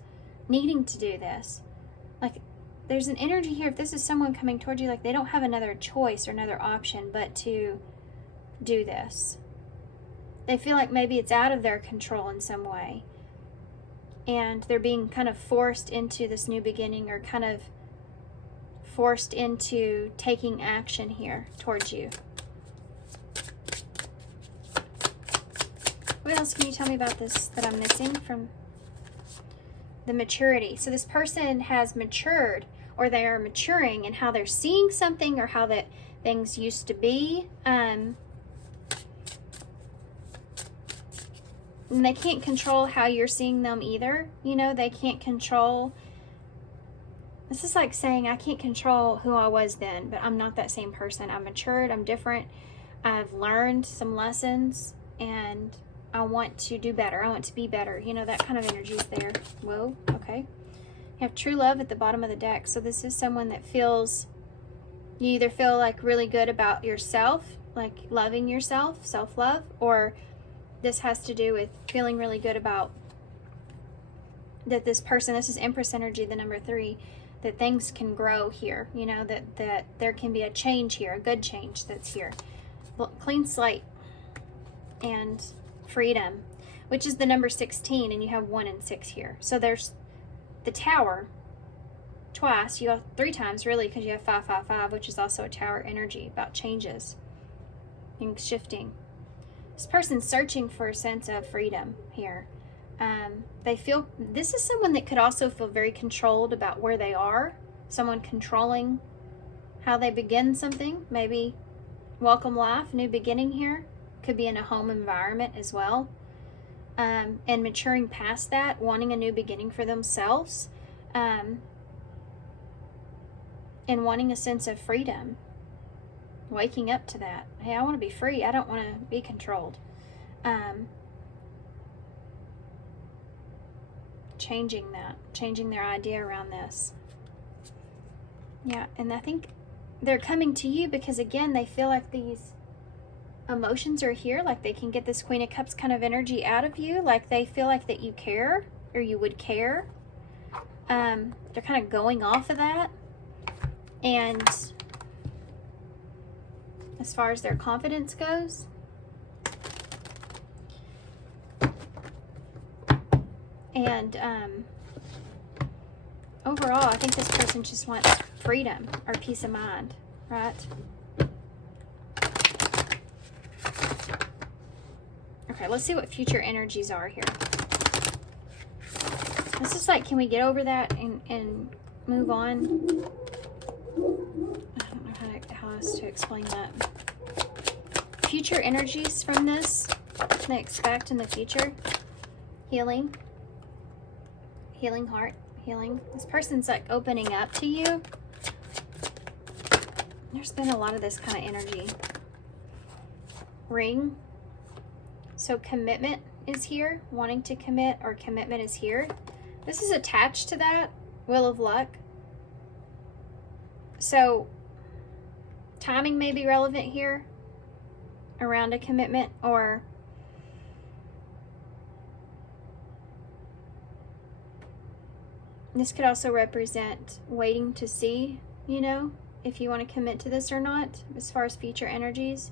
needing to do this. Like, there's an energy here, if this is someone coming towards you, like they don't have another choice or another option but to do this. They feel like maybe it's out of their control in some way, and they're being kind of forced into this new beginning, or kind of forced into taking action here towards you. What else can you tell me about this that I'm missing from the maturity? So this person has matured, or they are maturing in how they're seeing something, or how that things used to be. And they can't control how you're seeing them either. You know, they can't control. This is like saying, I can't control who I was then, but I'm not that same person. I'm matured, I'm different. I've learned some lessons, and I want to do better. I want to be better. You know, that kind of energy is there. Whoa, okay. You have true love at the bottom of the deck. So this is someone that feels, you either feel like really good about yourself, like loving yourself, self-love, or this has to do with feeling really good about that this person, this is Empress energy, the number 3, that things can grow here, you know, that there can be a change here, a good change that's here. Clean slate and freedom, which is the number 16, and you have 1 and 6 here. So there's the Tower twice, you have 3 times really, because you have 5, 5, 5, which is also a Tower energy about changes and shifting. This person's searching for a sense of freedom here. They feel, this is someone that could also feel very controlled about where they are. Someone controlling how they begin something. Maybe welcome life, new beginning here. Could be in a home environment as well. And maturing past that, wanting a new beginning for themselves. And wanting a sense of freedom. Waking up to that. Hey, I want to be free. I don't want to be controlled. Changing that, changing their idea around this. Yeah, and I think they're coming to you because, again, they feel like these emotions are here, like they can get this Queen of Cups kind of energy out of you, like they feel like that you care, or you would care. They're kind of going off of that. And as far as their confidence goes, and overall, I think this person just wants freedom or peace of mind, right? Okay, let's see what future energies are here. It's just like, can we get over that and move on? I don't know how else to explain that. Future energies from this, they expect in the future. Healing. Healing heart. Healing. This person's like opening up to you. There's been a lot of this kind of energy. Ring. So commitment is here. Wanting to commit, or commitment is here. This is attached to that. Wheel of luck. So timing may be relevant here around a commitment, or this could also represent waiting to see, you know, if you want to commit to this or not, as far as future energies.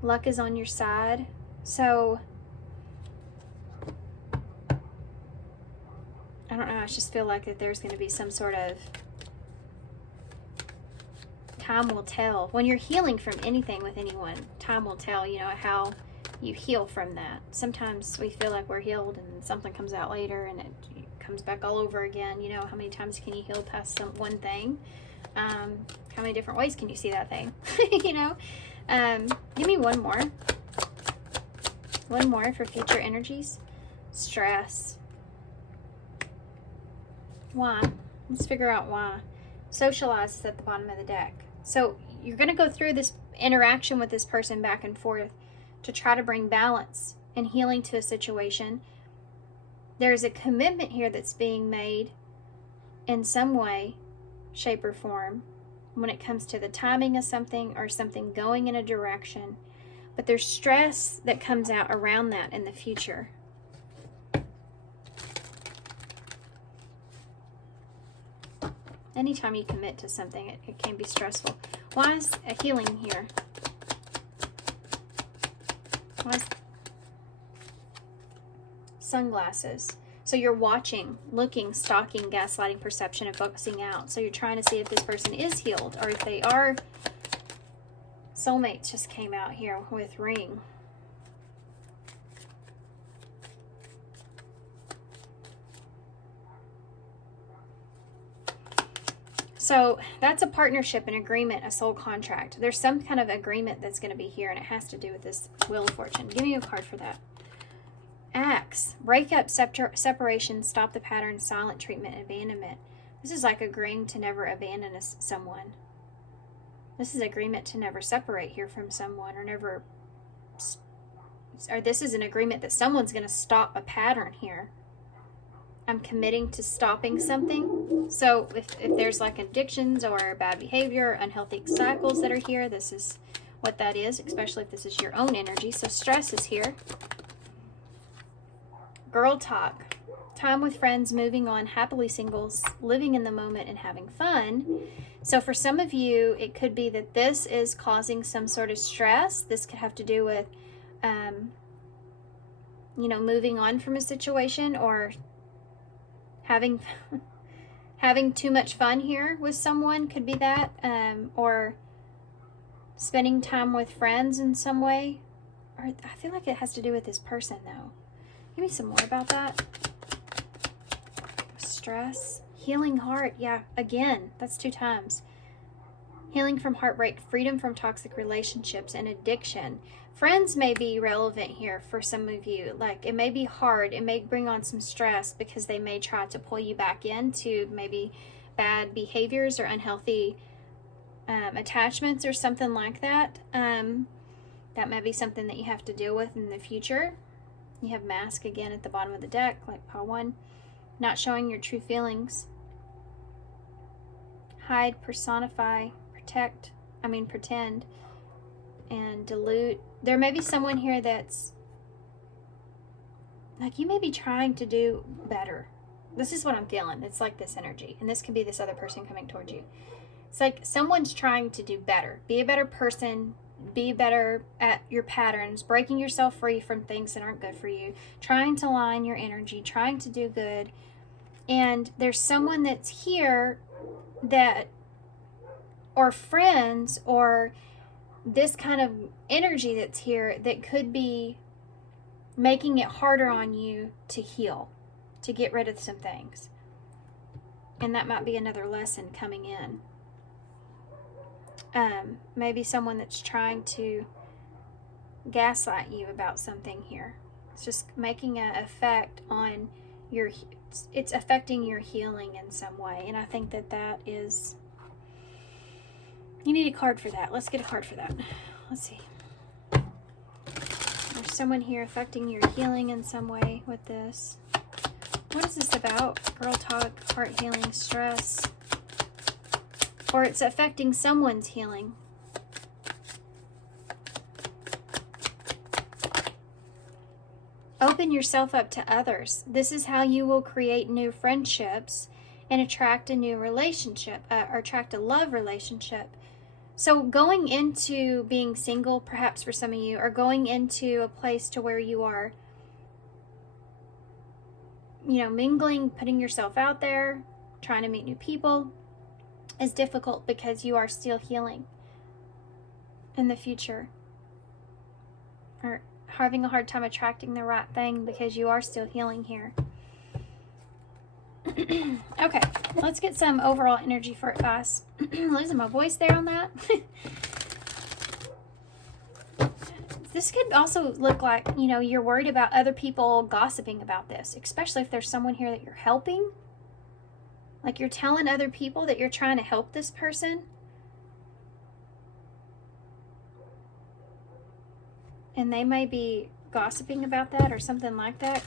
Luck is on your side. So, I don't know, I just feel like that there's going to be some sort of time will tell. When you're healing from anything with anyone, time will tell, you know, how you heal from that. Sometimes we feel like we're healed and something comes out later and it comes back all over again. You know, how many times can you heal past one thing? How many different ways can you see that thing? You know? Give me one more. One more for future energies. Stress. Why? Let's figure out why. Socialize is at the bottom of the deck. So you're going to go through this interaction with this person back and forth to try to bring balance and healing to a situation. There's a commitment here that's being made in some way, shape, or form when it comes to the timing of something or something going in a direction. But there's stress that comes out around that in the future. Anytime you commit to something, it can be stressful. Why is a healing here? Why is sunglasses? So you're watching, looking, stalking, gaslighting, perception, and focusing out. So you're trying to see if this person is healed, or if they are. Soulmates just came out here with ring. So that's a partnership, an agreement, a soul contract. There's some kind of agreement that's going to be here, and it has to do with this Wheel of Fortune. Give me a card for that. Axe, breakup, separation, stop the pattern, silent treatment, abandonment. This is like agreeing to never abandon someone. This is agreement to never separate here from someone, or this is an agreement that someone's going to stop a pattern here. I'm committing to stopping something. So if there's like addictions or bad behavior, unhealthy cycles that are here, this is what that is, especially if this is your own energy. So stress is here. Girl talk. Time with friends, moving on, happily singles, living in the moment and having fun. So for some of you, it could be that this is causing some sort of stress. This could have to do with, moving on from a situation, or having too much fun here with someone, could be that, or spending time with friends in some way. Or I feel like it has to do with this person though. Give me some more about that. Stress, healing heart. Yeah, again, that's 2 times. Healing from heartbreak, freedom from toxic relationships, and addiction. Friends may be relevant here for some of you. Like, it may be hard. It may bring on some stress because they may try to pull you back into maybe bad behaviors or unhealthy attachments or something like that. That may be something that you have to deal with in the future. You have mask again at the bottom of the deck, like pile 1. Not showing your true feelings. Hide, personify, pretend, and dilute. There may be someone here that's like, you may be trying to do better. This is what I'm feeling. It's like this energy, and this could be this other person coming towards you. It's like someone's trying to do better, be a better person, be better at your patterns, breaking yourself free from things that aren't good for you, trying to align your energy, trying to do good. And there's someone that's here that, or friends, or this kind of energy that's here that could be making it harder on you to heal, to get rid of some things. And that might be another lesson coming in. Maybe someone that's trying to gaslight you about something here. It's just making an effect on your, it's affecting your healing in some way. And I think that is, you need a card for that. Let's get a card for that. Let's see. There's someone here affecting your healing in some way with this. What is this about? Girl talk, heart healing, stress. Or it's affecting someone's healing. Open yourself up to others. This is how you will create new friendships and attract a new relationship, or attract a love relationship. So going into being single, perhaps for some of you, or going into a place to where you are, mingling, putting yourself out there, trying to meet new people, is difficult because you are still healing in the future, or having a hard time attracting the right thing because you are still healing here. Okay, let's get some overall energy for advice. Losing my voice there on that. This could also look like, you're worried about other people gossiping about this, especially if there's someone here that you're helping. Like, you're telling other people that you're trying to help this person. And they may be gossiping about that or something like that.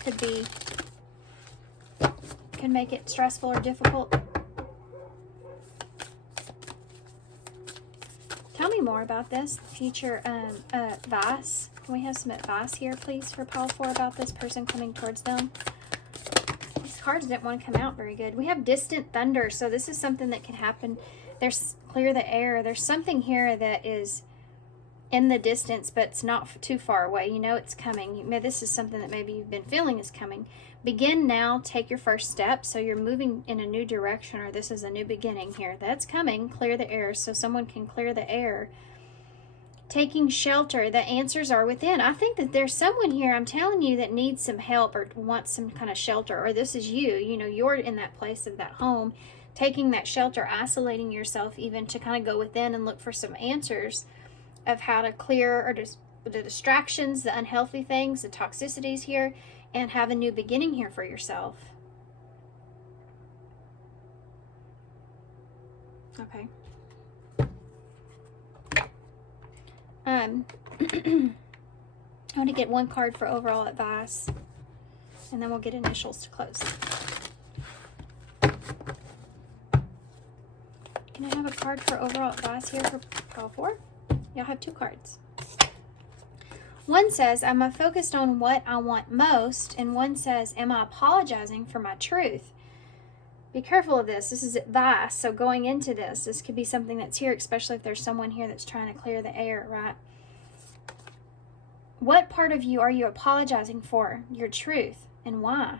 Can make it stressful or difficult. Tell me more about this. Future advice. Can we have some advice here, please, for pile 4 about this person coming towards them? These cards didn't want to come out very good. We have distant thunder, so this is something that can happen. There's clear the air. There's something here that is in the distance, but it's not too far away. It's coming. This is something that maybe you've been feeling is coming. Begin now. Take your first step. So you're moving in a new direction, or this is a new beginning here. That's coming. Clear the air so someone can clear the air. Taking shelter. The answers are within. I think that there's someone here, I'm telling you, that needs some help or wants some kind of shelter, or this is you. You're in that place of that home taking that shelter, isolating yourself even to kind of go within and look for some answers of how to clear or just the distractions, the unhealthy things, the toxicities here, and have a new beginning here for yourself. Okay. I want to get one card for overall advice, and then we'll get initials to close. Can I have a card for overall advice here for all four? Y'all have two cards. One says, am I focused on what I want most? And one says, am I apologizing for my truth? Be careful of this. This is advice. So going into this, this could be something that's here, especially if there's someone here that's trying to clear the air, right? What part of you are you apologizing for? Your truth, and why?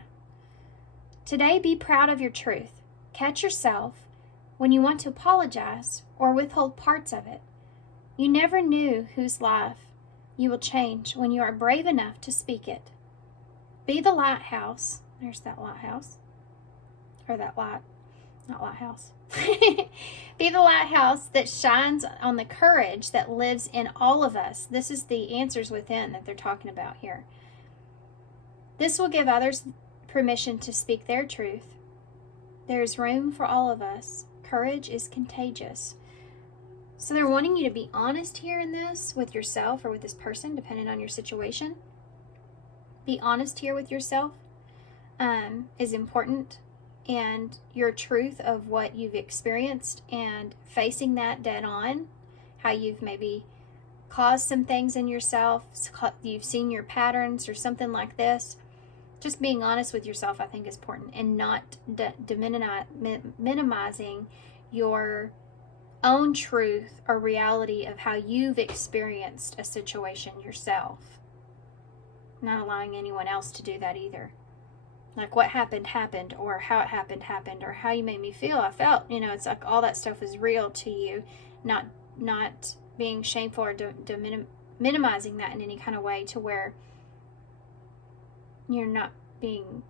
Today, be proud of your truth. Catch yourself when you want to apologize or withhold parts of it. You never knew whose life you will change when you are brave enough to speak it. Be the lighthouse. There's that lighthouse. Or that light. Not lighthouse. Be the lighthouse that shines on the courage that lives in all of us. This is the answers within that they're talking about here. This will give others permission to speak their truth. There is room for all of us. Courage is contagious. So they're wanting you to be honest here in this with yourself or with this person, depending on your situation. Be honest here with yourself is important. And your truth of what you've experienced and facing that dead on, how you've maybe caused some things in yourself, you've seen your patterns or something like this. Just being honest with yourself, I think, is important, and not minimizing your own truth or reality of how you've experienced a situation yourself. Not allowing anyone else to do that either. Like what happened, or how it happened, or how you made me feel, I felt. You know, it's like all that stuff is real to you, not being shameful or minimizing that in any kind of way to where you're not being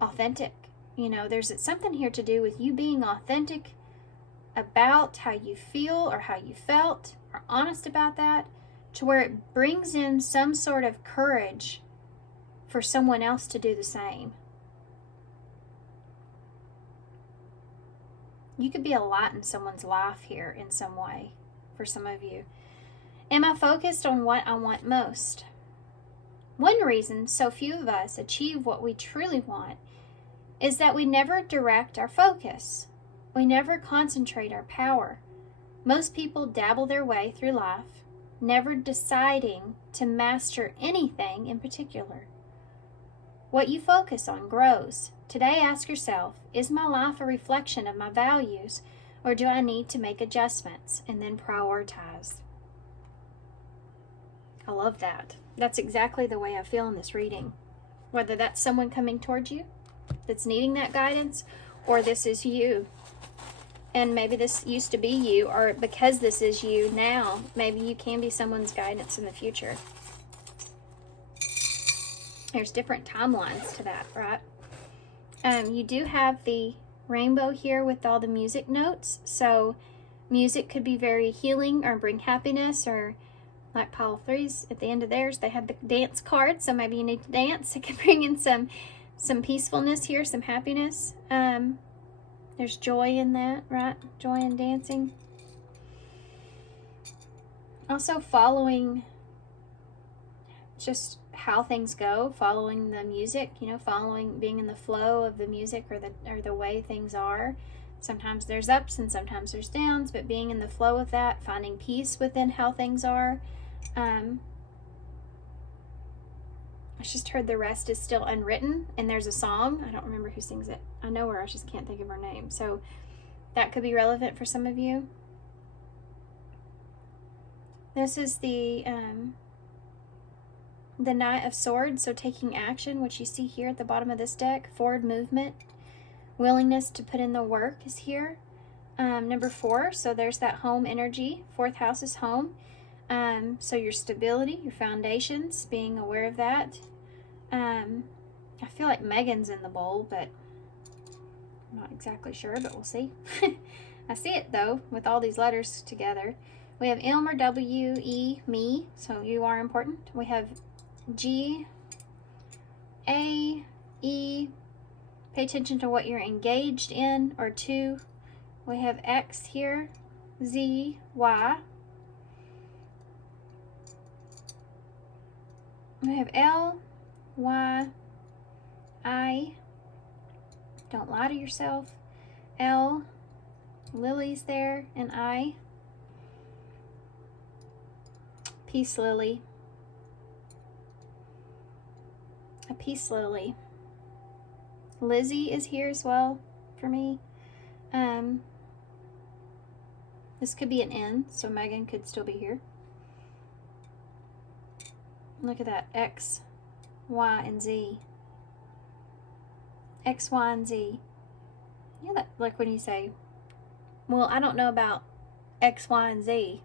authentic. You know, there's something here to do with you being authentic about how you feel or how you felt, or honest about that, to where it brings in some sort of courage for someone else to do the same. You could be a light in someone's life here in some way, for some of you. Am I focused on what I want most? One reason so few of us achieve what we truly want is that we never direct our focus. We never concentrate our power. Most people dabble their way through life, never deciding to master anything in particular. What you focus on grows. Today, ask yourself, is my life a reflection of my values, or do I need to make adjustments? And then prioritize. I love that. That's exactly the way I feel in this reading. Whether that's someone coming towards you that's needing that guidance, or this is you. And maybe this used to be you, or because this is you now, maybe you can be someone's guidance in the future. There's different timelines to that, right? You do have the rainbow here with all the music notes. So music could be very healing or bring happiness, or like pile 3s at the end of theirs, they had the dance card. So maybe you need to dance. It can bring in some peacefulness here, some happiness. There's joy in that, right? Joy in dancing. Also following just how things go, following the music, you know, following, being in the flow of the music or the way things are. Sometimes there's ups and sometimes there's downs, but being in the flow of that, finding peace within how things are. I just heard the rest is still unwritten, and there's a song. I don't remember who sings it. I know her, I just can't think of her name. So that could be relevant for some of you. This is the Knight of Swords, so taking action, which you see here at the bottom of this deck. Forward movement, willingness to put in the work is here. Number 4, so there's that home energy. 4th house is home. So your stability, your foundations, being aware of that. I feel like Megan's in the bowl, but I'm not exactly sure, but we'll see. I see it though, with all these letters together. We have M or W, E, me, so you are important. We have G, A, E, pay attention to what you're engaged in or to. We have X here, Z, Y. We have L, Y, I. Don't lie to yourself. L, Lily's there, and I. Peace lily. A peace lily. Lizzie is here as well for me. This could be an N, so Megan could still be here. Look at that. X, Y, and Z. X, Y, and Z. Yeah, that, like when you say, well, I don't know about X, Y, and Z.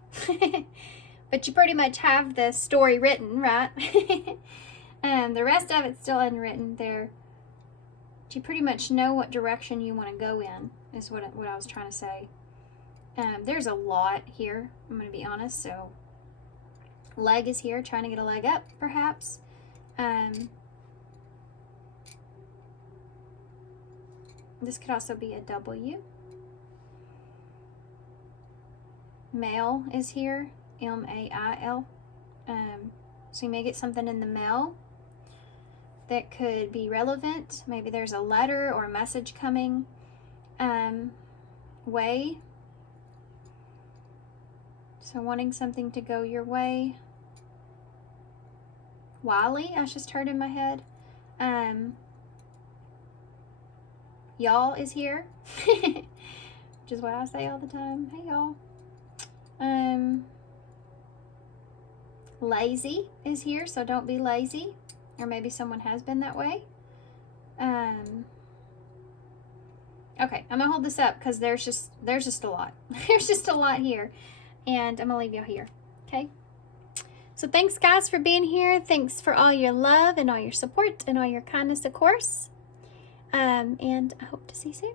But you pretty much have the story written, right? The rest of it's still unwritten there. But you pretty much know what direction you want to go in, is what I was trying to say. There's a lot here, I'm going to be honest. So, leg is here, trying to get a leg up, perhaps. This could also be a W. Mail is here, M-A-I-L. So you may get something in the mail that could be relevant. Maybe there's a letter or a message coming. Way. So wanting something to go your way. Wily, I just heard in my head. Y'all is here. Which is what I say all the time. Hey, y'all. Lazy is here, so don't be lazy. Or maybe someone has been that way. Okay, I'm gonna hold this up because there's just a lot. There's just a lot here. And I'm gonna leave y'all here. Okay? So thanks guys for being here. Thanks for all your love and all your support and all your kindness, of course. And I hope to see you soon.